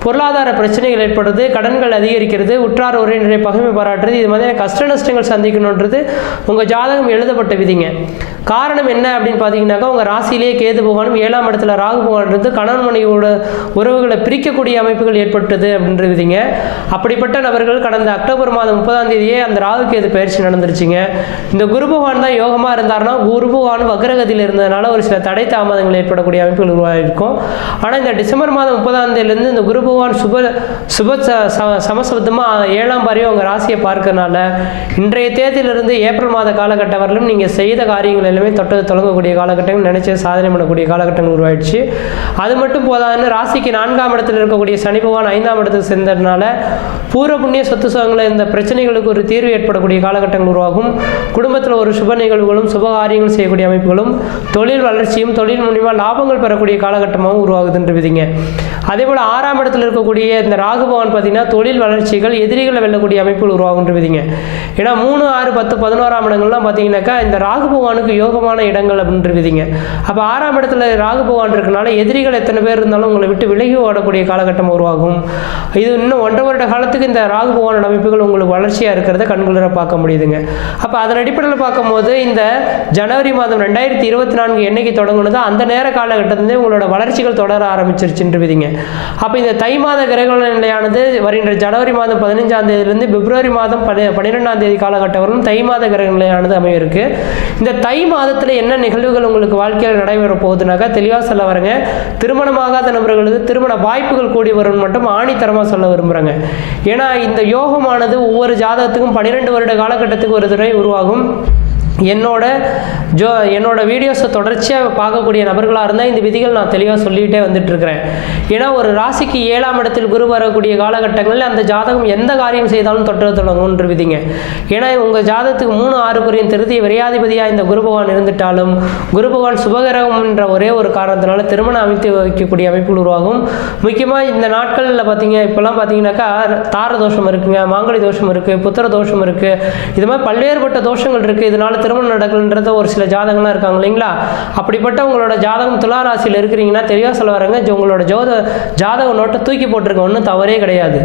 பொருளாதார பிரச்சனைகள் ஏற்படுறது, கடன்கள் அதிகரிக்கிறது, உற்றார் உறவினரை பகைமை பாராட்டுறது, இது மாதிரியான கஷ்ட நஷ்டங்கள் சந்திக்கணுன்றது உங்கள் ஜாதகம் எழுதப்பட்ட விதிங்க. காரணம் என்ன அப்படின்னு பார்த்தீங்கன்னாக்கா உங்கள் ராசியிலேயே கேது பகவானும் 7ஆம் இடத்துல ராகு பகவான் இருந்து கணவன் மனைவியோட உறவுகளை பிரிக்கக்கூடிய அமைப்புகள் ஏற்பட்டது அப்படின்ற விதிங்க. அப்படிப்பட்ட நபர்கள் கடந்த அக்டோபர் மாதம் 30ஆம் தேதியே அந்த ராகு கேது பயிற்சி நடந்துருச்சுங்க. இந்த குரு பகவான் தான் யோகமாக இருந்தார்னா குரு பகவான் வக்ரகதியில் இருந்ததுனால ஒரு சில தடை தாமதங்கள் ஏற்படக்கூடிய அமைப்புகள் உருவாகிருக்கும். ஆனால் இந்த டிசம்பர் மாதம் 30ஆம் தேதியிலேருந்து இந்த குரு பகவான் சுப சமசப்தமாக 7ஆம் பாரியும் அவங்க ராசியை பார்க்கறனால இன்றைய தேதியிலிருந்து ஏப்ரல் மாத காலகட்டம் வரலும் நீங்கள் செய்த காரியங்கள் எல்லாமே தொட்டது தொடங்கக்கூடிய காலகட்டங்கள், நினைச்ச சாதனை பண்ணக்கூடிய காலகட்டங்கள் உருவாயிடுச்சு. அது மட்டும் போதாதுன்னு ராசிக்கு 4ஆம் இடத்தில் இருக்கக்கூடிய சனி பகவான் 5ஆம் இடத்துக்கு சேர்ந்ததுனால பூர்வ புண்ணிய சொத்து சுகங்களை இந்த பிரச்சனைகளுக்கு ஒரு தீர்வு ஏற்படக்கூடிய காலகட்டங்கள் உருவாகும். குடும்பத்தில் ஒரு சுப நிகழ்வுகளும் சுப காரியங்கள் செய்யக்கூடிய அமைப்புகளும் தொழில் வளர்ச்சியும் தொழில் மூலியமாக லாபங்கள் பெறக்கூடிய காலகட்டமாகவும் உருவாகுதுன்ற விதிங்க. அதே போல் 6ஆம் இடத்தில் இருக்கக்கூடிய இந்த ராகு பகவான் பார்த்தீங்கன்னா தொழில் வளர்ச்சிகள் எதிரிகளை வெல்லக்கூடிய அமைப்புகள் உருவாகுன்ற விதிங்க. ஏன்னா 3, 6, 10, 11ஆம் இடங்கள்லாம் பார்த்தீங்கன்னாக்கா இந்த ராகு பகவானுக்கு யோகமான இடங்கள் அப்படின்ற விதிங்க. அப்போ 6ஆம் இடத்துல ராகு பகவான் இருக்கனால எதிரிகள் எத்தனை பேர் இருந்தாலும் உங்களை விட்டு விலகி ஓடக்கூடிய காலகட்டம் உருவாகும். இது இன்னும் 1.5 வருட காலத்துக்கு இந்த ராகு பகவானோட அமைப்புகள் உங்களுக்கு வளர்ச்சியாக இருக்கிறத கண்குளிர பார்க்க முடியுதுங்க. அப்போ அதன் அடிப்படையில் பார்க்கும்போது இந்த ஜனவரி மாதம் 2024 என்னைக்கு தொடங்குனதோ அந்த நேர காலகட்டத்திலே உங்களோட வளர்ச்சிகள் தொடர ஆரம்பிச்சிருச்சுன்ற விதிங்க. அப்போ இந்த தை மாத கிரக நிலையானது வருகின்ற ஜனவரி மாதம் 15ஆம் தேதியிலிருந்து பிப்ரவரி மாதம் 12ஆம் தேதி காலகட்டம் வரும் தை மாத கிரக நிலையானது அமையிருக்கு. இந்த தை மாதத்தில் என்ன நிகழ்வுகள் உங்களுக்கு வாழ்க்கையில் நடைபெற போகுதுனாக்கா தெளிவாக சொல்ல வரங்க. திருமணமாகாத நபர்களுக்கு திருமண வாய்ப்புகள் கூடி வரும் மட்டும் ஆணித்தரமாக சொல்ல விரும்புகிறாங்க. ஏன்னா இந்த யோகமானது ஒவ்வொரு ஜாதகத்துக்கும் 12 வருட காலகட்டத்துக்கு ஒரு தடவை உருவாகும். என்னோட வீடியோஸை தொடர்ச்சியாக பார்க்கக்கூடிய நபர்களாக இருந்தால் இந்த விதிகள் நான் தெளிவாக சொல்லிகிட்டே வந்துட்டுருக்கிறேன். ஏன்னா ஒரு ராசிக்கு 7ஆம் இடத்தில் குரு வரக்கூடிய காலகட்டங்களில் அந்த ஜாதகம் எந்த காரியம் செய்தாலும் தொற்று தொடங்கும்ன்ற விதிங்க. ஏன்னா உங்கள் ஜாதகத்துக்கு 3, 6 குறியும் திருத்தி விரையாதிபதியாக இந்த குரு பகவான் இருந்துட்டாலும் குரு பகவான் சுபகிரகம் என்ற ஒரே ஒரு காரணத்தினால திருமணம் அமைத்து வைக்கக்கூடிய அமைப்புகள் உருவாகும். முக்கியமாக இந்த நாட்களில் பார்த்தீங்க இப்போல்லாம் பார்த்தீங்கன்னாக்கா தார தோஷம் இருக்குங்க, மாங்கலி தோஷம் இருக்குது, புத்திர தோஷம் இருக்குது, இது மாதிரி பல்வேறுபட்ட தோஷங்கள் இருக்குது. இதனால் திருமணம் நடக்கலன்றத ஒரு சில ஜாதகம்லாம் இருக்காங்க இல்லைங்களா. அப்படிப்பட்ட உங்களோட ஜாதகம் துலா ராசியில் இருக்கிறீங்கன்னா தெளிவாக சொல்ல வரங்க. உங்களோட ஜாதக நோட்டை தூக்கி போட்டிருக்க ஒன்றும் தவறே கிடையாது.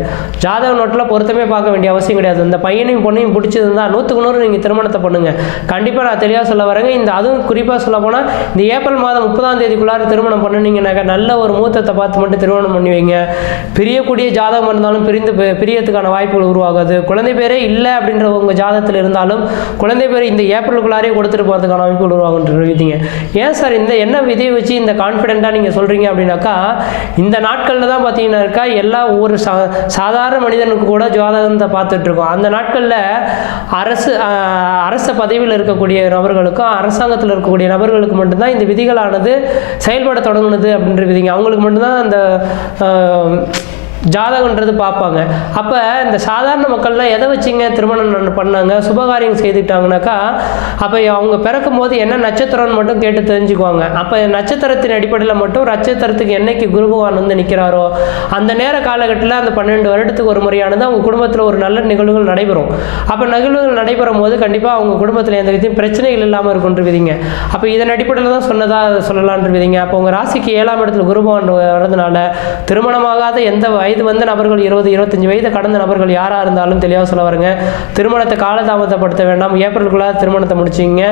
ஜாதக நோட்டில் பொருத்தமே பார்க்க வேண்டிய அவசியம் கிடையாது. இந்த பையனையும் பொண்ணையும் பிடிச்சதுன்னா 100க்கு 100 நீங்கள் திருமணத்தை பண்ணுங்க. கண்டிப்பாக நான் தெளிவாக சொல்ல வரேங்க. இந்த அதுவும் குறிப்பாக சொல்ல போனால் இந்த ஏப்ரல் மாதம் 30ஆம் தேதிக்குள்ளார திருமணம் பண்ணினீங்கன்னாக்கா நல்ல ஒரு மூத்தத்தை பார்த்து மட்டும் திருமணம் பண்ணி வைங்க. பிரியக்கூடிய ஜாதகம் இருந்தாலும் பிரியத்துக்கான வாய்ப்புகள் உருவாகாது. குழந்தை பேரே இல்லை அப்படின்ற உங்கள் ஜாதகத்தில் இருந்தாலும் குழந்தை பேர் இந்த ஏப்ரலுக்குள்ளாரே கொடுத்துட்டு போகிறதுக்கான அமைப்புகள் உருவாகுன்றீங்க. ஏன் சார் இந்த என்ன விதியை வச்சு இந்த கான்ஃபிடென்ட்டாக நீங்கள் சொல்கிறீங்க அப்படின்னாக்கா இந்த நாட்களில் தான் பார்த்தீங்கன்னாக்கா எல்லா ஒரு சாதாரண மனிதனுக்கு கூட ஜாதகத்தை பார்த்துட்ருக்கோம். அந்த நாட்களில் அரச பதவியில் இருக்கக்கூடிய நபர்களுக்கும் அரசாங்கத்தில் இருக்கக்கூடிய நபர்களுக்கு மட்டும்தான் இந்த விதிகளானது செயல்பட தொடங்குனது அப்படின்ற விதிங்க. அவங்களுக்கு மட்டும்தான் அந்த ஜாதகன்றது பார்ப்பாங்க. அப்போ இந்த சாதாரண மக்கள்லாம் எதை வச்சுங்க திருமணம் பண்ணாங்க, சுபகாரியம் செய்துட்டாங்கனாக்கா அப்போ அவங்க பிறக்கும் போது என்ன நட்சத்திரம்னு மட்டும் கேட்டு தெரிஞ்சுக்குவாங்க. அப்போ நட்சத்திரத்தின் அடிப்படையில் மட்டும் நட்சத்திரத்துக்கு என்னைக்கு குரு பகவான் வந்து நிற்கிறாரோ அந்த நேர காலகட்டத்தில் அந்த 12 வருடத்துக்கு ஒரு முறையானது அவங்க குடும்பத்தில் ஒரு நல்ல நிகழ்வுகள் நடைபெறும். அப்போ நிகழ்வுகள் நடைபெறும் போது கண்டிப்பாக அவங்க குடும்பத்தில் எந்த விதத்தையும் பிரச்சனைகள் இல்லாமல் இருக்குன்ற விதிங்க. அப்போ இதன் அடிப்படையில் தான் சொல்லலான்ற விதிங்க. அப்போ உங்கள் ராசிக்கு 7ஆம் இடத்துல குரு பகவான் வரதுனால திருமணமாகாத எந்த வயது வந்த நபர்கள் 20, 25 வயது கடந்த நபர்கள் யாராக இருந்தாலும் தெளிவாக சொல்ல வருங்க. திருமணத்தை காலதாமதப்படுத்த வேண்டாம். ஏப்ரலுக்குள்ளாக திருமணத்தை முடிச்சிங்க.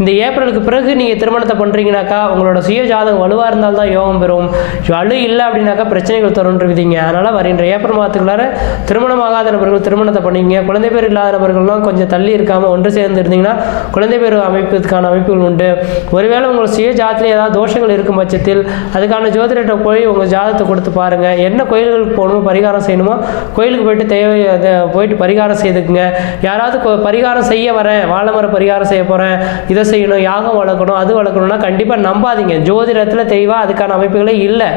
இந்த ஏப்ரலுக்கு பிறகு நீங்கள் திருமணத்தை பண்ணுறீங்கனாக்கா உங்களோட சுய ஜாதகம் வலுவாக இருந்தால் தான் யோகம் பெறும். வலு இல்லை அப்படின்னாக்கா பிரச்சனைகள் தரும்ன்ற விதிங்க. அதனால் வருகின்ற ஏப்ரல் மாதத்துக்குள்ளார திருமணமாகாத நபர்கள் திருமணத்தை பண்ணிங்க. குழந்தை பேர் இல்லாத நபர்கள்லாம் கொஞ்சம் தள்ளி இருக்காமல் ஒன்று சேர்ந்து இருந்தீங்கன்னா குழந்தை பேர் அமைப்பதற்கான அமைப்புகள் உண்டு. ஒருவேளை உங்கள் சுய ஜாதத்தில் ஏதாவது தோஷங்கள் இருக்கும் பட்சத்தில் அதுக்கான ஜோதிடத்தை போய் உங்கள் ஜாதகத்தை கொடுத்து பாருங்கள். என்ன கோயில்களுக்கு போகணுமோ பரிகாரம் செய்யணுமோ கோயிலுக்கு போயிட்டு பரிகாரம் செய்துக்குங்க. யாராவது பரிகாரம் செய்ய வரேன், வாழைமர பரிகாரம் செய்ய போகிறேன், இதை செய்யணும், யாகம் வளர்க்கணும், அது வளர்க்கணும்னா கண்டிப்பாக நம்பாதீங்க. ஜோதிடத்தில் தெளிவாக அதுக்கான அமைப்புகளே இல்லை.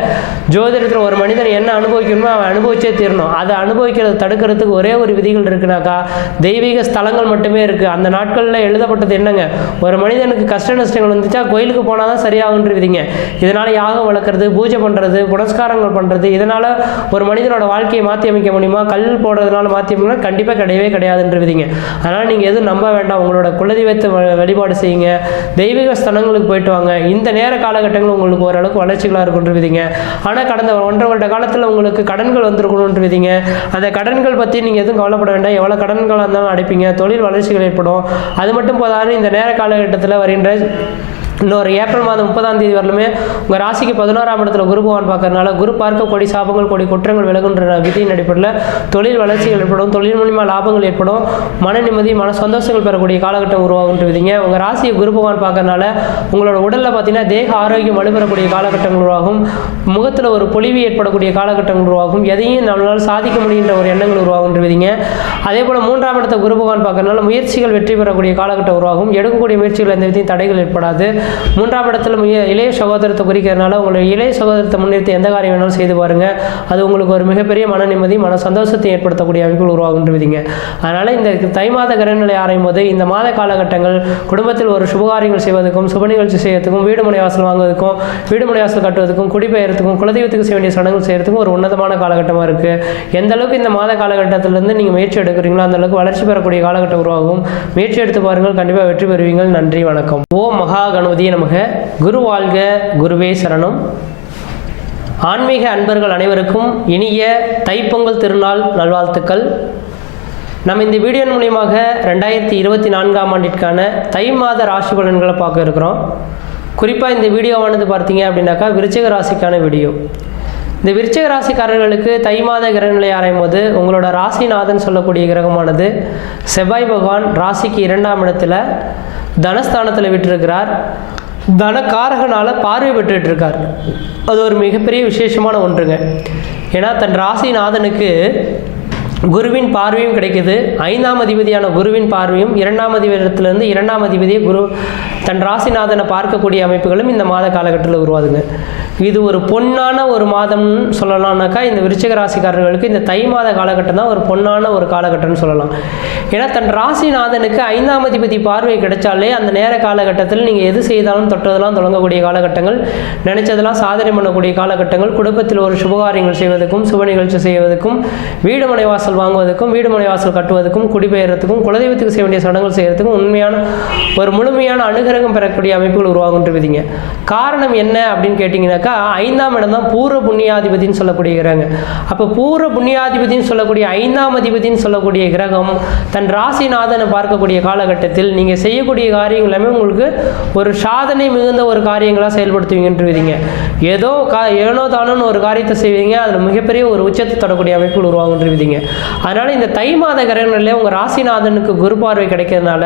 ஜோதிடத்தில் ஒரு மனிதன் என்ன அனுபவிக்கணுமோ அவன் அனுபவிச்சே தீரணும். அதை அனுபவிக்கிறது தடுக்கிறதுக்கு ஒரே ஒரு விதிகள் இருக்குனாக்கா தெய்வீக ஸ்தலங்கள் மட்டுமே இருக்குது. அந்த நாட்களில் எழுதப்பட்டது என்னங்க, ஒரு மனிதனுக்கு கஷ்ட நஷ்டங்கள் வந்துச்சா கோயிலுக்கு போனால் தான் சரியாகுன்ற விதிங்க. இதனால் யாகம் வளர்க்குறது, பூஜை பண்ணுறது, புனஸ்காரங்கள் பண்ணுறது, இதனால் ஒரு மனிதனோட வாழ்க்கையை மாற்றி அமைக்க முடியுமா? கல் போடுறதுனால மாற்றி அமைக்கணும் கண்டிப்பாக கிடையவே கிடையாதுன்ற விதிங்க. அதனால் நீங்கள் எதுவும் நம்ப வேண்டாம். உங்களோட குலதெய்வத்தை வழிபாடு செய்யுங்க. தெய்வீக ஸ்தலங்களுக்கு போயிட்டு வாங்க. இந்த நேர காலகட்டங்கள் உங்களுக்கு ஓரளவுக்கு வளர்ச்சிகளாக இருக்குன்ற விதிங்க. ஆனால் கடந்த 1.5 வருட காலத்தில் உங்களுக்கு கடன்கள் வந்திருக்கணுன்ற விதிங்க. அந்த கடன்கள் பற்றி நீங்கள் எதுவும் கவலைப்பட வேண்டாம். எவ்வளோ கடன்களாக இருந்தாலும் அடைப்பீங்க. தொழில் வளர்ச்சிகள் ஏற்படும். அது மட்டும் போதாது இந்த நேர காலகட்டத்தில் வருகின்ற இன்னொரு ஏப்ரல் மாதம் 30ஆம் தேதி வரலுமே உங்கள் ராசிக்கு 11ஆம் இடத்துல குரு பகவான் பார்க்கறதுனால குரு பார்க்க கொடி சாபங்கள் கொடி குற்றங்கள் விலகுன்ற விதியின் அடிப்படையில் தொழில் வளர்ச்சிகள் ஏற்படும், தொழில் மூலிமா லாபங்கள் ஏற்படும், மன நிம்மதி மன சந்தோஷங்கள் பெறக்கூடிய காலகட்டம் உருவாகுன்ற விதிங்க. உங்கள் ராசியை குரு பகவான் பார்க்கறதுனால உங்களோட உடலில் பார்த்தீங்கன்னா தேக ஆரோக்கியம் வலுப்பெறக்கூடிய காலகட்டங்கள் உருவாகும், முகத்தில் ஒரு பொலிவு ஏற்படக்கூடிய காலகட்டங்கள் உருவாகும், எதையும் நம்மளால் சாதிக்க முடிகின்ற ஒரு எண்ணங்கள் உருவாகுன்ற விதிங்க. அதே போல் 3ஆம் இடத்தை குரு பகவான் பார்க்கறதுனால முயற்சிகள் வெற்றி பெறக்கூடிய காலகட்டம் உருவாகும், எடுக்கக்கூடிய முயற்சிகள் எந்த விதையும் தடைகள் ஏற்படாது. 3ஆம் இடத்துல இளைய சகோதரத்தை குறிக்கிறதுனால உங்களுடைய இளைய சகோதரத்தை முன்னிறுத்தி எந்த காரியம் வேணாலும் செய்து பாருங்கள், அது உங்களுக்கு ஒரு மிகப்பெரிய மன நிம்மதி மன சந்தோஷத்தை ஏற்படுத்தக்கூடிய அமைப்புகள் உருவாகுன்றவிதிங்க. அதனால் இந்த தை மாத கிரகநிலை ஆராயும் போது இந்த மாத காலகட்டங்கள் குடும்பத்தில் ஒரு சுபகாரியங்கள் செய்வதற்கும் சுப நிகழ்ச்சி செய்வதற்கும் வீடு மனை வாசல் வாங்குவதற்கும் வீடு மனை வாசல் கட்டுவதற்கும் குடிபெயர்த்துக்கும் குலதெய்வத்துக்கு செய்ய வேண்டிய சடங்குகள் செய்யறதுக்கும் ஒரு உன்னதமான காலகட்டமாக இருக்குது. எந்த அளவுக்கு இந்த மாத காலகட்டத்திலிருந்து நீங்கள் முயற்சி எடுக்கிறீங்களோ அந்த அளவுக்கு வளர்ச்சி பெறக்கூடிய காலகட்டம் உருவாகும். முயற்சி எடுத்து பாருங்கள், கண்டிப்பாக வெற்றி பெறுவீங்கள். நன்றி, வணக்கம். ஓம் மகா கணபதியே நமக. குரு வாழ்க, குருவே சரணம். ஆன்மீக அன்பர்கள் அனைவருக்கும் இனிய தைப்பொங்கல் திருநாள் நல்வாழ்த்துக்கள். நம்ம இந்த வீடியோ மூலியமாக 2024ஆம் ஆண்டிற்கான தை மாத ராசி பலன்களை பார்க்க இருக்கிறோம். குறிப்பாக இந்த வீடியோவானது பார்த்தீங்க அப்படின்னாக்கா விருச்சிக ராசிக்கான வீடியோ. இந்த விருச்சிக ராசிக்காரர்களுக்கு தை மாத கிரகநிலை ஆராயும் போது உங்களோட ராசிநாதன் சொல்லக்கூடிய கிரகமானது செவ்வாய் பகவான் ராசிக்கு 2ஆம் இடத்துல தனஸ்தானத்தில் விட்டிருக்கிறார். தனக்காரகனால் பார்வை பெற்றுட்டு இருக்கார். அது ஒரு மிகப்பெரிய விசேஷமான ஒன்றுங்க. ஏன்னா தன் ராசிநாதனுக்கு குருவின் பார்வையும் கிடைக்குது. 5ஆம் அதிபதியான குருவின் பார்வையும் 2ஆம் அதிபதியிலிருந்து 2ஆம் அதிபதியை குரு தன் ராசிநாதனை பார்க்கக்கூடிய அமைப்புகளும் இந்த மாத காலகட்டத்தில் உருவாதுங்க. இது ஒரு பொன்னான ஒரு மாதம்னு சொல்லலாம்னாக்கா இந்த விருச்சிக ராசிக்காரர்களுக்கு இந்த தை மாத காலகட்டம் தான் ஒரு பொன்னான ஒரு காலகட்டம்னு சொல்லலாம். ஏன்னா தன் ராசிநாதனுக்கு 5ஆம் அதிபதி பார்வை கிடைச்சாலே அந்த நேர காலகட்டத்தில் நீங்கள் எது செய்தாலும் தொட்டதெல்லாம் தொடங்கக்கூடிய காலகட்டங்கள், நினைச்சதெல்லாம் சாதனை பண்ணக்கூடிய காலகட்டங்கள், குடும்பத்தில் ஒரு சுபகாரியங்கள் செய்வதற்கும் சுப நிகழ்ச்சி செய்வதற்கும் வீடு மனை வாசல் வாங்குவதற்கும் வீடு மனை வாசல் கட்டுவதற்கும் குடிபெயர்றதுக்கும் குலதெய்வத்துக்கு செய்ய வேண்டிய சடங்குகள் செய்யறதுக்கும் உண்மையான ஒரு முழுமையான அனுகிரகம் பெறக்கூடிய அமைப்புகள் உருவாகுன்றவிதிங்க. காரணம் என்ன அப்படின்னு கேட்டிங்கன்னாக்கா 5ஆம் இடம் தான் பூர்வ புண்ணியாதிபதினு சொல்லக்கூடிய கிரகம். அப்போ பூர்வ புண்ணியாதிபதினு சொல்லக்கூடிய 5ஆம் அதிபதினு சொல்லக்கூடிய கிரகம் தன் ராசிநாதனை பார்க்கக்கூடிய காலகட்டத்தில் நீங்கள் செய்யக்கூடிய காரியங்கள் எல்லாமே உங்களுக்கு ஒரு சாதனை மிகுந்த ஒரு காரியங்களாக செயல்படுத்துவீங்கன்றவிதிங்க. ஏனோ தானோன்னு ஒரு காரியத்தை செய்வீங்க, அதில் மிகப்பெரிய ஒரு உச்சத்தை தொடக்கூடிய அமைப்புகள் உருவாகுன்றவிதிங்க. அதனால் இந்த தை மாத கிரகங்களிலே உங்கள் ராசிநாதனுக்கு குரு பார்வை கிடைக்கிறதுனால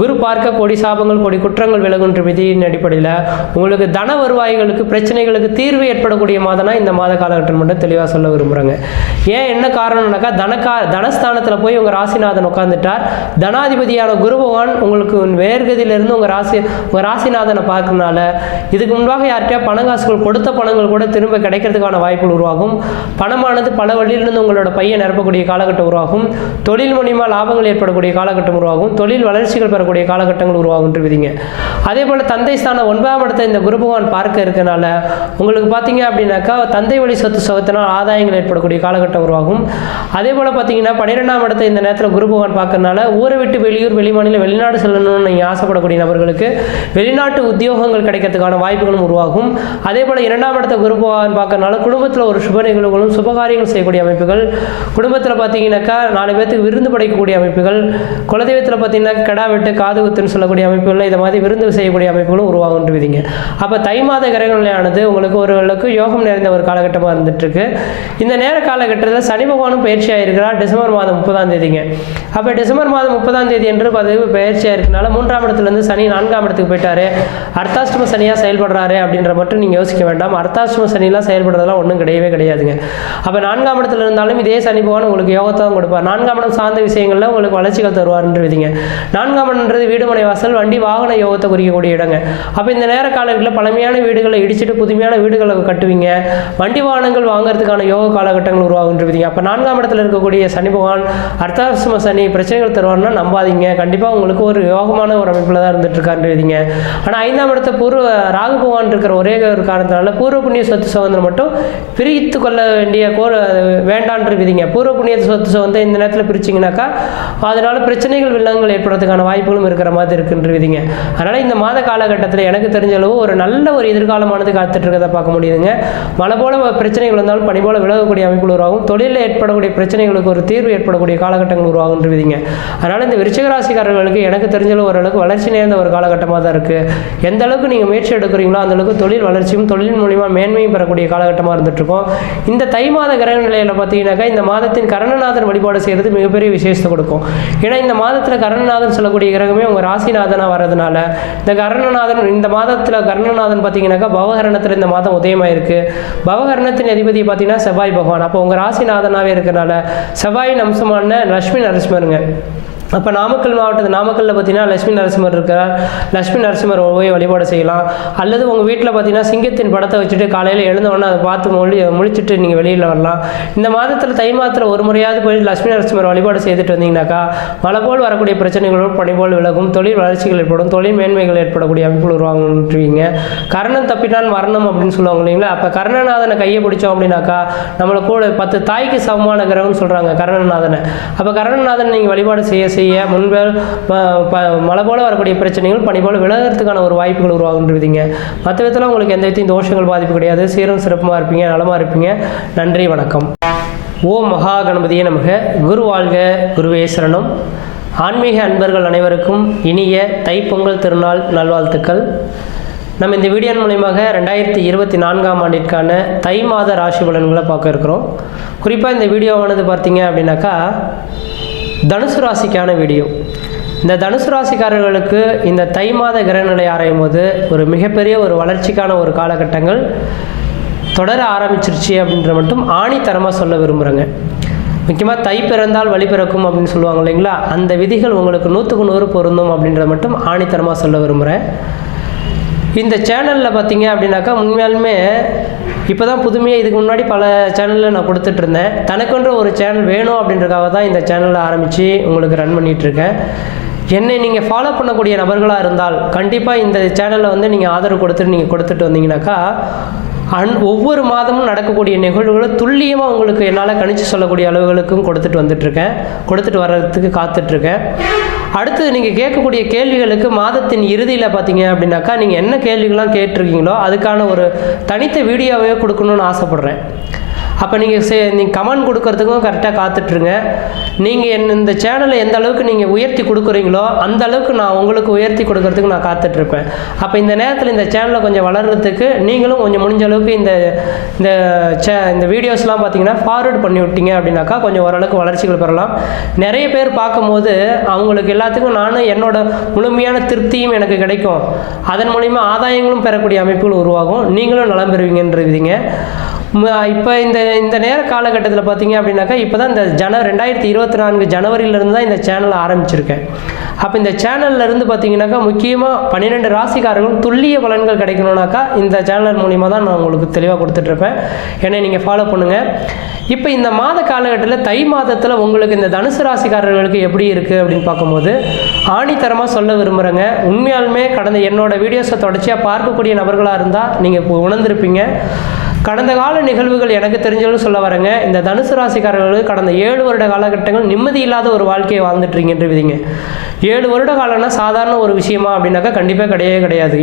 குரு பார்க்க கொடி சாபங்கள் கொடி குற்றங்கள் விலகுன்ற விதியின் அடிப்படையில் உங்களுக்கு தன வருவாய்களுக்கு பிரச்சனைகளுக்கு தீர்வு ஏற்படக்கூடிய மாதம்னா இந்த மாத காலகட்டம் மட்டும் தெளிவாக சொல்ல விரும்புகிறாங்க. ஏன் என்ன காரணம்னாக்கா தனஸ்தானத்தில் போய் உங்கள் ராசிநாதன் உட்காந்துட்டார். தனாதிபதியான குரு பகவான் உங்களுக்கு வேர்கதியிலிருந்து உங்கள் ராசிநாதனை பார்க்கறதுனால இதுக்கு முன்பாக யார்கிட்டயா பணங்காசுகள் கொடுத்த பணங்கள் கூட திரும்ப கிடைக்கிறதுக்கான வாய்ப்புகள் உருவாகும். பணமானது பல வழியிலிருந்து உங்களோட பையன் நிரப்பக்கூடிய காலகட்டம் உருவாகும். தொழில் மூலியமாக லாபங்கள் ஏற்படக்கூடிய காலகட்டம் உருவாகும். தொழில் வளர்ச்சிகள் பெறக்கூடிய காலகட்டங்கள் உருவாகுன்றவிதிங்க. அதே போல் தந்தை ஸ்தானம் 9ஆம் இடத்தை இந்த குரு பகவான் பார்க்க இருக்கனால உங்களுக்கு பார்த்தீங்க அப்படின்னாக்கா தந்தை வழி சொத்து சுகத்தினால் ஆதாயங்கள் ஏற்படக்கூடிய காலகட்டம் உருவாகும். அதே போல் பார்த்தீங்கன்னா 12ஆம் இடத்தை இந்த நேரத்தில் குரு பகவான் பார்க்கறதுனால ஊரை விட்டு வெளியூர் வெளிமாநிலம் வெளிநாடு செல்லணும்னு நீங்கள் ஆசைப்படக்கூடிய நபர்களுக்கு வெளிநாட்டு உத்தியோகங்கள் கிடைக்கிறதுக்கான வாய்ப்புகளும் உருவாகும். அதே போல் 2ஆம் இடத்தை குரு பகவான் பார்க்கறதுனால குடும்பத்தில் ஒரு சுப நிகழ்வுகளும் சுபகாரியங்கள் செய்யக்கூடிய அமைப்புகள், குடும்பத்தில் பார்த்தீங்கன்னாக்கா 4 பேருக்கு விருந்து படைக்கக்கூடிய அமைப்புகள், குலதெய்வத்தில் பார்த்தீங்கன்னா கடா வெட்டு காது குத்துன்னு சொல்லக்கூடிய அமைப்புகள், இதை மாதிரி விருந்து செய்யக்கூடிய அமைப்புகளும் உருவாகுன்றவிதிங்க. அப்போ தை மாத கிரகநிலையானது உங்களுக்கு ஓரளவுக்கு யோகம் நிறைந்த ஒரு காலகட்டமாக இருந்துட்டுருக்கு. இந்த நேர காலகட்டத்தில் சனி பகவானும் பயிற்சியாக இருக்கிறார் டிசம்பர் மாதம் 30ஆம் தேதிங்க. அப்போ டிசம்பர் மாதம் 30ஆம் தேதி என்று பயிற்சியாக இருக்கனால 3ஆம் இடத்துலேருந்து சனி 4ஆம் இடத்துக்கு போயிட்டாரு. அர்த்தாஷ்டம சனியாக செயல்படுறாரு அப்படின்ற மட்டும் நீங்கள் யோசிக்க வேண்டாம். அர்த்தாஷ்டம சனிலாம் செயல்படுறதெல்லாம் ஒன்றும் கிடையவே கிடையாதுங்க. அப்போ 4ஆம் இடத்துல இருந்தாலும் இதே சனி பகவான் உங்களுக்கு யோகத்தான் கொடுப்பார். 4ஆம் இடம் சார்ந்த விஷயங்களில் உங்களுக்கு வளர்ச்சிகள் தருவார்ன்ற விதிங்க. 4ஆம் இடம்ன்றது வீடு மனை வாசல் வண்டி வாகன யோகத்தை குறிக்கக்கூடிய இடங்க. அப்போ இந்த நேர காலகட்டத்தில் பழமையான வீடுகளை இடிச்சிட்டு புதுமையான வீடுகளை கட்டுவீங்க. வண்டி வாகனங்கள் வாங்குறதுக்கான யோக காலகட்டங்கள் உருவாகுன்றவிதிங்க. அப்போ 4ஆம் இடத்துல இருக்கக்கூடிய சனி பகவான் அர்த்தாஷ்டம சனி பிரச்சனைகள் தருவார்னா நம்பாதீங்க. கண்டிப்பாக உங்களுக்கு ஒரு யோகமான ஒரு அமைப்பில் தான் இருந்துட்டு இருக்கான்றவிதிங்க. ஆனால் 5ஆம் இடத்தை பூர்வ ராகு பகவான் இருக்கிற ஒரே ஒரு காரணத்தினால பூர்வ புண்ணிய சொத்து சுதந்திரம் மட்டும் பிரித்து கொள்ள வேண்டிய வேண்டான்ற விதிங்க. பூர்வ புண்ணிய சொத்து சுதந்திரம் இந்த நேரத்தில் பிரிச்சிங்கனாக்கா அதனால பிரச்சனைகள் வில்லங்கள் ஏற்படுறதுக்கான வாய்ப்புகளும் இருக்கிற மாதிரி இருக்குன்ற விதிங்க. அதனால் இந்த மாத காலகட்டத்தில் எனக்கு தெரிஞ்ச அளவு ஒரு நல்ல ஒரு எதிர்காலமானது காத்துட்டு இருக்கிறத பார்க்க முடியுதுங்க. மழை போல பிரச்சனைகள் வந்தாலும் பனி போல விலகக்கூடிய அமைப்புகள் உருவாகும். தொழிலில் ஏற்படக்கூடிய பிரச்சனைகளுக்கு ஒரு தீர்வு ஏற்படக்கூடிய காலகட்டங்கள் உருவாகுன்றீங்க. அதனால் இந்த விருச்சிக ராசிக்காரர்களுக்கு எனக்கு தெரிஞ்சளவு ஓரளவுக்கு வளர்ச்சி நேர்ந்த ஒரு காலகட்டமாக தான் இருக்குது. எந்த அளவுக்கு நீங்கள் முயற்சி எடுக்கிறீங்களோ அந்த அளவுக்கு தொழில் வளர்ச்சியும் தொழில் மூலிமா மேன்மையும் பெறக்கூடிய காலகட்டமாக இருந்துகிட்ருக்கோம். இந்த தை மாத கிரக நிலையில் பார்த்தீங்கன்னாக்கா இந்த மாதத்தின் கரணநாதன் வழிபாடு செய்கிறது மிகப்பெரிய விசேஷத்தை கொடுக்கும். ஏன்னா இந்த மாதத்தில் கரணநாதன் சொல்லக்கூடிய கிரகமே உங்கள் ராசிநாதனாக வர்றதுனால இந்த கரணநாதன் இந்த மாதத்தில் கரணநாதன் பார்த்தீங்கன்னாக்கா பவகரணத்தில் இந்த மாதம் உதயமாயிருக்கு. பவகரணத்தின் அதிபதி பார்த்தீங்கன்னா செவ்வாய் பகவான். அப்போ உங்கள் ராசிநாதனாகவே இருக்கிறனால செவ்வாயின் அம்சமான லட்சுமி நரசிம்மருங்க. அப்போ நாமக்கல் மாவட்டத்தில் நாமக்கல்லில் பார்த்தீங்கன்னா லட்சுமி நரசிம்மர் இருக்கிறார். லட்சுமி நரசிம்மர் போய் வழிபாடு செய்யலாம். அல்லது உங்கள் வீட்டில் பார்த்தீங்கன்னா சிங்கத்தின் படத்தை வச்சுட்டு காலையில் எழுந்தவொடனே அதை பார்த்து முழிச்சுட்டு நீங்கள் வெளியில் வரலாம். இந்த மாதத்தில் தை மாதத்தில் ஒரு முறையாவது போய் லட்சுமி நரசிம்மர் வழிபாடு செய்துட்டு வந்தீங்கன்னாக்கா மழை போல் வரக்கூடிய பிரச்சனைகளோடு பனி போல் விலகும். தொழில் வளர்ச்சிகள் ஏற்படும். தொழில் மேன்மைகள் ஏற்படக்கூடிய அமைப்புகள் உருவாகுன்றீங்க. கர்ணன் தப்பிட்டான் மரணம் அப்படின்னு சொல்லுவாங்க இல்லைங்களா. அப்போ கர்ணநாதனை கையை பிடிச்சோம் அப்படின்னாக்கா நம்மளை கூட 10 தாய்க்கு சமமான கிரகம்னு சொல்கிறாங்க கர்ணநாதனை. அப்போ கர்ணநாதன் நீங்கள் வழிபாடு செய்ய முன்பு மழை போல வரக்கூடிய பிரச்சனைகள் பனி போல விலகிறதுக்கான ஒரு வாய்ப்புகள் உருவாகுன்றீங்க. மற்ற விதத்தில் உங்களுக்கு எந்த விதத்தையும் தோஷங்கள் பாதிப்பு கிடையாது. சீரும் சிறப்புமாக இருப்பீங்க, நலமாக இருப்பீங்க. நன்றி, வணக்கம். ஓம் மகா கணபதியே நமக. குரு வாழ்க, குருவே சரணம். ஆன்மீக அன்பர்கள் அனைவருக்கும் இனிய தைப்பொங்கல் திருநாள் நல்வாழ்த்துக்கள். நம்ம இந்த வீடியோ மூலமாக 2024ஆம் ஆண்டிற்கான தை மாத ராசி பலன்களை பார்க்க இருக்கிறோம். குறிப்பாக இந்த வீடியோவானது பார்த்தீங்க அப்படின்னாக்கா தனுசு ராசிக்கான வீடியோ. இந்த தனுசு ராசிக்காரர்களுக்கு இந்த தை மாத கிரகநிலை ஆராயும் போது ஒரு மிகப்பெரிய ஒரு வளர்ச்சிக்கான ஒரு காலகட்டங்கள் தொடர ஆரம்பிச்சிருச்சு அப்படின்ற மட்டும் ஆணித்தரமாக சொல்ல விரும்புகிறேங்க. முக்கியமாக தை பிறந்தால் வழி பிறக்கும் அப்படின்னு சொல்லுவாங்க இல்லைங்களா. அந்த விதிகள் உங்களுக்கு 100க்கு 100 பொருந்தும் அப்படின்றத மட்டும் ஆணித்தரமாக சொல்ல விரும்புகிறேன். இந்த சேனலில் பார்த்தீங்க அப்படின்னாக்கா உண்மையாலுமே இப்போ தான் புதுமையாக இதுக்கு முன்னாடி பல சேனலில் நான் கொடுத்துட்ருந்தேன். தனக்குன்ற ஒரு சேனல் வேணும் அப்படின்றக்காக தான் இந்த சேனலில் ஆரம்பித்து உங்களுக்கு ரன் பண்ணிகிட்ருக்கேன். என்னை நீங்கள் ஃபாலோ பண்ணக்கூடிய நபர்களாக இருந்தால் கண்டிப்பாக இந்த சேனலில் வந்து நீங்கள் ஆதரவு கொடுத்துட்டு வந்தீங்கன்னாக்கா ஒவ்வொரு மாதமும் நடக்கக்கூடிய நிகழ்வுகளை துல்லியமாக உங்களுக்கு என்னால் கணிச்சு சொல்லக்கூடிய அளவுகளுக்கும் கொடுத்துட்டு வர்றதுக்கு காத்துட்ருக்கேன். அடுத்து நீங்கள் கேட்கக்கூடிய கேள்விகளுக்கு மாதத்தின் இறுதியில் பார்த்தீங்க அப்படின்னாக்கா நீங்கள் என்ன கேள்விகள்லாம் கேட்டிருக்கீங்களோ அதுக்கான ஒரு தனித்த வீடியோவே கொடுக்கணுன்னு ஆசைப்பட்றேன். அப்போ நீங்கள் கமெண்ட் கொடுக்கறதுக்கும் கரெக்டாக காத்துட்ருங்க. நீங்கள் இந்த சேனலை எந்த அளவுக்கு நீங்கள் உயர்த்தி கொடுக்குறீங்களோ அந்த அளவுக்கு நான் உங்களுக்கு உயர்த்தி கொடுக்கறதுக்கு நான் காத்துட்ருப்பேன். அப்போ இந்த நேரத்தில் இந்த சேனலை கொஞ்சம் வளர்கிறதுக்கு நீங்களும் கொஞ்சம் முடிஞ்ச அளவுக்கு இந்த வீடியோஸ்லாம் பார்த்தீங்கன்னா ஃபார்வர்ட் பண்ணி விட்டீங்க அப்படின்னாக்கா கொஞ்சம் ஓரளவுக்கு வளர்ச்சிகள் பெறலாம். நிறைய பேர் பார்க்கும்போது அவங்களுக்கு எல்லாத்துக்கும் நானும் என்னோட முழுமையான திருப்தியும் எனக்கு கிடைக்கும். அதன் மூலிமா ஆதாயங்களும் பெறக்கூடிய அமைப்புகள் உருவாகும். நீங்களும் நலம் பெறுவீங்கன்றீங்க. இப்போ இந்த நேர காலகட்டத்தில் பார்த்தீங்க அப்படின்னாக்கா இப்போ தான் இந்த 2024 ஜனவரியிலேருந்து தான் இந்த சேனலை ஆரம்பிச்சிருக்கேன். அப்போ இந்த சேனல்லேருந்து பார்த்தீங்கன்னாக்கா முக்கியமாக 12 ராசிக்காரர்களும் துல்லிய பலன்கள் கிடைக்கணும்னாக்கா இந்த சேனல் மூலிமா தான் நான் உங்களுக்கு தெளிவாக கொடுத்துட்ருப்பேன். என்னை நீங்கள் ஃபாலோ பண்ணுங்கள். இப்போ இந்த மாத காலகட்டத்தில் தை மாதத்தில் உங்களுக்கு இந்த தனுசு ராசிக்காரர்களுக்கு எப்படி இருக்குது அப்படின்னு பார்க்கும்போது ஆணித்தரமாக சொல்ல விரும்புகிறேங்க. உண்மையாலுமே என்னோட வீடியோஸை தொடர்ச்சியாக பார்க்கக்கூடிய நபர்களாக இருந்தால் நீங்கள் இப்போ உணர்ந்திருப்பீங்க. கடந்த கால நிகழ்வுகள் எனக்கு தெரிஞ்சவங்க சொல்ல வரேங்க. இந்த தனுசு ராசிக்காரர்களுக்கு கடந்த 7 வருட காலகட்டங்கள் நிம்மதி இல்லாத ஒரு வாழ்க்கையை வாழ்ந்துட்டுருங்கன்றீங்க. 7 வருட காலம்னா சாதாரண ஒரு விஷயமா அப்படின்னாக்கா கண்டிப்பாக கிடையாது.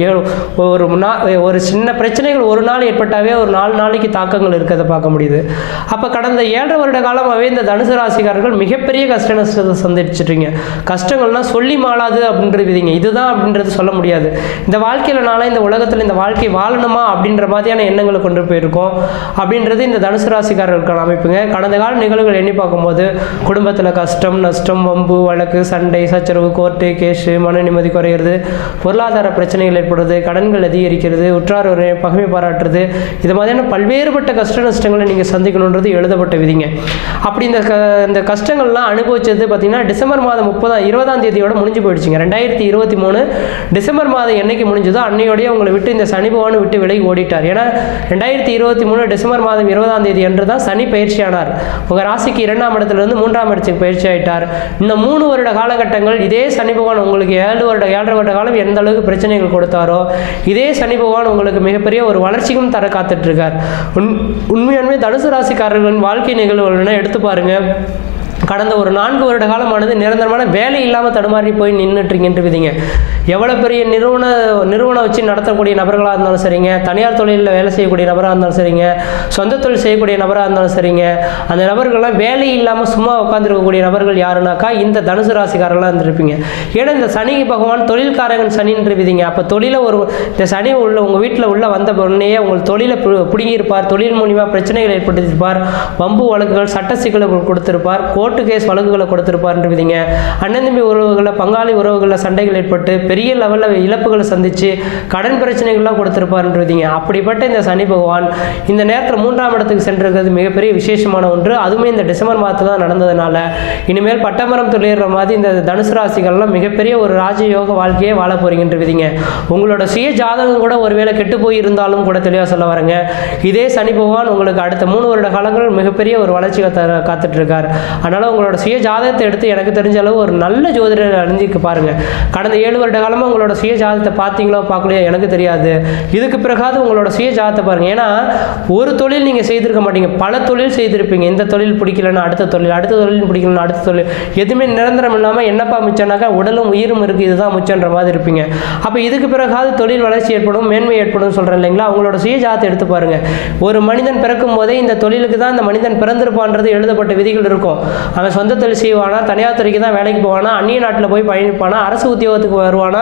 ஒரு சின்ன பிரச்சனைகள் ஒரு நாள் ஏற்பட்டாவே ஒரு 4 நாளைக்கு தாக்கங்கள் இருக்கிறத பார்க்க முடியுது. அப்போ கடந்த 7 வருட காலமாகவே இந்த தனுசு ராசிக்காரர்கள் மிகப்பெரிய கஷ்ட நஷ்டத்தை சந்திச்சிட்றீங்க. கஷ்டங்கள்லாம் சொல்லி மாளாது அப்படின்றீங்க. இதுதான் அப்படின்றது சொல்ல முடியாது. இந்த வாழ்க்கையில் நாளை இந்த உலகத்தில் இந்த வாழ்க்கை வாழணுமா அப்படின்ற மாதிரியான எண்ணங்களை கொண்டு போயிருக்கோம் அப்படின்றது இந்த தனுசு ராசிக்காரர்களுக்கான அமைப்புங்க. கடந்த கால நிகழ்வுகள் எண்ணி பார்க்கும்போது குடும்பத்தில் கஷ்டம் நஷ்டம், வம்பு வழக்கு, சண்டை சச்சரவு, கோர்ட்டு கேஸு, மன நிம்மதி குறையிறது, பொருளாதார பிரச்சனைகள் ஏற்படுறது, கடன்கள் அதிகரிக்கிறது, உற்றார் பகைமை பாராட்டுறது, இது மாதிரியான பல்வேறுபட்ட கஷ்ட நஷ்டங்களை நீங்கள் சந்திக்கணுன்றது எழுதப்பட்ட விதிங்க. அப்படி இந்த கஷ்டங்கள்லாம் அனுபவிச்சது பார்த்தீங்கன்னா டிசம்பர் மாதம் 20ஆம் தேதியோட முடிஞ்சு போயிடுச்சுங்க. 2023 டிசம்பர் மாதம் என்னைக்கு முடிஞ்சதோ அன்னையோடய உங்களை விட்டு இந்த சனி பகவானை விட்டு விலகி ஓடிட்டார். ஏன்னா 2023 டிசம்பர் மாதம் 20ஆம் தேதி அன்று தான் சனி பயிற்சியானார். உங்கள் ராசிக்கு 2ஆம் இடத்துலேருந்து 3ஆம் இடத்துக்கு பயிற்சி ஆகிட்டார். இன்னும் 3 வருட காலகட்டங்கள் இதே சனி பகவான் உங்களுக்கு 7 வருட காலம் எந்த அளவுக்கு பிரச்சனைகள் கொடுத்தாரோ இதே சனி பகவான் உங்களுக்கு மிகப்பெரிய ஒரு வளர்ச்சிக்கும் தர காத்துட்ருக்கார். உண்மையாலுமே தனுசு ராசிக்காரர்களின் வாழ்க்கை நிகழ்வுகள்னா எடுத்து பாருங்க. கடந்த ஒரு 4 வருட காலமானது நிரந்தரமான வேலை இல்லாமல் தடுமாறி போய் நின்றுட்டுருக்கின்றீங்க. எவ்வளோ பெரிய நிறுவனம் வச்சு நடத்தக்கூடிய நபர்களாக இருந்தாலும் சரிங்க, தனியார் தொழிலில் வேலை செய்யக்கூடிய நபராக இருந்தாலும் சரிங்க, சொந்த தொழில் செய்யக்கூடிய நபராக இருந்தாலும் சரிங்க, அந்த நபர்கள்லாம் வேலை இல்லாமல் சும்மா உட்காந்துருக்கக்கூடிய நபர்கள் யாருனாக்கா இந்த தனுசு ராசிக்காரர்களாக இருந்திருப்பீங்க. ஏன்னா இந்த சனி பகவான் தொழில்காரகன் சனின்றிருப்பீங்க. அப்போ தொழிலை இந்த சனி உங்கள் வீட்டில் உள்ள வந்த உடனேயே உங்கள் தொழிலை பிடுங்கியிருப்பார், தொழில் மூலியமாக பிரச்சனைகள் ஏற்படுத்தியிருப்பார், வம்பு வழக்குகள் சட்ட சிக்கல்கள் கொடுத்திருப்பார், கோர்ட்டு கேஸ் வழக்குகளை கொடுத்திருப்பார்ன்றீங்க. அண்ணன் தம்பி உறவுகளில் பங்காளி உறவுகளில் சண்டைகள் ஏற்பட்டு பெரிய லெவலில் இழப்புகளை சந்தித்து கடன் பிரச்சனைகள்லாம் கொடுத்திருப்பார்ன்றீங்க. அப்படிப்பட்ட இந்த சனி பகவான் இந்த நேரத்தில் 3ஆம் இடத்துக்கு சென்றிருக்கிறது மிகப்பெரிய விசேஷமான ஒன்று. அதுவுமே இந்த டிசம்பர் மாதத்தில் தான் நடந்ததுனால இனிமேல் பட்டமரம் துளிர்ற மாதிரி இந்த தனுசு ராசிகள்லாம் மிகப்பெரிய ஒரு ராஜயோக வாழ்க்கையே வாழ போறீங்கன்றீங்க. உங்களோட சுய ஜாதகம் கூட ஒருவேளை கெட்டு போய் இருந்தாலும் கூட தெளிவாக சொல்ல வரங்க, இதே சனி பகவான் உங்களுக்கு அடுத்த 3 வருட காலங்கள் மிகப்பெரிய ஒரு வளர்ச்சி காத்துட்டு இருக்கார். அதனால உங்களோட சுய ஜாதகத்தை எடுத்து எனக்கு தெரிஞ்ச அளவு ஒரு நல்ல ஜோதிடர் அறிஞ்சிக்க பாருங்க. கடந்த 7 வருட காலமாக உங்களோட சுய ஜாதகத்தை பார்த்தீங்களோ பார்க்கலையோ எனக்கு தெரியாது. இதுக்கு பிறகாவது உங்களோட சுய ஜாதகத்தை பாருங்க. ஏன்னா ஒரு தொழில் நீங்கள் செய்திருக்க மாட்டீங்க, பல தொழில் செய்திருப்பீங்க. இந்த தொழில் பிடிக்கலன்னா அடுத்த தொழில் பிடிக்கலன்னா அடுத்த தொழில், எதுவுமே நிரந்தரம் இல்லாமல் என்னப்பா மிச்சம்னாக்கா உடலும் உயிரும் இருக்குது, இதுதான் மிச்சன்ற மாதிரி இருப்பீங்க. அப்போ இதுக்கு பிறகாவது தொழில் வளர்ச்சி ஏற்படும், மேன்மை ஏற்படும் சொல்கிறேன் இல்லைங்களா. அவங்களோட சுய ஜாதகத்தை எடுத்து பாருங்க. ஒரு மனிதன் பிறக்கும் போதே இந்த தொழிலுக்கு தான் இந்த மனிதன் பிறந்திருப்பான்றது எழுதப்பட்ட விதிகள் இருக்கும். அவன் சொந்த தொழில் செய்வானா, தனியார் துறைக்கு தான் வேலைக்கு போவானா, அந்நிய நாட்டில் போய் பயணிப்பானா, அரசு உத்தியோகத்துக்கு வருவானா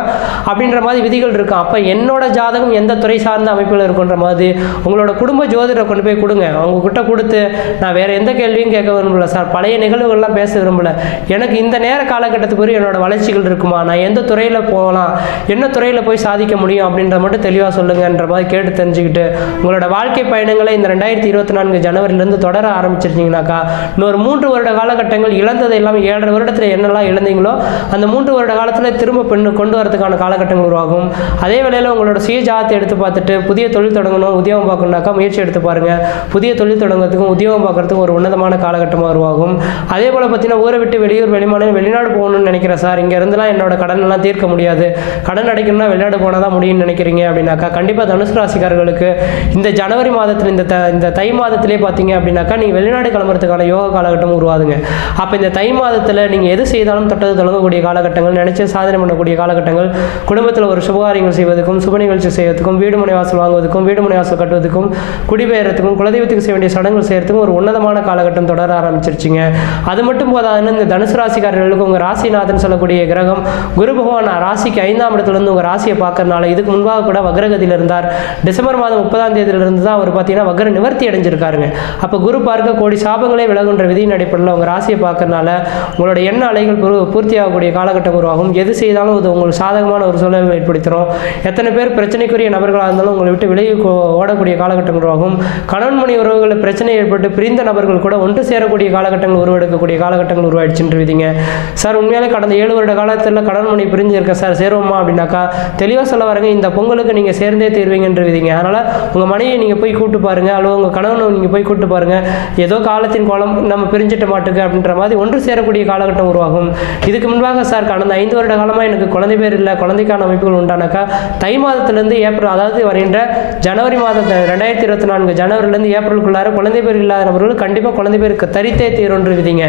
அப்படின்ற மாதிரி விதிகள் இருக்கும். அப்போ என்னோட ஜாதகம் எந்த துறை சார்ந்த அமைப்பில் இருக்குன்ற மாதிரி உங்களோட குடும்ப ஜோதிடரை கொண்டு போய் கொடுங்க. அவங்க கிட்ட கொடுத்து நான் வேற எந்த கேள்வியும் கேட்க விரும்பல சார், பழைய நிகழ்வுகள்லாம் பேச விரும்பல, எனக்கு இந்த நேர காலகட்டத்துக்கு என்னோட வளர்ச்சிகள் இருக்குமா, நான் எந்த துறையில் போகலாம், என்ன துறையில் போய் சாதிக்க முடியும் அப்படின்ற மட்டும் தெளிவாக சொல்லுங்கன்ற மாதிரி கேட்டு தெரிஞ்சுக்கிட்டு உங்களோட வாழ்க்கை பயணங்களை இந்த 2024 ஜனவரியிலேருந்து தொடர ஆரம்பிச்சிருந்தீங்கன்னாக்கா இன்னொரு 3 வருட காலகட்டங்கள் இழந்தது இல்லாமல் 7 வருடத்தில் என்னெல்லாம் இழந்தீங்களோ அந்த 3 வருட காலத்தில் திரும்ப கொண்டு வரதுக்கான காலகட்டங்கள் உருவாகும். அதே வேளையில் உங்களோட சுய ஜாதகத்தை எடுத்து பார்த்துட்டு புதிய தொழில் தொடங்கணும், உத்தியோகம் பார்க்கணுனாக்கா முயற்சி எடுத்து பாருங்க. புதிய தொழில் தொடங்குறதுக்கும் உத்தியோகம் பார்க்கறதுக்கும் ஒரு உன்னதமான காலகட்டமாக உருவாகும். அதே போல் பார்த்தீங்கன்னா ஊரை விட்டு வெளியூர் வெளிநாடு போகணும்னு நினைக்கிறேன் சார், இங்கே இருந்துலாம் என்னோட கடன் எல்லாம் தீர்க்க முடியாது, கடன் அடைக்கணும்னா வெளிநாடு போனால் தான் முடியும்னு நினைக்கிறீங்க அப்படின்னாக்கா கண்டிப்பாக தனுசு ராசிக்காரர்களுக்கு இந்த ஜனவரி மாதத்தில் இந்த தை மாதத்திலே பார்த்தீங்க அப்படின்னாக்கா நீங்கள் வெளிநாடு கிளம்புறதுக்கான யோக காலகட்டம் உருவாதுங்க. அப்போ இந்த தை மாதத்தில் நீங்கள் எது செய்தாலும் தொட்டது தொடங்கக்கூடிய காலகட்டங்கள், நினைச்ச சாதனை பண்ணக்கூடிய காலகட்டங்கள், குடும்பத்தில் ஒரு சுபகாரியங்கள் செய்வதற்கும் சுப நிகழ்ச்சி செய்வதற்கும் வீடு மனை வாசல் வாங்குவதற்கும் வீடு மனை வாசல் கட்டுவதற்கும் குடிபெயர்றதுக்கும் குலதெய்வத்துக்கு செய்ய வேண்டிய சடங்குகள் செய்யறதுக்கும் ஒரு உன்னதமான காலகட்டம் தொடர ஆரம்பிச்சிருச்சுங்க. அது மட்டும் போதாதுன்னு இந்த தனுசு ராசிக்காரர்களுக்கு உங்கள் ராசிநாதன் சொல்லக்கூடிய கிரகம் குரு பகவான் ராசிக்கு 5ஆம் இடத்துலேருந்து உங்கள் ராசியை பார்க்கறதுனால இதுக்கு முன்பாக கூட வக்ரகதியில் இருந்தார். டிசம்பர் மாதம் 30ஆம் தேதியிலிருந்து தான் அவர் பார்த்தீங்கன்னா வக்ர நிவர்த்தி அடைஞ்சிருக்காருங்க. அப்போ குரு பார்க்க கோடி சாபங்களே விலகுன்ற விதியின் அடிப்படையில் உங்கள் ராசியை பார்க்கறதுனால உங்களோட எண்ண அலைகள் பூர்த்தியாகக்கூடிய காலகட்டம் உருவாகும். எது செய்தாலும் அது உங்களுக்கு சாதகமான ஒரு சூழலை ஏற்படுத்திடும். எத்தனை பேர் பிரச்சனைக்குரிய நபர்களாக இருந்தாலும் உங்களை விட்டு விலகி ஓடக்கூடிய காலகட்டம் உருவாகும். கணவன் மணி உறவுகளில் பிரச்சனை ஏற்பட்டு பிரிந்த நபர்கள் கூட ஒன்று சேரக்கூடிய காலகட்டங்கள் உருவெடுக்கக்கூடிய காலகட்டங்கள் உருவாயிடுச்சுன்றீங்க. சார் உண்மையாலே கடந்த 7 வருட காலத்தில் கணவன் மணி பிரிஞ்சு இருக்க சார், சேருவோமா அப்படின்னாக்கா தெளிவாக சொல்ல வரங்க, இந்த பொங்கலுக்கு நீங்கள் சேர்ந்தே தீர்வீங்கன்றீங்க. அதனால் உங்கள் மனைவியை நீங்கள் போய் கூட்டு பாருங்கள், அல்லது உங்கள் கணவனை நீங்கள் போய் கூட்டு பாருங்கள். ஏதோ காலத்தின் கோலம் நம்ம பிரிஞ்சிட்ட மாட்டுக்கு அப்படின்ற மாதிரி ஒன்று சேரக்கூடிய காலகட்டம் உருவாகும். இதுக்கு முன்பாக சார் கடந்த 5 வருட காலமாக எனக்கு குழந்தை பேர் இல்லை, குழந்தைக்கான அமைப்புகள் உண்டானாக்கா தை மாதத்திலிருந்து ஏப்ரல், அதாவது வருகின்ற ஜனவரி மாதம் 2024 ஜனவரிலேருந்து ஏப்ரலுக்குள்ளார குழந்தை பேர் இல்லாத நபர்கள் கண்டிப்பாக குழந்தை பேருக்கு தரித்தே தீரொன்று விதிங்க.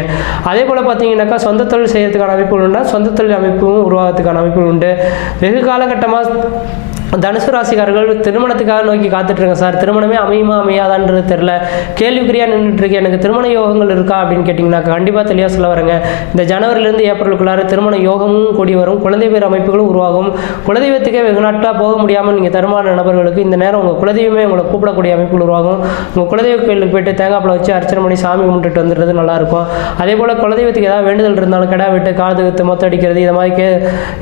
அதே போல் பார்த்தீங்கன்னாக்கா சொந்த தொழில் செய்யறதுக்கான அமைப்புகள் உண்டா, சொந்த தொழில் அமைப்பும் உருவாகிறதுக்கான அமைப்புகள் உண்டு. வெகு காலகட்டமாக தனுசு ராசிக்காரர்கள் திருமணத்துக்காக நோக்கி காத்துட்ருங்க சார், திருமணமே அமையுமா அமையாதான்றது தெரில, கேள்விக்குறியாக நின்றுட்டுருக்கு, எனக்கு திருமண யோகங்கள் இருக்கா அப்படின்னு கேட்டிங்கன்னா கண்டிப்பாக தெளிவாக சொல்ல வரங்க. இந்த ஜனவரிலேருந்து ஏப்ரலுக்குள்ளார திருமண யோகமும் கூடி வரும், குழந்தை பேர் அமைப்புகளும் உருவாகும். குலதெய்வத்துக்கே வெகு நாட்டாக போக முடியாமல் நீங்கள் தருமான நபர்களுக்கு இந்த நேரம் உங்கள் குலதெய்வமே உங்களை கூப்பிடக்கூடிய அமைப்புகள் உருவாகும். உங்கள் குலதெய்வ கோயிலுக்கு போய்ட்டு தேங்காய்ப்பழம் வச்சு அர்ச்சனை பண்ணி சாமி கும்பிட்டுட்டு வந்துடுறது நல்லாயிருக்கும். அதே போல் குலதெய்வத்துக்கு ஏதாவது வேண்டுதல் இருந்தாலும் கிடா விட்டு காது வித்து மொத்த அடிக்கிறது இது மாதிரி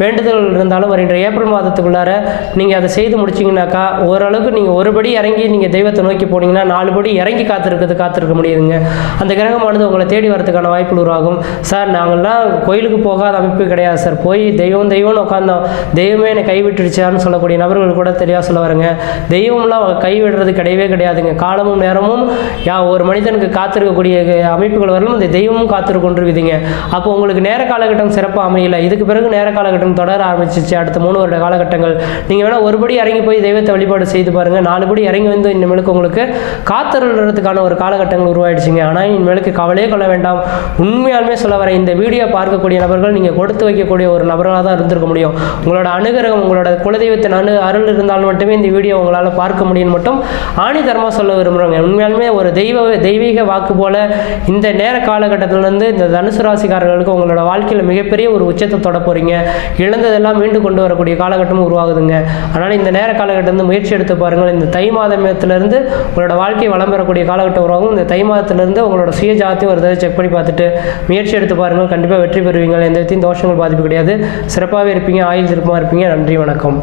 வேண்டுதல் இருந்தாலும் வருகின்ற ஏப்ரல் மாதத்துக்குள்ளார நீங்கள் அதை செய்து முடிச்சிங்கனாக்கா ஓரளவுக்கு நீங்கள் ஒருபடி இறங்கி நீங்கள் தெய்வத்தை நோக்கி போனீங்கன்னா 4 படி இறங்கி காத்திருக்க முடியுதுங்க. அந்த கிரகமானது உங்களை தேடி வரதுக்கான வாய்ப்பு உருவாகும். சார் நாங்கள்லாம் கோயிலுக்கு போகாத அமைப்பு கிடையாது சார், போய் தெய்வம்னு உட்காந்தோம், தெய்வமே என்னை கைவிட்டுடுச்சான்னு சொல்லக்கூடிய நபர்கள் கூட தெளிவாக சொல்ல வரங்க. தெய்வம்லாம் கைவிடுறது கிடையவே கிடையாதுங்க. காலமும் நேரமும் ஒரு மனிதனுக்கு காத்திருக்கக்கூடிய அமைப்புகள் வரலும் இந்த தெய்வமும் காத்திருக்கொண்டிருக்குதுங்க. அப்போ உங்களுக்கு நேர காலகட்டம் சிறப்பாக அமையல, இதுக்கு பிறகு நேர காலகட்டம் தொடர ஆரம்பிச்சிச்சு. அடுத்த 3 வருட காலகட்டங்கள் நீங்கள் வேணால் ஒரு படி இறங்கி போய் தெய்வத்தை வழிபாடு செய்து பாருங்கள். 4 படி இறங்கி வந்து இனிமேலுக்கு உங்களுக்கு காத்திருக்கிறதுக்கான ஒரு காலகட்டங்கள் உருவாயிடுச்சுங்க. ஆனால் இனிமேலுக்கு கவலையே கொள்ள வேண்டாம். உண்மையாலுமே சொல்ல வரேன், இந்த வீடியோ பார்க்கக்கூடிய நபர்கள் நீங்கள் கொடுத்து வைக்கக்கூடிய ஒரு நபர்களாக தான் இருந்திருக்க முடியும். உங்களோட அனுகிரகம், உங்களோட குலதெய்வத்தின் அருள் இருந்தால் மட்டுமே இந்த வீடியோ உங்களால் பார்க்க முடியும் மட்டும் ஆணித்தரமாக சொல்ல விரும்புகிறாங்க. உண்மையாலுமே ஒரு தெய்வீக வாக்கு போல இந்த நேர காலகட்டத்திலிருந்து இந்த தனுசு ராசிக்காரர்களுக்கு உங்களோட வாழ்க்கையில் மிகப்பெரிய ஒரு உச்சத்தை தொட போகிறீங்க. இழந்ததெல்லாம் மீண்டும் கொண்டு வரக்கூடிய காலகட்டமும் உருவாகுதுங்க. அதனால் இந்த நேர காலகட்டம் முயற்சி எடுத்து பாருங்கள். இந்த தை மாதத்திலிருந்து உங்களோட வாழ்க்கை வளம் பெறக்கூடிய காலகட்டம் உருவாகும். இந்த தை மாதத்திலிருந்து உங்களோட சுய ஜாத்தியம் ஒரு தடவை செக் பண்ணி பார்த்துட்டு முயற்சி எடுத்து பாருங்கள். கண்டிப்பாக வெற்றி பெறுவீங்க. எந்த விதத்தையும் தோஷங்கள் பாதிப்பு கிடையாது. சிறப்பாகவே இருப்பீங்க. ஆயுள் திருப்பமாக இருப்பீங்க. நன்றி, வணக்கம்.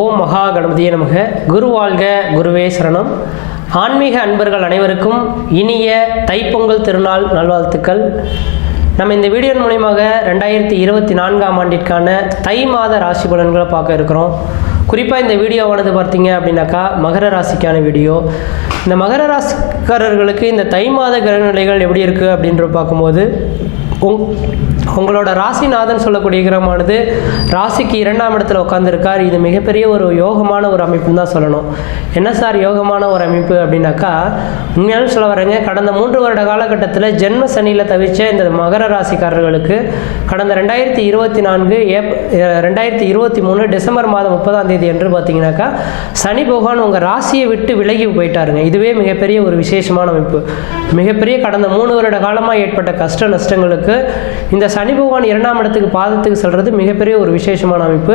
ஓம் மகா கணபதியே நமக. குரு வாழ்க, குருவே சரணம். ஆன்மீக அன்பர்கள் அனைவருக்கும் இனிய தைப்பொங்கல் திருநாள் நல்வாழ்த்துக்கள். நம்ம இந்த வீடியோ மூலமாக 2024ஆம் ஆண்டிற்கான தை மாத ராசி பலன்களை பார்க்க இருக்கிறோம். குறிப்பாக இந்த வீடியோவானது பார்த்தீங்க அப்படின்னாக்கா மகர ராசிக்கான வீடியோ. இந்த மகர ராசிக்காரர்களுக்கு இந்த தை மாத கிரகநிலைகள் எப்படி இருக்குது அப்படின்ற பார்க்கும்போது உங்களோட ராசிநாதன் சொல்லக்கூடிய கிரகமானது ராசிக்கு 2ஆம் இடத்துல உட்காந்துருக்கார். இது மிகப்பெரிய ஒரு யோகமான ஒரு அமைப்புன்னு தான் சொல்லணும். என்ன சார் யோகமான ஒரு அமைப்பு அப்படின்னாக்கா, உண்மையாலும் சொல்ல வரேங்க, கடந்த 3 வருட காலகட்டத்தில் ஜென்ம சனியில் தவிச்ச இந்த மகர ராசிக்காரர்களுக்கு கடந்த 2023 டிசம்பர் மாதம் 30ஆம் தேதி என்று பார்த்தீங்கன்னாக்கா சனி பகவான் உங்கள் ராசியை விட்டு விலகி போயிட்டாருங்க. இதுவே மிகப்பெரிய ஒரு விசேஷமான அமைப்பு. மிகப்பெரிய கடந்த 3 வருட காலமாக ஏற்பட்ட கஷ்ட நஷ்டங்களுக்கு இந்த சனி பகவான் 2ஆம் இடத்துக்கு பாதத்துக்கு செல்றது மிகப்பெரிய ஒரு விசேஷமான அமைப்பு.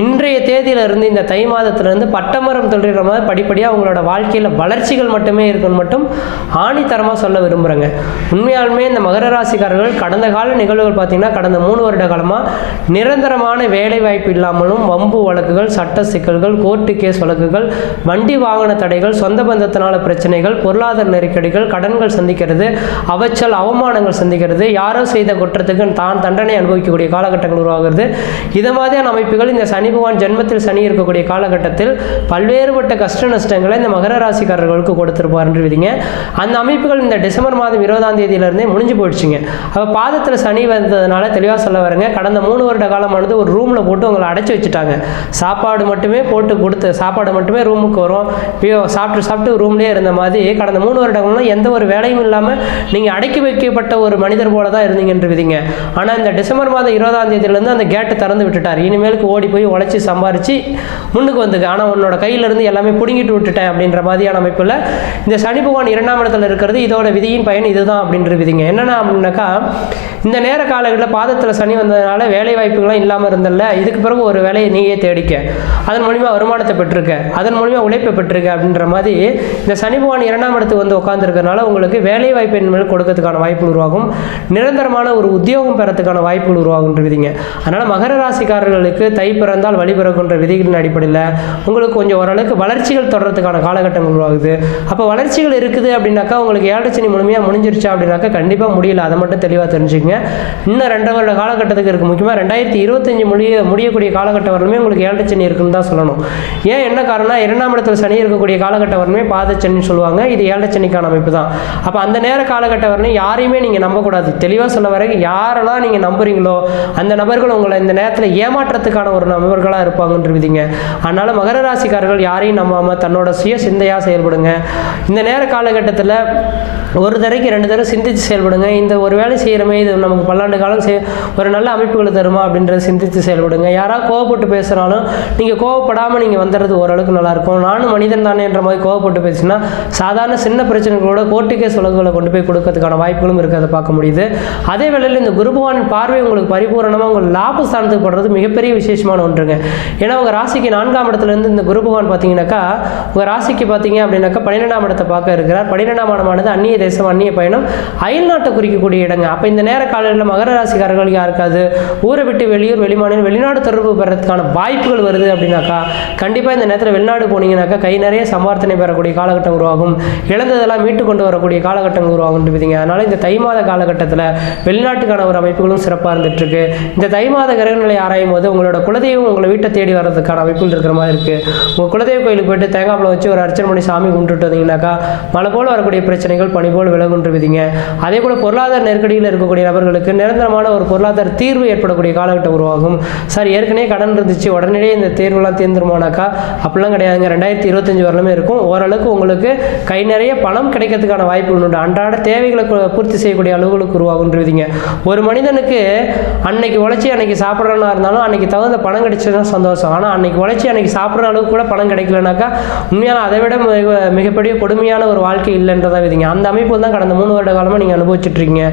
இன்றைய தேதியிலிருந்து இந்த தை மாதத்திலிருந்து பட்டமரம் தொழிற மாதிரி படிப்படியாக உங்களோட வாழ்க்கையில் வளர்ச்சிகள் மட்டுமே இருக்குன்னு மட்டும் ஆணித்தரமாக சொல்ல விரும்புகிறேங்க. உண்மையாலுமே இந்த மகர ராசிக்காரர்கள் கடந்த கால நிகழ்வுகள் பார்த்தீங்கன்னா கடந்த 3 வருட காலமாக நிரந்தரமான வேலை வாய்ப்பு இல்லாமலும் வம்பு வழக்குகள், சட்ட சிக்கல்கள், கோர்ட்டு கேஸ் வழக்குகள், வண்டி வாகன தடைகள், சொந்த பந்தத்தினால பிரச்சனைகள், பொருளாதார நெருக்கடிகள், கடன்கள் சந்திக்கிறது, அவச்சல் அவமானங்கள் சந்திக்கிறது, யாரோ செய்த குற்றத்துக்கு தான் தண்டனை அனுபவிக்கக்கூடிய காலகட்டங்கள் உருவாகிறது. இதை மாதிரியான அமைப்புகள் இந்த சனி பகவான் ஜென்மத்தில் சனி இருக்கக்கூடிய காலகட்டத்தில் பல்வேறுபட்ட கஷ்ட நஷ்டங்களை இந்த மகர ராசிக்காரர்களுக்கு கொடுத்துருப்பாருன்றீங்க. அந்த அமைப்புகள் இந்த டிசம்பர் மாதம் 20ஆம் தேதியிலிருந்தே முடிஞ்சு போயிடுச்சுங்க. அப்போ பாதத்தில் சனி வந்ததுனால தெளிவாக சொல்ல வரேங்க, கடந்த 3 வருட காலமானது ஒரு ரூமில் போட்டு உங்களை அடைச்சி வச்சுட்டாங்க. சாப்பாடு மட்டுமே போட்டு கொடுத்து சாப்பாடு மட்டுமே ரூமுக்கு வரும், சாப்பிட்டு ரூம்லேயே இருந்த மாதிரி கடந்த 3 வருடங்கள்லாம் எந்த ஒரு வேலையும் இல்லாமல் நீங்கள் அடக்கி வைக்கப்பட்ட ஒரு மனிதர் போல தான் இருந்தீங்கன்ற விதிங்க. ஆனால் இந்த டிசம்பர் மாதம் 20ஆம் தேதியிலேருந்து அந்த கேட்டு திறந்து விட்டுட்டார். இனிமேலுக்கு ஓடி போய் உழைச்சி சம்பாரித்து முன்னுக்கு வந்துங்க. ஆனால் உன்னோட கையிலேருந்து எல்லாமே பிடுங்கிட்டு விட்டுட்டேன் அப்படின்ற மாதிரியான அமைப்பில் இந்த சனி பகவான் 2ஆம் இடத்துல இருக்கிறது இதோட விதியின் பயன் இதுதான் அப்படின்ற விதிங்க. என்னென்னா அப்படின்னாக்கா, இந்த நேர காலங்களில் பாதத்தில் சனி வந்ததுனால வேலை வாய்ப்புகள்லாம் இல்லாமல் இருந்தல்ல, இதுக்கு பிறகு ஒரு வேலையை நீயே தேடிக்க, அதன் மூலிமா வருமானத்தை பெற்றிருக்க, அதன் மூலிமா உழைப்பை பெற்றிருக்க அப்படின்ற மாதிரி இந்த சனி பகவான் 2ஆம் இடத்துக்கு வந்து உட்காந்துருக்கிறதுனால உங்களுக்கு வேலை வாய்ப்பு என்பது கொடுக்கறதுக்கான வாய்ப்பு உருவாகும். நிரந்தரமான ஒரு உத்தியோகம் பெறத்துக்கான வாய்ப்புகள் உருவாகுன்ற விதிங்க. அதனால் மகர ராசிக்காரர்களுக்கு தை பிறந்தால் வழி பிறக்குன்ற விதிகளின் அடிப்படையில் உங்களுக்கு கொஞ்சம் ஓரளவுக்கு வளர்ச்சிகள் தொடர்றதுக்கான காலகட்டங்கள் உருவாகுது. அப்போ வளர்ச்சிகள் இருக்குது அப்படின்னாக்கா உங்களுக்கு 7 சனி முழுமையாக முடிஞ்சிருச்சா அப்படின்னாக்கா கண்டிப்பாக முடியல. அதை மட்டும் தெளிவாக தெரிஞ்சுக்கங்க. இன்னும் 2 வருட காலகட்டத்துக்கு இருக்குது. முக்கியமாக 2025 முடியக்கூடிய காலகட்டம் வரலுமே உங்களுக்கு 7 சனி இருக்குன்னு தான் சொல்லணும். ஏன் என்ன காரணம், 2ஆம் இடத்துல சனி இருக்கக்கூடிய காலகட்டம் வரலுமே பாதச்சனின்னு சொல்லுவாங்க. இது 7 சனிக்கான அமைப்பு தான். அப்போ அந்த நேர காலகட்டம் வரலையும் யாரையுமே நீங்கள் நம்பக்கூடாது. தெளிவாக சொல்ல வரைக்கும் யாரெல்லாம் நீங்கள் நம்புறீங்களோ அந்த நபர்கள் உங்களை இந்த நேரத்தில் ஏமாற்றத்துக்கான ஒரு நபர்களாக இருப்பாங்கன்ற விதிங்க. அதனால் மகர ராசிக்காரர்கள் யாரையும் நம்பாமல் தன்னோட சுய சிந்தையாக செயல்படுங்க. இந்த நேர காலகட்டத்தில் ஒரு தடவைக்கு 2 தடவை சிந்தித்து செயல்படுங்க. இந்த ஒரு வேலை செய்கிறமே இது நமக்கு பல்லாண்டு காலம் ஒரு நல்ல அமைப்புகளை தருமா அப்படின்றத சிந்தித்து செயல்படுங்க. யாராவது கோவப்பட்டு பேசுகிறாலும் நீங்கள் கோவப்படாமல் நீங்கள் வந்துடுறது ஓரளவுக்கு நல்லாயிருக்கும். நானும் மனிதன் தானே என்ற மாதிரி கோவப்பட்டு பேசினா சாதாரண சின்ன பிரச்சனைகளோட கோர்ட்டுக்கே சொலகுகளை கொண்டு போய் கொடுக்கறதுக்கான வாய்ப்புகளும் இருக்கிறத பார்க்க முடியுது. அதே வேளையில் இந்த குரு பகவானின் பார்வை உங்களுக்கு பரிபூரணமாக உங்கள் லாபஸ்தானத்துக்கு படுறது மிகப்பெரிய விசேஷமான ஒன்றுங்க. ஏன்னா உங்கள் ராசிக்கு 4ஆம் இடத்துலேருந்து இந்த குரு பகவான் பார்த்தீங்கன்னாக்கா உங்கள் ராசிக்கு பார்த்தீங்க அப்படின்னாக்கா 12ஆம் இடத்தை பார்க்க இருக்கிறார். 12ஆம் இடமானது அந்நிய தேசம், அந்நிய பயணம், அயல் நாட்டை குறிக்கக்கூடிய இடங்க. அப்போ இந்த நேர காலையில் மகர ராசிக்காரர்கள் யாருக்காது ஊரை விட்டு வெளியூர், வெளிமாநிலம், வெளிநாடு தொடர்பு பெறதுக்கான வாய்ப்புகள் வருது அப்படின்னாக்கா கண்டிப்பாக இந்த நேரத்தில் வெளிநாடு போனீங்கன்னாக்கா கை நிறைய சம்பார்த்தனை பெறக்கூடிய காலகட்டம் உருவாகும். இழந்ததெல்லாம் மீட்டு கொண்டு வரக்கூடிய காலகட்டங்கள் உருவாகும். அதனால் இந்த தை மாத காலகட்டத்தில் வெளிநாட்டுக்கான ஒரு அமைப்புகளும் சிறப்பாக இருந்துகிட்ருக்கு. இந்த தை மாத கிரகநிலை ஆராயும் போது உங்களோட குலதெய்வம் உங்களை வீட்டை தேடி வர்றதுக்கான அமைப்புகள் இருக்கிற மாதிரி இருக்குது. உங்கள் குலதெய்வ கோயிலுக்கு போய்ட்டு தேங்காய் பழம் வச்சு ஒரு அர்ச்சனை பண்ணி சாமி கும்பிட்டு வந்தீங்கன்னாக்கா மழை போல் வரக்கூடிய பிரச்சனைகள் பனி போல் விலகுன்றுவிதிங்க. அதே போல் பொருளாதார நெருக்கடியில் இருக்கக்கூடிய நபர்களுக்கு நிரந்தரமான ஒரு பொருளாதார தீர்வு ஏற்படக்கூடிய காலகட்டம் உருவாகும். சார் ஏற்கனவே கடன் இருந்துச்சு உடனடியே இந்த தேர்வுலாம் தீர்ந்துருமானாக்கா அப்படிலாம் கிடையாதுங்க. 2025 வரலுமே இருக்கும். ஓரளவுக்கு உங்களுக்கு கை நிறைய பணம் கிடைக்கிறதுக்கான வாய்ப்புகள் உண்டு. அன்றாட தேவைகளை பூர்த்தி செய்யக்கூடிய அளவுகளுக்கு உருவாகுன்றுவிதிங்க. ஒரு மனிதனுக்கு அன்னைக்கு உழைச்சி அன்னைக்கு சாப்பிட்றனா இருந்தாலும் அன்னைக்கு தகுந்த பணம் கிடைச்சதுதான் சந்தோஷம். ஆனால் அன்னைக்கு உழைச்சி அன்னைக்கு சாப்பிட்ற அளவுக்கு கூட பணம் கிடைக்கலனாக்கா உண்மையான அதை விட மிகப்பெரிய கொடுமையான ஒரு வாழ்க்கை இல்லைன்றதா விதிங்க. அந்த அமைப்பு தான் கடந்த 3 வருட காலமாக நீங்கள் அனுபவிச்சுட்ருக்கீங்க.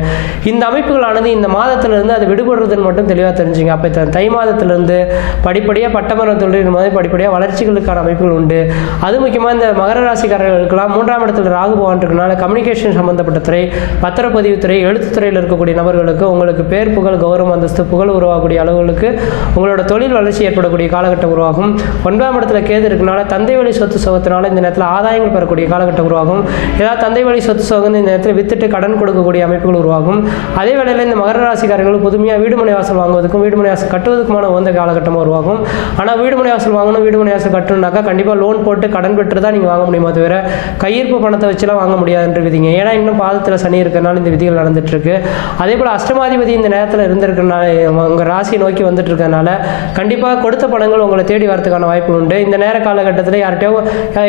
இந்த அமைப்புகளானது இந்த மாதத்திலிருந்து அது விடுபடுறதுன்னு மட்டும் தெளிவாக தெரிஞ்சுங்க. அப்போ தை மாதத்திலிருந்து படிப்படியாக பட்டமர தொழில் மாதிரி படிப்படியாக வளர்ச்சிகளுக்கான அமைப்புகள் உண்டு. அது முக்கியமாக இந்த மகர ராசிக்காரர்களுக்கெல்லாம் 3ஆம் இடத்துல ராகு பகவான் இருக்கனால கம்யூனிகேஷன் சம்பந்தப்பட்ட துறை, பத்திரப்பதிவுத்துறை, எழுத்துத்துறையில் இருக்கக்கூடிய நபர்களுக்கு உங்களுக்கு பேர் புகழ் கௌரவம் அந்தஸ்து புகழ் உருவாகக்கூடிய அளவுகளுக்கு உங்களோட தொழில் வளர்ச்சி ஏற்படக்கூடிய காலகட்டம் உருவாகும். 9ஆம் இடத்துல கேது இருக்கனால தந்தை வழி சொத்து சோகத்தினால இந்த நேரத்தில் ஆதாயங்கள் பெறக்கூடிய காலகட்டம் உருவாகும். ஏதாவது தந்தை வழி சொத்து சோகம் இந்த நேரத்தில் வித்துட்டு கடன் கொடுக்கக்கூடிய அமைப்புகள் உருவாகும். அதே வேளையில் இந்த மகர ராசிக்காரர்கள் புதுமையாக வீடுமனை வாசல் வாங்குவதற்கும் வீடுமனை வாசல் கட்டுவதற்குமான உகந்த காலகட்டமாக உருவாகும். ஆனால் வீடுமனை வாசல் வாங்கணும் வீடுமனை வாசல் கட்டணும்னாக்கா கண்டிப்பாக லோன் போட்டு கடன் பெற்று தான் நீங்கள் வாங்க முடியுமா தவிர கையிருப்பு பணத்தை வச்சுலாம் வாங்க முடியாதுன்ற விதிங்க. ஏன்னா இன்னும் பாதத்தில் சனி இருக்கிறனால இந்த விதிகள் நடந்துட்டு இருக்கு. அதே போல் அஷ்டமாதிபதி இந்த நேரத்தில் இருந்திருக்கிறனால உங்கள் ராசியை நோக்கி வந்துட்டு இருக்கனால கண்டிப்பாக கொடுத்த பணங்கள் உங்களை தேடி வரதுக்கான வாய்ப்பு உண்டு. இந்த நேர காலகட்டத்தில் யார்கிட்டயோ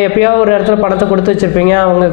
எப்பயோ ஒரு இடத்துல பணத்தை கொடுத்து வச்சிருப்பீங்க, அவங்க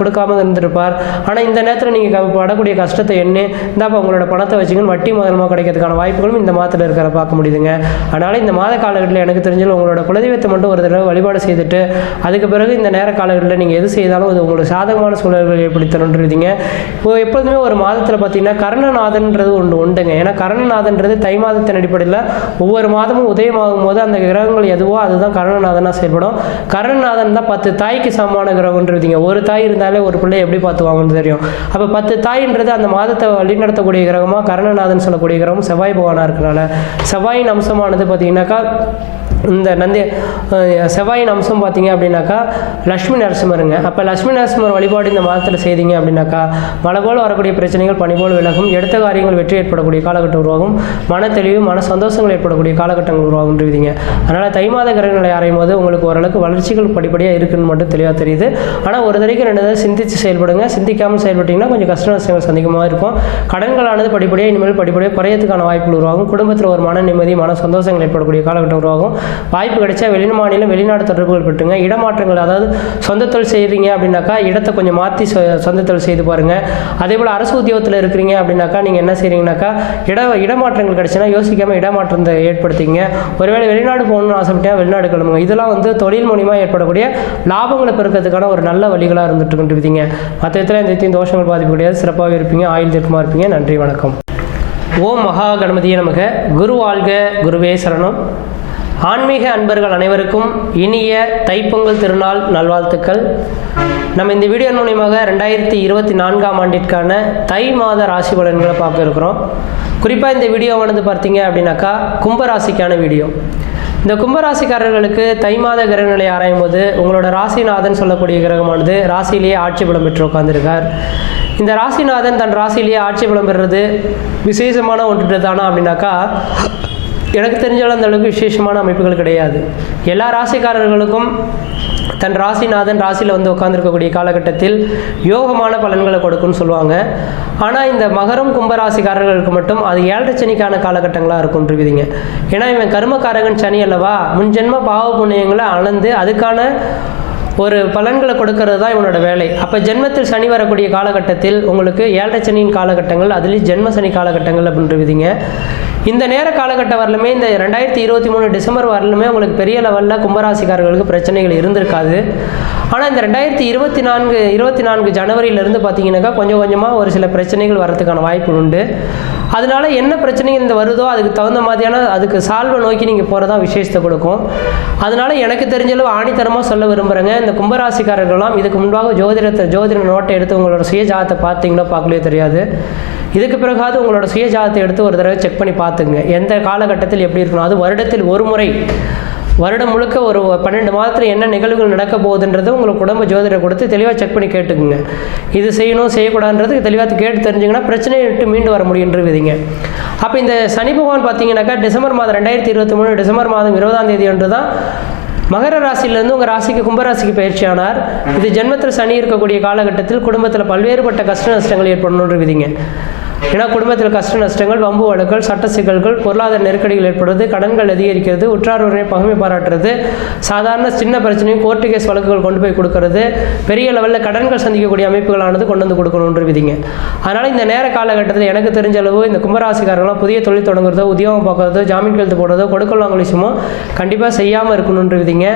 கொடுக்காம இருந்திருப்பார். ஆனால் இந்த நேரத்தில் நீங்கள் படக்கூடிய கஷ்டத்தை இந்தாப்பா உங்களோட பணத்தை வச்சுக்கணும் வட்டி முதலமாக கிடைக்கிறதுக்கான வாய்ப்புகளும் இந்த மாதத்தில் இருக்கிற பார்க்க முடியுதுங்க. அதனால் இந்த மாத காலகட்டத்தில் எனக்கு தெரிஞ்சாலும் உங்களோட குலதெய்வத்தை மட்டும் ஒரு தடவை வழிபாடு செய்துட்டு அதுக்கு பிறகு இந்த நேர காலகட்டத்தில் நீங்கள் எது செய்தாலும் அது உங்களுக்கு சாதகமான சூழல்கள் ஏற்படுத்தணுன்றீங்க. இப்போ எப்போதுமே ஒரு மாதத்தில் பார்த்தீங்கன்னா கர்ணநாதன்றது ஒன்று உண்டுங்க. ஏன்னா கர்ணநாதன்றது தை மாதத்தின் அடிப்படையில் ஒவ்வொரு மாதமும் உதயமாகும் போது அந்த கிரகங்கள் எதுவோ அதுதான் கர்ணநாதனாக செயல்படும். கர்ணநாதன் தான் 10 தாய்க்கு சமமான கிரகம்ன்றீங்க. ஒரு தாய் இருந்தாலே ஒரு பிள்ளை எப்படி பார்த்துவாங்கன்னு தெரியும். அப்போ 10 தாயின்றது அந்த மாதத்தை வழிநடத்தக்கூடிய கிரகமாக கர்ணநாதன் சொல்லக்கூடிய கிரகம் செவ்வாய் பகவானாக இருக்கிறனால செவ்வாயின் அம்சமானது பார்த்தீங்கன்னாக்கா இந்த செவ்வாயின் அம்சம் பார்த்தீங்க அப்படின்னாக்கா லட்சுமி நரசிம்மருங்க. அப்போ லட்சுமி நரசிம்மர் வழிபாடு இந்த மாதத்தில் செய்தீங்க அப்படின்னாக்கா மழை போல் வரக்கூடிய பிரச்சனைகள் பனி போல் விலகும். எடுத்த காரியங்கள் வெற்றி ஏற்படக்கூடிய காலகட்டம் உருவாகும். மன தெளிவு மன சந்தோஷங்கள் ஏற்படக்கூடிய காலகட்டங்கள் உருவாகுன்றீங்க. அதனால் தை மாத கிரகங்களை அறையும் போது உங்களுக்கு ஓரளவுக்கு வளர்ச்சிகள் படிப்படியாக இருக்குன்னு மட்டும் தெளிவாக தெரியுது. ஆனால் ஒரு தடவைக்கு 2 தடவை சிந்தித்து செயல்படுங்க. சிந்திக்காமல் செயல்பட்டிங்கன்னா கொஞ்சம் கஷ்ட நஷ்டங்கள் சந்திக்கமாக இருக்கும். கடன்களானது படிப்படியாக இனிமேல் படிப்படியாக குறையத்துக்கான வாய்ப்புகள் உருவாகும். குடும்பத்தில் ஒரு மன நிம்மதி மன சந்தோஷங்கள் ஏற்படக்கூடிய காலகட்டம் உருவாகும். வாய்ப்பு கிடைச்சா மாநிலம் வெளிநாடு தொடர்புகள் பெற்றுங்க. இடமாற்றங்கள் அதாவது சொந்த தொழில் செய்கிறீங்க அப்படின்னாக்கா இடத்தை கொஞ்சம் மாற்றி சொந்த தொழில் செய்து பாருங்கள். அதே போல் அரசு உத்தியோகத்தில் இருக்கிறீங்க அப்படின்னாக்கா நீங்கள் என்ன செய்கிறீங்கன்னாக்கா இடமாற்றங்கள் கிடைச்சுன்னா யோசிக்காமல் இடமாற்றத்தை ஏற்படுத்திங்க. ஒருவேளை வெளிநாடு போகணும்னு ஆசைப்பட்டா வெளிநாடு கிளம்புங்க. இதெல்லாம் ஓட்டல் மூலியமாக ஏற்படக்கூடிய லாபங்களை பெருக்கிறதுக்கான ஒரு நல்ல வழிகளாக இருந்துட்டு கொண்டிருப்பீங்க. மற்ற இடத்துல இந்த தோஷங்கள் பாதிப்பு கிடையாது. சிறப்பாக இருப்பீங்க. ஆயுள் தீர்க்கமாக இருப்பீங்க. நன்றி, வணக்கம். ஓம் மகா கணபதியே நமக. குரு வாழ்க, குருவே சரணம். ஆன்மீக அன்பர்கள் அனைவருக்கும் இனிய தைப்பொங்கல் திருநாள் நல்வாழ்த்துக்கள். நம்ம இந்த வீடியோ மூலியமாக 2024ஆம் ஆண்டிற்கான தை மாத ராசி பலன்களை பார்க்க இருக்கிறோம். குறிப்பாக இந்த வீடியோவானது பார்த்தீங்க அப்படின்னாக்கா கும்பராசிக்கான வீடியோ. இந்த கும்பராசிக்காரர்களுக்கு தை மாத கிரகநிலை ஆராயும் போது உங்களோட ராசிநாதன் சொல்லக்கூடிய கிரகமானது ராசியிலேயே ஆட்சி பலம் பெற்று உட்கார்ந்துருக்கார். இந்த ராசிநாதன் தன் ராசியிலேயே ஆட்சி பலம் பெறுறது விசேஷமான ஒன்று தானா அப்படின்னாக்கா எனக்கு தெரிஞ்சாலும் அந்த அளவுக்கு விசேஷமான அமைப்புகள் கிடையாது. எல்லா ராசிக்காரர்களுக்கும் தன் ராசிநாதன் ராசியில் உட்காந்துருக்கக்கூடிய காலகட்டத்தில் யோகமான பலன்களை கொடுக்குன்னு சொல்லுவாங்க. ஆனால் இந்த மகரம் கும்பராசிக்காரர்களுக்கு மட்டும் அது 7 சனிக்கான காலகட்டங்களாக இருக்கும்ன்றீங்க. ஏன்னா இவன் கர்மக்காரகன் சனி அல்லவா, முன்ஜென்ம பாவ புண்ணியங்களை அளந்து அதுக்கான ஒரு பலன்களை கொடுக்கறது தான் இவனோட வேலை. அப்போ ஜென்மத்தில் சனி வரக்கூடிய காலகட்டத்தில் உங்களுக்கு 7 சனியின் காலகட்டங்கள், அதுலேயும் ஜென்ம சனி காலகட்டங்கள் அப்படின்றீங்க. இந்த நேர காலகட்டம் வரலுமே இந்த 2023 டிசம்பர் வரலுமே உங்களுக்கு பெரிய லெவலில் கும்பராசிக்காரர்களுக்கு பிரச்சனைகள் இருந்திருக்காது. ஆனால் இந்த 2024 ஜனவரியிலேருந்து பார்த்தீங்கன்னாக்கா கொஞ்சம் கொஞ்சமாக ஒரு சில பிரச்சனைகள் வர்றதுக்கான வாய்ப்பு உண்டு. அதனால என்ன பிரச்சனைகள் இந்த வருதோ அதுக்கு தகுந்த மாதிரியான அதுக்கு சால்வை நோக்கி நீங்கள் போகிறதா விசேஷத்தை கொடுக்கும். அதனால எனக்கு தெரிஞ்சளவு ஆணித்தரமாக சொல்ல விரும்புகிறேங்க. இந்த கும்பராசிக்காரர்கள்லாம் இதுக்கு முன்பாக ஜோதிட நோட்டை எடுத்து உங்களோட சுய ஜாதத்தை பார்த்தீங்கன்னா பார்க்கலையே தெரியாது. இதுக்கு பிறகாவது உங்களோட சுய ஜாதத்தை எடுத்து ஒரு தடவை செக் பண்ணி பார்த்துங்க எந்த காலகட்டத்தில் எப்படி இருக்கணும். அது வருடத்தில் ஒரு முறை வருடம் முழுக்க ஒரு 12 மாதத்தில் என்ன நிகழ்வுகள் நடக்க போகுதுன்றது உங்களுக்கு குடும்ப ஜோதிடரை கொடுத்து தெளிவாக செக் பண்ணி கேட்டுக்குங்க. இது செய்யணும் செய்யக்கூடாதுன்றது தெளிவாக கேட்டு தெரிஞ்சிங்கன்னா பிரச்சனையை விட்டு மீண்டு வர முடியுன்றவிதிங்க. அப்போ இந்த சனி பகவான் பார்த்தீங்கன்னாக்கா டிசம்பர் மாதம் 2023 டிசம்பர் மாதம் 20ஆம் தேதி அன்று தான் மகர ராசியிலேருந்து உங்கள் ராசிக்கு கும்பராசிக்கு பயிற்சியானார். இது ஜென்மத்தில் சனி இருக்கக்கூடிய காலகட்டத்தில் குடும்பத்தில் பல்வேறுபட்ட கஷ்ட நஷ்டங்கள் ஏற்படணுன்ற விதிங்க. ஏன்னா குடும்பத்தில் கஷ்ட நஷ்டங்கள், வம்பு வழக்குகள், சட்ட சிக்கல்கள், பொருளாதார நெருக்கடிகள் ஏற்படுவது, கடன்கள் அதிகரிக்கிறது, உற்றார் உறவினரை பகைமை பாராட்டுறது, சாதாரண சின்ன பிரச்சனையும் கோர்ட்டு கேஸ் வழக்குகள் கொண்டு போய் கொடுக்கறது, பெரிய லெவலில் கடன்கள் சந்திக்கக்கூடிய அமைப்புகளானது கொண்டு வந்து கொடுக்கணுன்ற விதிங்க. அதனால் இந்த நேர காலகட்டத்தில் எனக்கு தெரிஞ்ச அளவு இந்த கும்பராசிக்காரங்களாம் புதிய தொழில் தொடங்குறதோ, உத்தியோகம் பார்க்குறதோ, ஜாமீன் கையெழுத்து போடுறதோ, கொடுக்கல் வாங்கல் விஷயமோ கண்டிப்பாக செய்யாமல் இருக்கணுன்ற விதிங்க.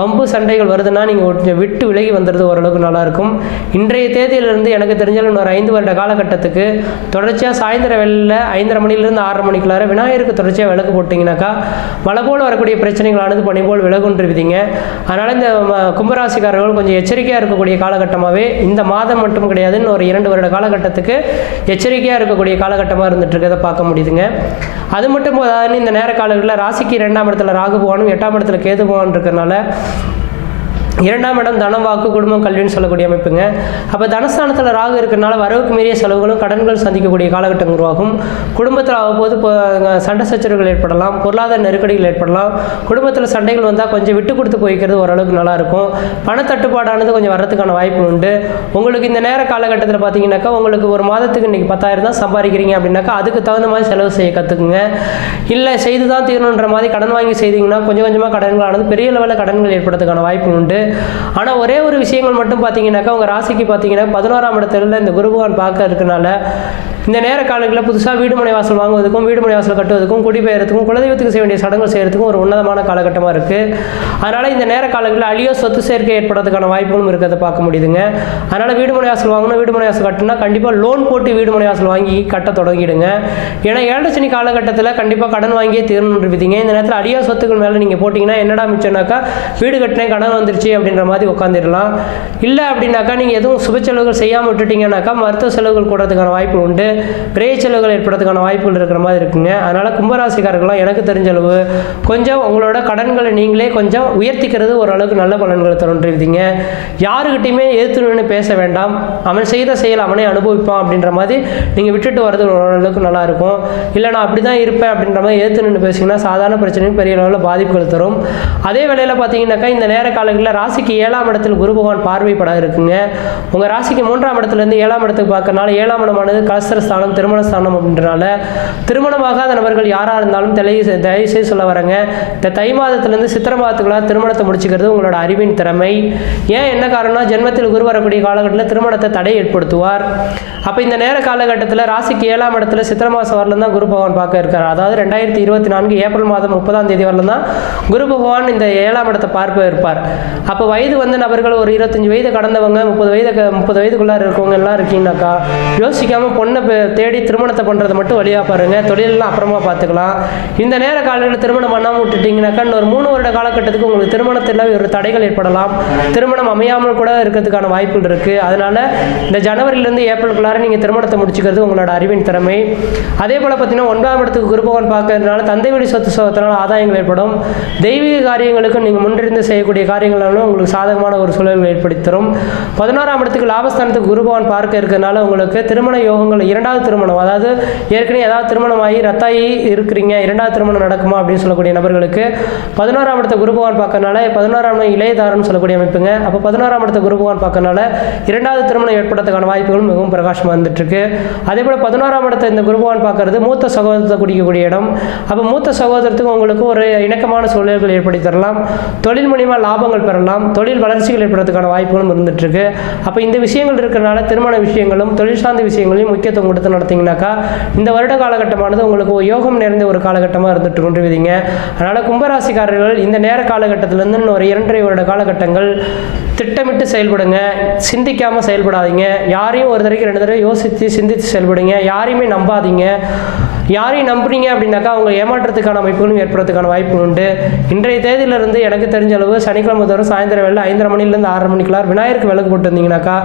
வம்பு சண்டைகள் வருதுன்னா நீங்கள் கொஞ்சம் விட்டு விலகி வந்துடுறது ஓரளவுக்கு நல்லாயிருக்கும். இன்றைய தேதியிலிருந்து எனக்கு தெரிஞ்சாலும் இன்னொரு 5 வருட காலகட்டத்துக்கு தொடர்ச்சியாக சாயந்தர வேளையில் 5:30 மணிலேருந்து 6:30 மணிக்குள்ளார விநாயகருக்கு தொடர்ச்சியாக விளக்கு போட்டிங்கனாக்கா மழை போல் வரக்கூடிய பிரச்சனைகளானது பனி போல் விலகுன்றிருவீங்க. அதனால் இந்த கும்பராசிக்காரர்கள் கொஞ்சம் எச்சரிக்கையாக இருக்கக்கூடிய காலகட்டமாகவே இந்த மாதம் மட்டும் கிடையாதுன்னு ஒரு 2 வருட காலகட்டத்துக்கு எச்சரிக்கையாக இருக்கக்கூடிய காலகட்டமாக இருந்துட்டு இருக்கிறத பார்க்க முடியுதுங்க. அது மட்டும் போதாதுன்னு இந்த நேர காலங்களில் ராசிக்கு 2ஆம் இடத்துல ராகு பகவானும் 8ஆம் இடத்துல கேது பகவான் இருக்கிறதுனால 2ஆம் இடம் தனம், வாக்கு, குடும்பம், கல்வின்னு சொல்லக்கூடிய அமைப்புங்க. அப்போ தனஸ்தானத்தில் ராகு இருக்கிறனால வரவுக்கு மீறிய செலவுகளும் கடன்கள் சந்திக்கக்கூடிய காலகட்டம் உருவாகும். குடும்பத்தில் அவ்வப்போது சண்டை சச்சரவுகள் ஏற்படலாம், பொருளாதார நெருக்கடிகள் ஏற்படலாம். குடும்பத்தில் சண்டைகள் வந்தால் கொஞ்சம் விட்டு கொடுத்து போய்க்கிறது ஓரளவுக்கு நல்லாயிருக்கும். பணத்தட்டுப்பாடானது கொஞ்சம் வர்றதுக்கான வாய்ப்பு உண்டு. உங்களுக்கு இந்த நேர காலகட்டத்தில் பார்த்தீங்கன்னாக்கா உங்களுக்கு ஒரு மாதத்துக்கு இன்றைக்கி 10,000 தான் சம்பாதிக்கிறீங்க அப்படின்னாக்கா அதுக்கு தகுந்த மாதிரி செலவு செய்ய கற்றுக்குங்க. இல்லை செய்து தான் தீரணுன்ற மாதிரி கடன் வாங்கி செய்தீங்கன்னா கொஞ்சம் கொஞ்சமாக கடன்களானது பெரிய லெவலில் கடன்கள் ஏற்படுறதுக்கான வாய்ப்பு உண்டு. ஆனால் ஒரே ஒரு விஷயங்கள் மட்டும் பார்த்தீங்கன்னாக்கா உங்கள் ராசிக்கு பார்த்தீங்கன்னா 11ஆம் இடத்துல இந்த குரு பகவான் பார்க்க இருக்கனால இந்த நேர காலங்களில் புதுசாக வீடு மனை வாசல் வாங்குவதற்கும், வீடு மனை வாசல் கட்டுவதற்கும், குடிபெயர்றதுக்கும், குலதெய்வத்துக்கு செய்ய வேண்டிய சடங்குகள் செய்கிறதுக்கும் ஒரு உன்னதமான காலகட்டமாக இருக்குது. அதனால் இந்த நேர காலங்களில் அழியோ சொத்து சேர்க்கை ஏற்படுறதுக்கான வாய்ப்புகளும் இருக்கிறத பார்க்க முடியுதுங்க. அதனால் வீடு மனை வாசல் வாங்கணும், வீடு மனை வாசல் கட்டினா கண்டிப்பாக லோன் போட்டு வீடு மனை வாசல் வாங்கி கட்ட தொடங்கிடுங்க. ஏன்னா 7 சனி காலகட்டத்தில் கண்டிப்பாக கடன் வாங்கியே தீரணுன்றீங்க. இந்த நேரத்தில் அழியோ சொத்துக்கள் மேலே நீங்கள் போட்டிங்கன்னா என்னடா மிச்சம்னாக்கா வீடு கட்டினேன் கடன் வந்துருச்சு அப்படின்ற மாதிரி உட்காந்துடலாம். இல்லை அப்படின்னாக்கா நீங்கள் எதுவும் சுப செலவுகள் செய்யாமல் விட்டுட்டீங்கன்னாக்கா மருத்துவ செலவுகள் கூடறதுக்கான வாய்ப்பு உண்டு, பிரைய செலவுகள் ஏற்படுறதுக்கான வாய்ப்புகள் இருக்கிற மாதிரி இருக்குங்க. அதனால் கும்பராசிக்காரர்களாம் எனக்கு தெரிஞ்ச அளவு கொஞ்சம் உங்களோட கடன்களை நீங்களே கொஞ்சம் உயர்த்திக்கிறது ஓரளவுக்கு நல்ல பலன்களை தோன்றிவிட்டீங்க. யாருக்கிட்டையுமே எதிர்த்துன்னு பேச வேண்டாம், அவன் செய்த செயல் அவனே அனுபவிப்பான் அப்படின்ற மாதிரி நீங்கள் விட்டுட்டு வர்றது ஓரளவுக்கு நல்லா இருக்கும். இல்லை நான் அப்படி தான் இருப்பேன் அப்படின்ற மாதிரி எதிர்த்து நின்று பேசிங்கன்னா சாதாரண பிரச்சனையும் பெரிய அளவில் பாதிப்புகள் தரும். அதே வேளையில் பார்த்தீங்கன்னாக்கா இந்த நேர காலங்களில் ராசிக்கு 7ஆம் இடத்தில் குரு பகவான் பார்வைப்பட இருக்குங்க. உங்கள் ராசிக்கு 3ஆம் இடத்துலேருந்து 7ஆம் இடத்துக்கு பார்க்கறனால 7ஆம் இடமானது கலஸ்திரஸ்தானம், திருமணஸ்தானம் அப்படின்றனால திருமணமாகாத நபர்கள் யாராக இருந்தாலும் தயவுசெய்து சொல்ல வரங்க, இந்த தை மாதத்துலேருந்து சித்திரை மாதத்துக்குள்ளாக திருமணத்தை முடிச்சுக்கிறது உங்களோட அறிவின் திறமை. ஏன் என்ன காரணம்னா ஜென்மத்தில் குரு வரக்கூடிய காலகட்டத்தில் திருமணத்தை தடை ஏற்படுத்துவார். அப்போ இந்த நேர காலகட்டத்தில் ராசிக்கு 7ஆம் இடத்துல சித்திரை மாதம் வரலாம் தான் குரு பகவான் பார்க்க இருக்கார். அதாவது 2024 ஏப்ரல் மாதம் 30ஆம் தேதி வரலாம் தான் குரு பகவான் இந்த 7ஆம் இடத்தை பார்க்க இருப்பார். அப்போ வயது வந்த நபர்கள் ஒரு 25 வயது கடந்தவங்க, 30 வயதுக்குள்ளார இருக்கவங்க எல்லாம் இருக்கீங்கன்னாக்கா யோசிக்காமல் பொண்ணை தேடி திருமணத்தை பண்ணுறதை மட்டும் வழியாக பாருங்கள். தொழிலெல்லாம் அப்புறமா பார்த்துக்கலாம். இந்த நேர காலங்களில் திருமணம் பண்ணாமல் விட்டுட்டிங்கனாக்கா இன்னொரு 3 வருட காலகட்டத்துக்கு உங்களுக்கு திருமணத்தில் ஒரு தடைகள் ஏற்படலாம், திருமணம் அமையாமல் கூட இருக்கிறதுக்கான வாய்ப்புகள் இருக்குது. அதனால் இந்த ஜனவரியிலேருந்து ஏப்ரலுக்குள்ளார நீங்கள் திருமணத்தை முடிச்சுக்கிறது உங்களோட அறிவின் திறமை. அதே போல் பார்த்தீங்கன்னா 9ஆம் இடத்துக்கு குரு பகவான் பார்க்கறதுனால தந்தை வழி சொத்து சோகத்தினால் ஆதாயங்கள் ஏற்படும். தெய்வீக காரியங்களுக்கு நீங்கள் முன்னிருந்து செய்யக்கூடிய காரியங்களாலும் உங்களுக்கு சாதகமான ஒரு சூழல்கள் ஏற்படுத்தி தரும். 11ஆம் இடத்துக்கு லாபஸ்தானத்துக்கு குரு பகவான் பார்க்க இருக்கிறதுனால உங்களுக்கு திருமண யோகங்கள், 2வது திருமணம், அதாவது ஏற்கனவே ஏதாவது திருமணமாகி ரத்தாயி இருக்கிறீங்க, 2வது திருமணம் நடக்குமா அப்படின்னு சொல்லக்கூடிய நபர்களுக்கு 11ஆம் இடத்தை குரு பகவான் பார்க்கறனால 11ஆம் இடம் இளையதாரன்னு சொல்லக்கூடிய அமைப்புங்க. அப்போ 11ஆம் இடத்தை குரு பகவான் பார்க்கறனால 2வது திருமணம் ஏற்படுறதுக்கான வாய்ப்புகளும் மிகவும் பிரகாசமாக வந்துட்டு இருக்கு. அதே போல் 11ஆம் இடத்தை இந்த குரு பகவான் பார்க்கறது மூத்த சகோதரத்தை குடிக்கக்கூடிய இடம். அப்போ மூத்த சகோதரத்துக்கு உங்களுக்கு ஒரு இணக்கமான சூழல்கள் ஏற்படுத்தி தரலாம், தொழில் மூலியமாக லாபங்கள் பெறலாம், தொழில் வளர்ச்சிகள் ஏற்படுறதுக்கான வாய்ப்புகளும் இருந்துட்டு இருக்கு. அப்போ இந்த விஷயங்கள் இருக்கிறனால திருமண விஷயங்களும் தொழில் சார்ந்த விஷயங்களையும் முக்கியத்துவம் கொடுத்து நடத்திங்கனாக்கா இந்த வருட காலகட்டமானது உங்களுக்கு யோகம் நிறைந்த ஒரு காலகட்டமாக இருந்துட்டு கொண்டிருவீங்க. அதனால் கும்பராசிக்காரர்கள் இந்த நேர காலகட்டத்திலேருந்து ஒரு 2.5 வருட காலகட்டங்கள் திட்டமிட்டு செயல்படுங்க, சிந்திக்காமல் செயல்படாதீங்க. யாரையும் ஒரு தடவைக்கு 2 தடவை யோசித்து சிந்தித்து செயல்படுங்க. யாரையுமே நம்பாதீங்க. யாரையும் நம்புறீங்க அப்படின்னாக்கா அவங்க ஏமாற்றத்துக்கான அமைப்புகளும் ஏற்படுறதுக்கான வாய்ப்பு உண்டு. இன்றைய தேதியிலிருந்து எனக்கு தெரிஞ்ச அளவு சனிக்கிழமை தோறும் சாயந்தரம் வேலை 5:30 மணிலேருந்து 6:30 மணிக்குள்ளார் விநாயகருக்கு விளக்கு போட்டு வந்தீங்கன்னாக்கா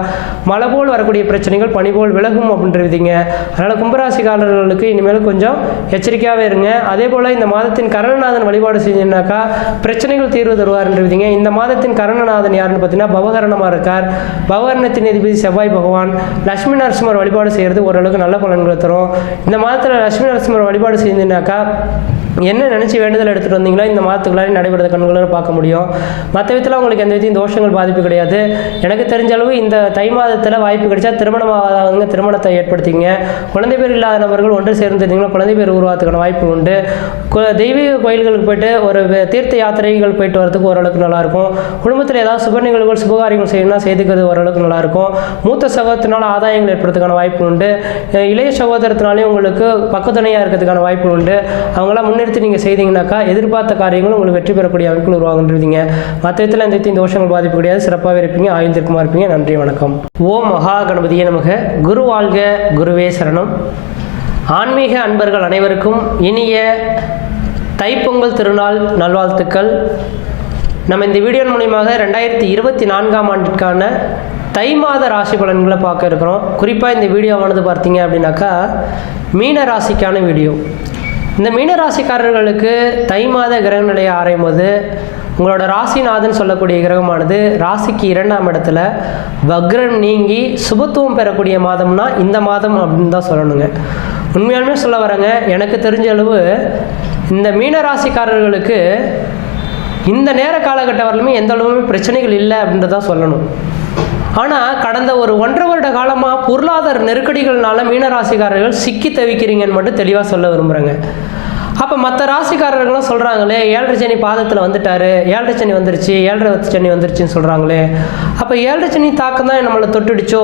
மழை போல் வரக்கூடிய பிரச்சனைகள் பனி போல் விலகும் அப்படின்றீங்க. அதனால் கும்பராசிக்காரர்களுக்கு இனிமேல் கொஞ்சம் எச்சரிக்கையாகவே இருங்க. அதே போல் இந்த மாதத்தின் கரணநாதன் வழிபாடு செஞ்சீங்கன்னாக்கா பிரச்சனைகள் தீர்வு தருவார்ன்றீங்க. இந்த மாதத்தின் கரணநாதன் யாருன்னு பார்த்தீங்கன்னா பவகரணமாக இருக்கார். பவகரணத்தின் அதிபதி செவ்வாய் பகவான். லட்சுமி நரசிம்மர் வழிபாடு செய்கிறது ஓரளவுக்கு நல்ல பலன்களை தரும். இந்த மாதத்தில் லட்சுமி நரசிம்மர் வழிபாடு செஞ்சீங்கன்னாக்கா என்ன நினச்சி வேண்டுதல் எடுத்துகிட்டு வந்தீங்களோ இந்த மாதத்துக்குள்ளாரி நடைபெறத கண்களால் பார்க்க முடியும். மற்ற விதத்தில் உங்களுக்கு எந்த விதத்தையும் தோஷங்கள் பாதிப்பு கிடையாது. எனக்கு தெரிஞ்ச அளவு இந்த தை மாதத்தில் வாய்ப்பு கிடைச்சா திருமணமாகாதவங்க திருமணத்தை ஏற்படுத்திங்க. குழந்தை பேர் இல்லாத நபர்கள் ஒன்று சேர்ந்துருந்தீங்கன்னா குழந்தை பேர் உருவாத்துக்கான வாய்ப்பு உண்டு. தெய்வீக கோயில்களுக்கு போயிட்டு ஒரு தீர்த்த யாத்திரைகள் போயிட்டு வரதுக்கு ஓரளவுக்கு நல்லாயிருக்கும். குடும்பத்தில் ஏதாவது சுப நிகழ்வுகள் சுபகாரியங்கள் செய்யணும்னா செய்துக்கிறது ஓரளவுக்கு நல்லாயிருக்கும். மூத்த சகோதரத்தினால் ஆதாயங்கள் ஏற்படுறதுக்கான வாய்ப்பு உண்டு. இளைய சகோதரத்தினாலே உங்களுக்கு பக்கத்துணையாக இருக்கிறதுக்கான வாய்ப்பு உண்டு. அவங்களாம் முன்னெடுத்து நீங்கள் செய்தீங்கன்னாக்கா எதிர்பார்த்த காரியங்களும் உங்களுக்கு வெற்றி பெறக்கூடிய அமைப்புகள் உருவாகுன்றீங்க. மற்ற விதத்தில் எந்த விதத்தையும் தோஷங்கள் பாதிப்பு கிடையாது. சிறப்பாகவே இருப்பீங்க, ஆயுள் திருக்குமா இருப்பீங்க. நன்றி, வணக்கம். ஓம் மகா கணபதியே நமக. குரு வாழ்க, குருவே சரணம். ஆன்மீக அன்பர்கள் அனைவருக்கும் இனிய தைப்பொங்கல் திருநாள் நல்வாழ்த்துக்கள். நம்ம இந்த வீடியோ மூலியமாக 2024ஆம் ஆண்டிற்கான தை மாத ராசி பலன்களை பார்க்க இருக்கிறோம். குறிப்பாக இந்த வீடியோவானது பார்த்தீங்க அப்படின்னாக்கா மீன ராசிக்கான வீடியோ. இந்த மீன ராசிக்காரர்களுக்கு தை மாத கிரக நிலையை ஆராயும் போது உங்களோட ராசிநாதன் சொல்லக்கூடிய கிரகமானது ராசிக்கு 2ஆம் இடத்துல வக்ரம் நீங்கி சுபத்துவம் பெறக்கூடிய மாதம்னா இந்த மாதம் அப்படின்னு தான் சொல்லணுங்க. உண்மையாலுமே சொல்ல வரேங்க, எனக்கு தெரிஞ்ச அளவு இந்த மீன ராசிக்காரர்களுக்கு இந்த நேர காலகட்டம் வரலுமே எந்த அளவுமே பிரச்சனைகள் இல்லை அப்படின்றதான் சொல்லணும். ஆனால் கடந்த ஒரு 1.5 வருட காலமாக பொருளாதார நெருக்கடிகள்னால மீனராசிக்காரர்கள் சிக்கி தவிக்கிறீங்கன்னு மட்டும் தெளிவாக சொல்ல விரும்புகிறேங்க. அப்போ மற்ற ராசிக்காரர்களும் சொல்கிறாங்களே 7.5 சனி பாதத்தில் வந்துட்டார், 7.5 சனி வந்துருச்சு, 7.5 சனி வந்துருச்சுன்னு சொல்கிறாங்களே. அப்போ 7.5 சனி தாக்கம் தான் நம்மளை தொட்டுடுச்சோ,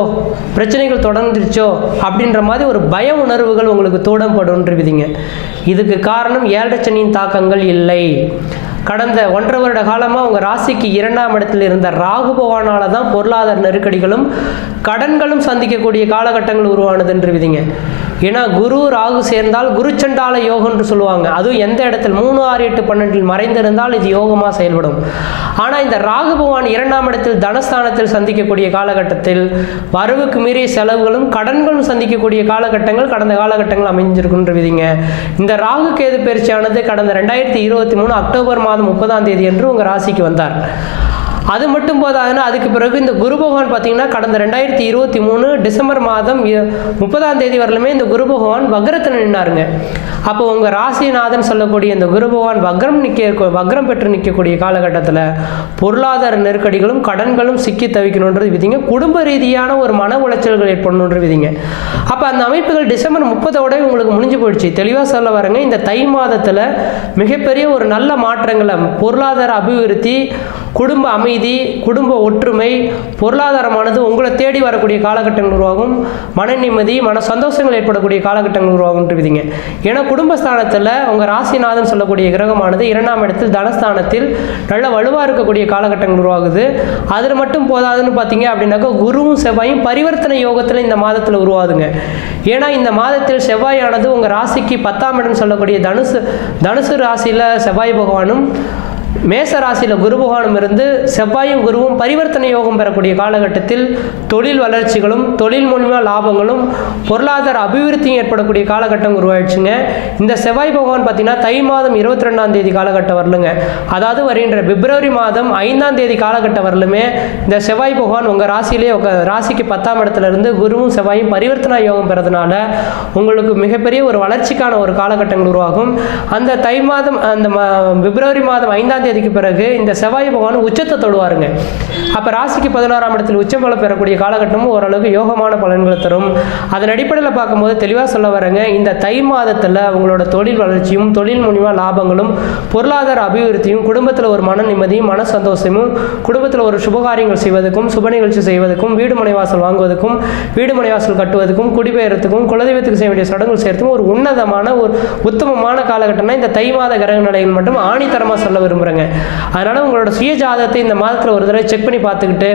பிரச்சனைகள் தொடர்ந்துருச்சோ அப்படின்ற மாதிரி ஒரு பய உணர்வுகள் உங்களுக்கு தோடப்படுன்றீங்க. இதுக்கு காரணம் 7.5 சனியின் தாக்கங்கள் இல்லை. கடந்த 1.5 வருட காலமாக உங்கள் ராசிக்கு 2ஆம் இடத்தில் இருந்த ராகு பகவானால தான் பொருளாதார நெருக்கடிகளும் கடன்களும் சந்திக்கக்கூடிய காலகட்டங்கள் உருவானதுன்றீங்க. ஏன்னா குரு ராகு சேர்ந்தால் குருச்சண்டால யோகம் என்று சொல்லுவாங்க. அதுவும் எந்த இடத்தில் 3, 6, 8, 12 மறைந்திருந்தால் இது யோகமாக செயல்படும். ஆனால் இந்த ராகு பகவான் 2ஆம் இடத்தில் தனஸ்தானத்தில் சந்திக்கக்கூடிய காலகட்டத்தில் வரவுக்கு மீறிய செலவுகளும் கடன்களும் சந்திக்கக்கூடிய காலகட்டங்கள் கடந்த காலகட்டங்கள் அமைஞ்சிருக்குன்றீங்க. இந்த ராகு கேது பயிற்சியானது கடந்த 2023 அக்டோபர் மாதம் 30ஆம் தேதி என்று உங்கள் ராசிக்கு வந்தார். அது மட்டும் போதாதுன்னா அதுக்கு பிறகு இந்த குரு பகவான் பார்த்தீங்கன்னா கடந்த 2023 டிசம்பர் மாதம் 30ஆம் தேதி வரலுமே இந்த குரு பகவான் வக்ரத்தில் நின்னாருங்க. அப்போ உங்கள் ராசிநாதன் சொல்லக்கூடிய இந்த குரு பகவான் வக்ரம் பெற்று நிற்கக்கூடிய காலகட்டத்தில் பொருளாதார நெருக்கடிகளும் கடன்களும் சிக்கி தவிக்கணுன்றது விதிங்க. குடும்ப ரீதியான ஒரு மன உளைச்சல்கள் ஏற்படணுன்றது விதிங்க. அப்போ அந்த அமைப்புகள் டிசம்பர் 30ஓட உங்களுக்கு முடிஞ்சு போயிடுச்சு. தெளிவாக சொல்ல வரங்க, இந்த தை மாதத்தில் மிகப்பெரிய ஒரு நல்ல மாற்றங்களை பொருளாதார அபிவிருத்தி, குடும்ப அமைதி, குடும்ப ஒற்றுமை, பொருளாதாரமானது உங்களை தேடி வரக்கூடிய காலகட்டங்கள் உருவாகும். மன நிம்மதி, மன சந்தோஷங்கள் ஏற்படக்கூடிய காலகட்டங்கள் உருவாகுன்றீங்க. ஏன்னா குடும்பஸ்தானத்தில் உங்கள் ராசிநாதன் சொல்லக்கூடிய கிரகமானது 2ஆம் இடத்தில் தனஸ்தானத்தில் நல்ல வலுவாக இருக்கக்கூடிய காலகட்டங்கள் உருவாகுது. அதில் மட்டும் போதாதுன்னு பார்த்தீங்க அப்படின்னாக்கா குருவும் செவ்வாயும் பரிவர்த்தனை யோகத்தில் இந்த மாதத்தில் உருவாதுங்க. ஏன்னா இந்த மாதத்தில் செவ்வாயானது உங்கள் ராசிக்கு 10ஆம் இடம் சொல்லக்கூடிய தனுசு ராசியில் செவ்வாய் பகவானும் மேச ராசியில் குரு பகவானும் இருந்து செவ்வாயும் குருவும் பரிவர்த்தனை யோகம் பெறக்கூடிய காலகட்டத்தில் தொழில் வளர்ச்சிகளும் தொழில் மூலமாக லாபங்களும் பொருளாதார அபிவிருத்தியும் ஏற்படக்கூடிய காலகட்டம் உருவாயிடுச்சுங்க. இந்த செவ்வாய் பகவான் பார்த்தீங்கன்னா தை மாதம் 22ஆம் தேதி காலகட்டம் வரலுங்க. அதாவது வருகின்ற பிப்ரவரி மாதம் 5ஆம் தேதி காலகட்டம் வரலுமே இந்த செவ்வாய் பகவான் உங்கள் ராசியிலே ராசிக்கு 10ஆம் இடத்துல இருந்து குருவும் செவ்வாயும் பரிவர்த்தனை யோகம் பெறதுனால உங்களுக்கு மிகப்பெரிய ஒரு வளர்ச்சிக்கான ஒரு காலகட்டங்கள் உருவாகும். அந்த தை மாதம் அந்த பிப்ரவரி மாதம் 5ஆம் தேதிக்கு பிறகு இந்த செவ்வாய் பகவான் உச்சத்தை தொடுவாருங்க. அப்போ ராசிக்கு 16ஆம் இடத்தில் உச்சம் பலம் பெறக்கூடிய காலகட்டமும் ஓரளவுக்கு யோகமான பலன்களை தரும். அதன் அடிப்படையில் பார்க்கும்போது தெளிவாக சொல்ல வரங்க, இந்த தை மாதத்தில் உங்களோட தொழில் வளர்ச்சியும் தொழில் மூலியமாக லாபங்களும் பொருளாதார அபிவிருத்தியும் குடும்பத்தில் ஒரு மன நிம்மதியும் மன சந்தோஷமும் குடும்பத்தில் ஒரு சுபகாரியங்கள் செய்வதற்கும் சுப நிகழ்ச்சி செய்வதற்கும் வீடு மனைவாசல் வாங்குவதற்கும் வீடு மனைவாசல் கட்டுவதற்கும் குடிபெயர்த்துக்கும் குலதெய்வத்துக்கு செய்ய வேண்டிய சடங்குகள் செய்யறதுக்கும் ஒரு உன்னதமான ஒரு உத்தமமான காலகட்டம்னா இந்த தை மாத கிரக நிலைகள் மட்டும் ஆணித்தரமாக சொல்ல விரும்புகிறேங்க. அதனால் உங்களோட சுய ஜாதகத்தை இந்த மாதத்தில் ஒரு தடவை செக் பண்ணி பார்த்துக்கிட்டு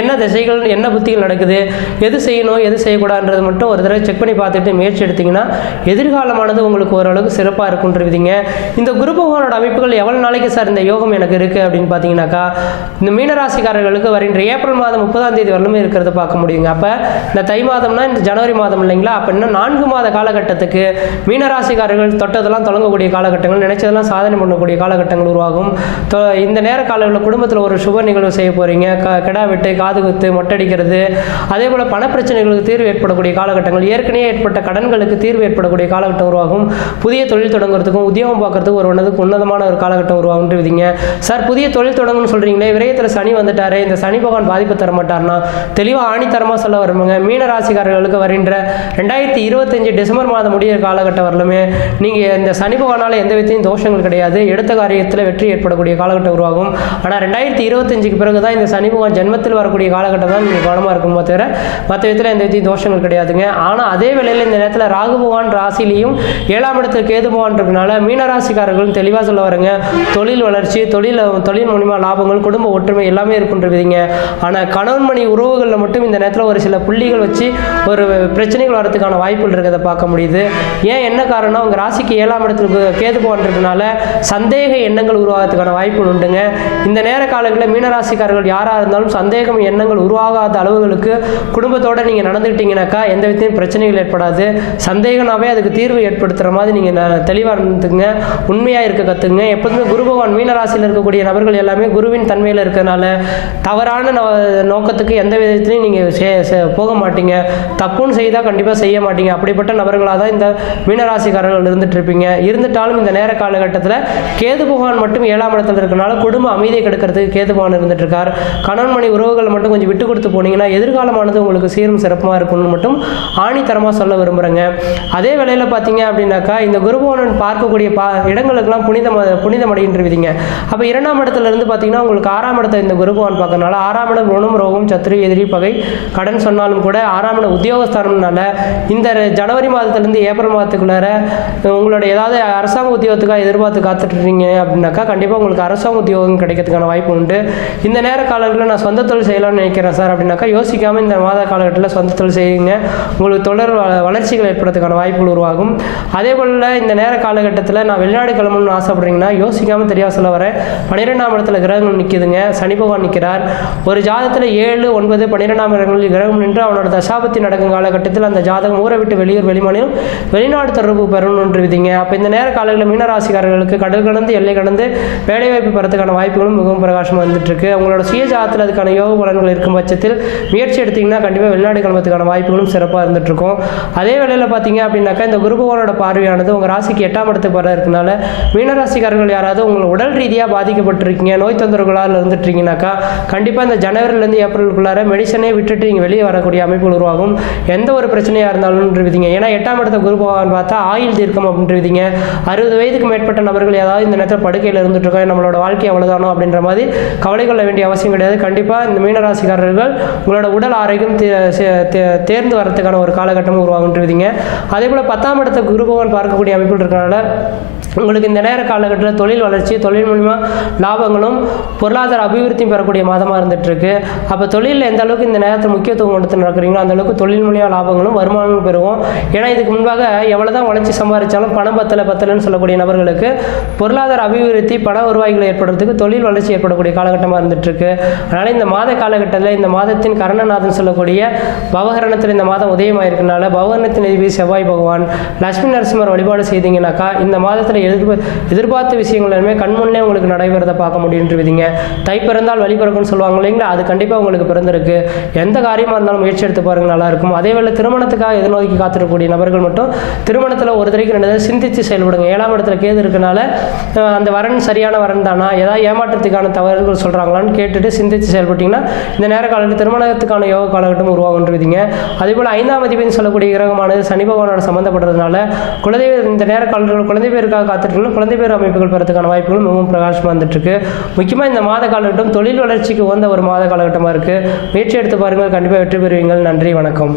என்ன திசைகள் என்ன புத்திகள் நடக்குது, எது செய்யணும் எது செய்யக்கூடாதுன்றது மட்டும் ஒரு தடவை செக் பண்ணி பார்த்துட்டு முயற்சி எடுத்திங்கன்னா எதிர்காலமானது உங்களுக்கு ஓரளவுக்கு சிறப்பாக இருக்குன்றவிதிங்க. இந்த குரு பகவானோட அமைப்புகள் எவ்வளோ நாளைக்கு சார் இந்த யோகம் எனக்கு இருக்குது அப்படின்னு பார்த்தீங்கன்னாக்கா, இந்த மீனராசிக்காரர்களுக்கு வருகின்ற ஏப்ரல் மாதம் 30ஆம் தேதி வரலுமே இருக்கிறத பார்க்க முடியுங்க. அப்போ இந்த தை மாதம்னா இந்த ஜனவரி மாதம் இல்லைங்களா, அப்போ இன்னும் 4 மாத காலகட்டத்துக்கு மீனராசிக்காரர்கள் தொட்டதெல்லாம் தொடங்கக்கூடிய காலகட்டங்கள், நினைச்சதெல்லாம் சாதனை பண்ணக்கூடிய காலகட்டங்கள் உருவாகும். இந்த நேர காலங்களில் குடும்பத்தில் ஒரு சுப நிகழ்வு செய்ய போகிறீங்க, கிடா வெட்டு, காது குத்து, மொட்டடிக்கிறது, அதே போல் பணப்பிரச்சனைகளுக்கு தீர்வு ஏற்படக்கூடிய காலகட்டங்கள், ஏற்கனவே ஏற்பட்ட கடன்களுக்கு தீர்வு ஏற்படக்கூடிய காலகட்டம் உருவாகும். புதிய தொழில் தொடங்குறதுக்கும் உத்தியோகம் பார்க்கறதுக்கும் உன்னதமான ஒரு காலகட்டம் உருவாகுன்றீங்க. சார் புதிய தொழில் தொடங்கணும்னு சொல்கிறீங்களே, விரயத்தில் சனி வந்துட்டாரு, இந்த சனி பகவான் பாதிப்பு தர மாட்டார்னா தெளிவாக ஆணித்தரமாக சொல்ல வருவாங்க. மீனராசிக்காரர்களுக்கு வருகின்ற 2025 டிசம்பர் மாதம் முடிகிற காலகட்டம் வரலுமே நீங்கள் இந்த சனி பகவானால் எந்த விதத்தையும் தோஷங்கள் கிடையாது, எடுத்த காரியத்தில் வெற்றி ஏற்படக்கூடிய காலகட்டம் உருவாகும். ஆனால் 2025க்கு பிறகு தான் இந்த சனி பகவான் ஜென்மத்தில் வரக்கூடிய காலகட்டம் தான் நீங்கள் கவனமாக இருக்கணுமோ தவிர மற்ற விதத்தில் எந்த விதத்தையும் தோஷங்கள் கிடையாதுங்க. ஆனால் அதே வேளையில் இந்த நேரத்தில் ராகு பகவான் ராசிலையும் 7ஆம் இடத்துல கேது பகவான் இருக்கனால மீனராசிக்காரர்களும் தெளிவாக சொல்ல வருங்க, தொழில் வளர்ச்சி, தொழில் மூலிமா லாபங்கள், குடும்ப ஒற்றுமை எல்லாமே இருக்குன்றவிதிங்க. ஆனால் கணவன் மணி உறவுகளில் மட்டும் இந்த நேரத்தில் ஒரு சில புள்ளிகள் வச்சு ஒரு பிரச்சனைகள் வரதுக்கான வாய்ப்புகள் இருக்கிறத பார்க்க முடியுது. ஏன் என்ன காரணம், உங்கள் ராசிக்கு 7ஆம் இடத்துக்கு கேது பகவான் இருக்கனால சந்தேக எண்ணங்கள் உருவாகிறதுக்கான வாய்ப்புகள் உண்டுங்க. இந்த நேர காலங்களில் மீனராசிக்காரர்கள் யாராக இருந்தாலும் சந்தேகம் எண்ணங்கள் உருவாகாத அளவுகளுக்கு குடும்பத்தோடு நீங்கள் நடந்துக்கிட்டீங்கன்னாக்கா எந்த விதத்தையும் பிரச்சனைகள் ஏற்படாது. சந்தேகனாவே அதுக்கு தீர்வு ஏற்படுத்துகிற மாதிரி நீங்கள் தெளிவாக இருந்துக்குங்க, உண்மையாக இருக்க கற்றுக்குங்க. எப்போதுமே குரு பகவான் மீனராசியில் இருக்கக்கூடிய நபர்கள் எல்லாமே குருவின் தன்மையில் இருக்கிறதுனால தவறான நோக்கத்துக்கு எந்த விதத்திலையும் நீங்கள் போக மாட்டீங்க, தப்புன்னு செய்தால் கண்டிப்பாக செய்ய மாட்டீங்க. அப்படிப்பட்ட நபர்களாக தான் இந்த மீனராசிக்காரர்கள் இருந்துட்டு இருப்பீங்க. இருந்துட்டாலும் இந்த நேர காலகட்டத்தில் கேது பகவான் மட்டும் 7ஆம் இடத்துல இருக்கனால குடும்ப அமைதியை கெடுக்கிறதுக்கு கேது பகவான் இருந்துட்டு இருக்கார். கணவன் மணி உறவுகள் மட்டும் கொஞ்சம் விட்டு கொடுத்து போனீங்கன்னா எதிர்காலமானது உங்களுக்கு சீரும் சிறப்புமாக இருக்கும்னு மட்டும் ஆணித்தரமாக சொல்ல விரும்புகிறேங்க. அதே வேளையில் பார்த்தீங்க அப்படின்னாக்கா இந்த குரு பகவான் பார்க்கக்கூடிய இடங்களுக்கெல்லாம் புனிதம் அடைகின்றவிதிங்க. அப்போ 2ஆம் இடத்துல இருந்து பார்த்தீங்கன்னா உங்களுக்கு 6ஆம் இடத்தை இந்த குரு பகவான் பார்க்கறனால 6ஆம் இடம் ருணம், ரோகம், சத்ரு, எதிரி, பகை, கடன் சொன்னாலும் கூட 6ஆம் இடம் உத்தியோகஸ்தானம்னால இந்த ஜனவரி மாதத்துலேருந்து ஏப்ரல் மாதத்துக்குள்ளார உங்களோட ஏதாவது அரசாங்க உத்தியோகத்துக்காக எதிர்பார்த்து காத்துட்ருக்கீங்க அப்படின்னாக்கா கண்டிப்பாக உங்களுக்கு அரசாங்க உத்தியோகம் கிடைக்கிறதுக்கான வாய்ப்பு உண்டு. இந்த நேர காலங்களில் நான் சொந்த தொழில் செய்யலாம்னு நினைக்கிறேன் சார் அப்படின்னாக்கா யோசிக்காமல் இந்த மாத காலகட்டத்தில் சொந்த தொழில் செய்யுங்க, உங்களுக்கு தொடர் வளர்ச்சிகள் ஏற்படுறதுக்கான வாய்ப்புகள் உருவாகும். அதே போல் இந்த நேர காலகட்டத்தில் நான் வெளிநாடு கிளம்பணும்னு ஆசைப்படுறீங்கன்னா யோசிக்காமல் தெரியாத சொல்ல வரேன். 12ஆம் இடத்துல கிரகங்கள் நிற்கிதுங்க, சனி பகவான் நிற்கிறார். ஒரு ஜாதகத்தில் 7, 9, 12ஆம் இடங்களில் கிரகம் நின்று அவனோட தசாபத்தி நடக்கும் காலகட்டத்தில் அந்த ஜாதகம் ஊரை விட்டு வெளியூர், வெளிமாநிலம், வெளிநாடு தொடர்பு பெறணும்னு விதிங்க. அப்போ இந்த நேர காலங்களில் மீனராசிக்காரர்களுக்கு கடல் கடந்து எல்லை கடந்து வேலைவாய்ப்பு பெறத்துக்கான வாய்ப்புகளும் மிகவும் பிரகாசமாக வந்துட்டு இருக்கு. உங்களோட சுய ஜாதகத்தில் அதுக்கான யோக பலன்கள் இருக்கும் பட்சத்தில் முயற்சி எடுத்தீங்கன்னா கண்டிப்பாக வெளிநாடு கிளம்புறதுக்கான வாய்ப்புகளும் சிறப்பாக இருந்துட்டு இருக்கும். அதே வேளையில் பார்த்தீங்க அப்படின்னாக்கா இந்த குரு பகவானோட பார்வையானது உங்கள் ராசிக்கு 8ஆம் இடத்துக்கு வர இருக்கனால மீனராசிக்காரர்கள் யாராவது உங்கள் உடல் ரீதியாக பாதிக்கப்பட்டிருக்கீங்க, நோய் தொந்தரவுகளால் இருந்துட்டீங்கன்னாக்கா கண்டிப்பாக இந்த ஜனவரிலேருந்து ஏப்ரலுக்குள்ளார மெடிசனே விட்டுட்டு நீங்கள் வெளியே வரக்கூடிய அமைப்புகள் உருவாகும். எந்த ஒரு பிரச்சனையாக இருந்தாலும் விதிங்க. ஏன்னா 8ஆம் இடத்த குரு பகவான் பார்த்தா ஆயுள் தீர்க்கம் அப்படின்னு விதிங்க. 60 வயதுக்கு மேற்பட்ட நபர்கள் ஏதாவது இந்த நேரத்தில் படுக்கையில் இருந்துட்டு இருக்கோம், நம்மளோட வாழ்க்கை அவ்வளோதானோ அப்படின்ற மாதிரி கவலை கொள்ள வேண்டிய அவசியம் கிடையாது. கண்டிப்பாக இந்த மீனராசிக்காரர்கள் உங்களோட உடல் ஆரோக்கியம் தேர்ந்து வரதுக்கான ஒரு காலகட்டமும் உருவாகுன்றீங்க. அதே போல் 10ஆம் இடத்த குரு பகவான் பார்க்கக்கூடிய அமைப்புகள் இருக்கிறனால உங்களுக்கு இந்த நேர காலகட்டத்தில் தொழில் வளர்ச்சி, தொழில் மூலிமா லாபங்களும் பொருளாதார அபிவிருத்தியும் பெறக்கூடிய மாதமாக இருந்துட்டு இருக்கு. அப்போ தொழிலில் எந்த அளவுக்கு இந்த நேரத்தில் முக்கியத்துவம் கொடுத்து நடக்கிறீங்களோ அந்த அளவுக்கு தொழில் மூலிமா லாபங்களும் வருமானமும் பெறுவோம். ஏன்னா இதுக்கு முன்பாக எவ்வளோதான் வளர்ச்சி சம்பாதிச்சாலும் பணம் பத்தலைன்னு சொல்லக்கூடிய நபர்களுக்கு பொருளாதார அபிவிருத்தி, பண வருவாய்கள் ஏற்படுறதுக்கு தொழில் வளர்ச்சி ஏற்படக்கூடிய காலகட்டமாக இருந்துட்டு இருக்கு. அதனால் இந்த மாத காலகட்டத்தில் இந்த மாதத்தின் கரணநாதன் சொல்லக்கூடிய பவகரணத்தில் இந்த மாதம் உதயமாயிருக்கனால பவகரணத்தின் அதிபதி செவ்வாய் பகவான், லட்சுமி நரசிம்மர் வழிபாடு செய்தீங்கன்னாக்கா இந்த மாதத்தில் எதிர்பார்த்த விஷயங்கள் எல்லாமே கண்முன்னே உங்களுக்கு நடைபெறதை பார்க்க முடியுன்ற விதிங்க. தை பிறந்தால் வழி பிறக்கும்னு சொல்லுவாங்க இல்லைங்களா, அது கண்டிப்பாக உங்களுக்கு பிறந்திருக்கு. எந்த காரியமாக இருந்தாலும் முயற்சி எடுத்து பாருங்க, நல்லா இருக்கும். அதே வேளை திருமணத்துக்காக எதிர்நோக்கி காத்திருக்கக்கூடிய நபர்கள் மட்டும் திருமணத்தில் ஒரு தடவைக்கு 2 தடவை சிந்தித்து செயல்படுங்க. 7ஆம் இடத்துல கேது இருக்கனால அந்த வரன் சரியான வரன் தானா, ஏதாவது ஏமாற்றத்துக்கான தவறுகள் சொல்கிறாங்களான்னு கேட்டுட்டு சிந்தித்து செயல்பட்டிங்கன்னா இந்த நேர காலத்தில் திருமணத்துக்கான யோக காலகட்டம் உருவாகுன்றவிதிங்க. அதே போல் 5ஆம் அதிபதினு சொல்லக்கூடிய கிரகமானது சனி பகவானோட சம்மந்தப்படுறதுனால குலதெய்வ இந்த நேர காலத்தில் குழந்தை பேருக்காக காத்துட்டு குழந்தை பேர் அமைப்புகள் பெறதுக்கான வாய்ப்புகளும் மிகவும் பிரகாசமாக வந்துட்டு இருக்கு. முக்கியமாக இந்த மாத காலகட்டம் தொழில் வளர்ச்சிக்கு உகந்த ஒரு மாத காலகட்டமாக இருக்குது. முயற்சி எடுத்து பாருங்கள், கண்டிப்பாக வெற்றி பெறுவீங்கள். நன்றி, வணக்கம்.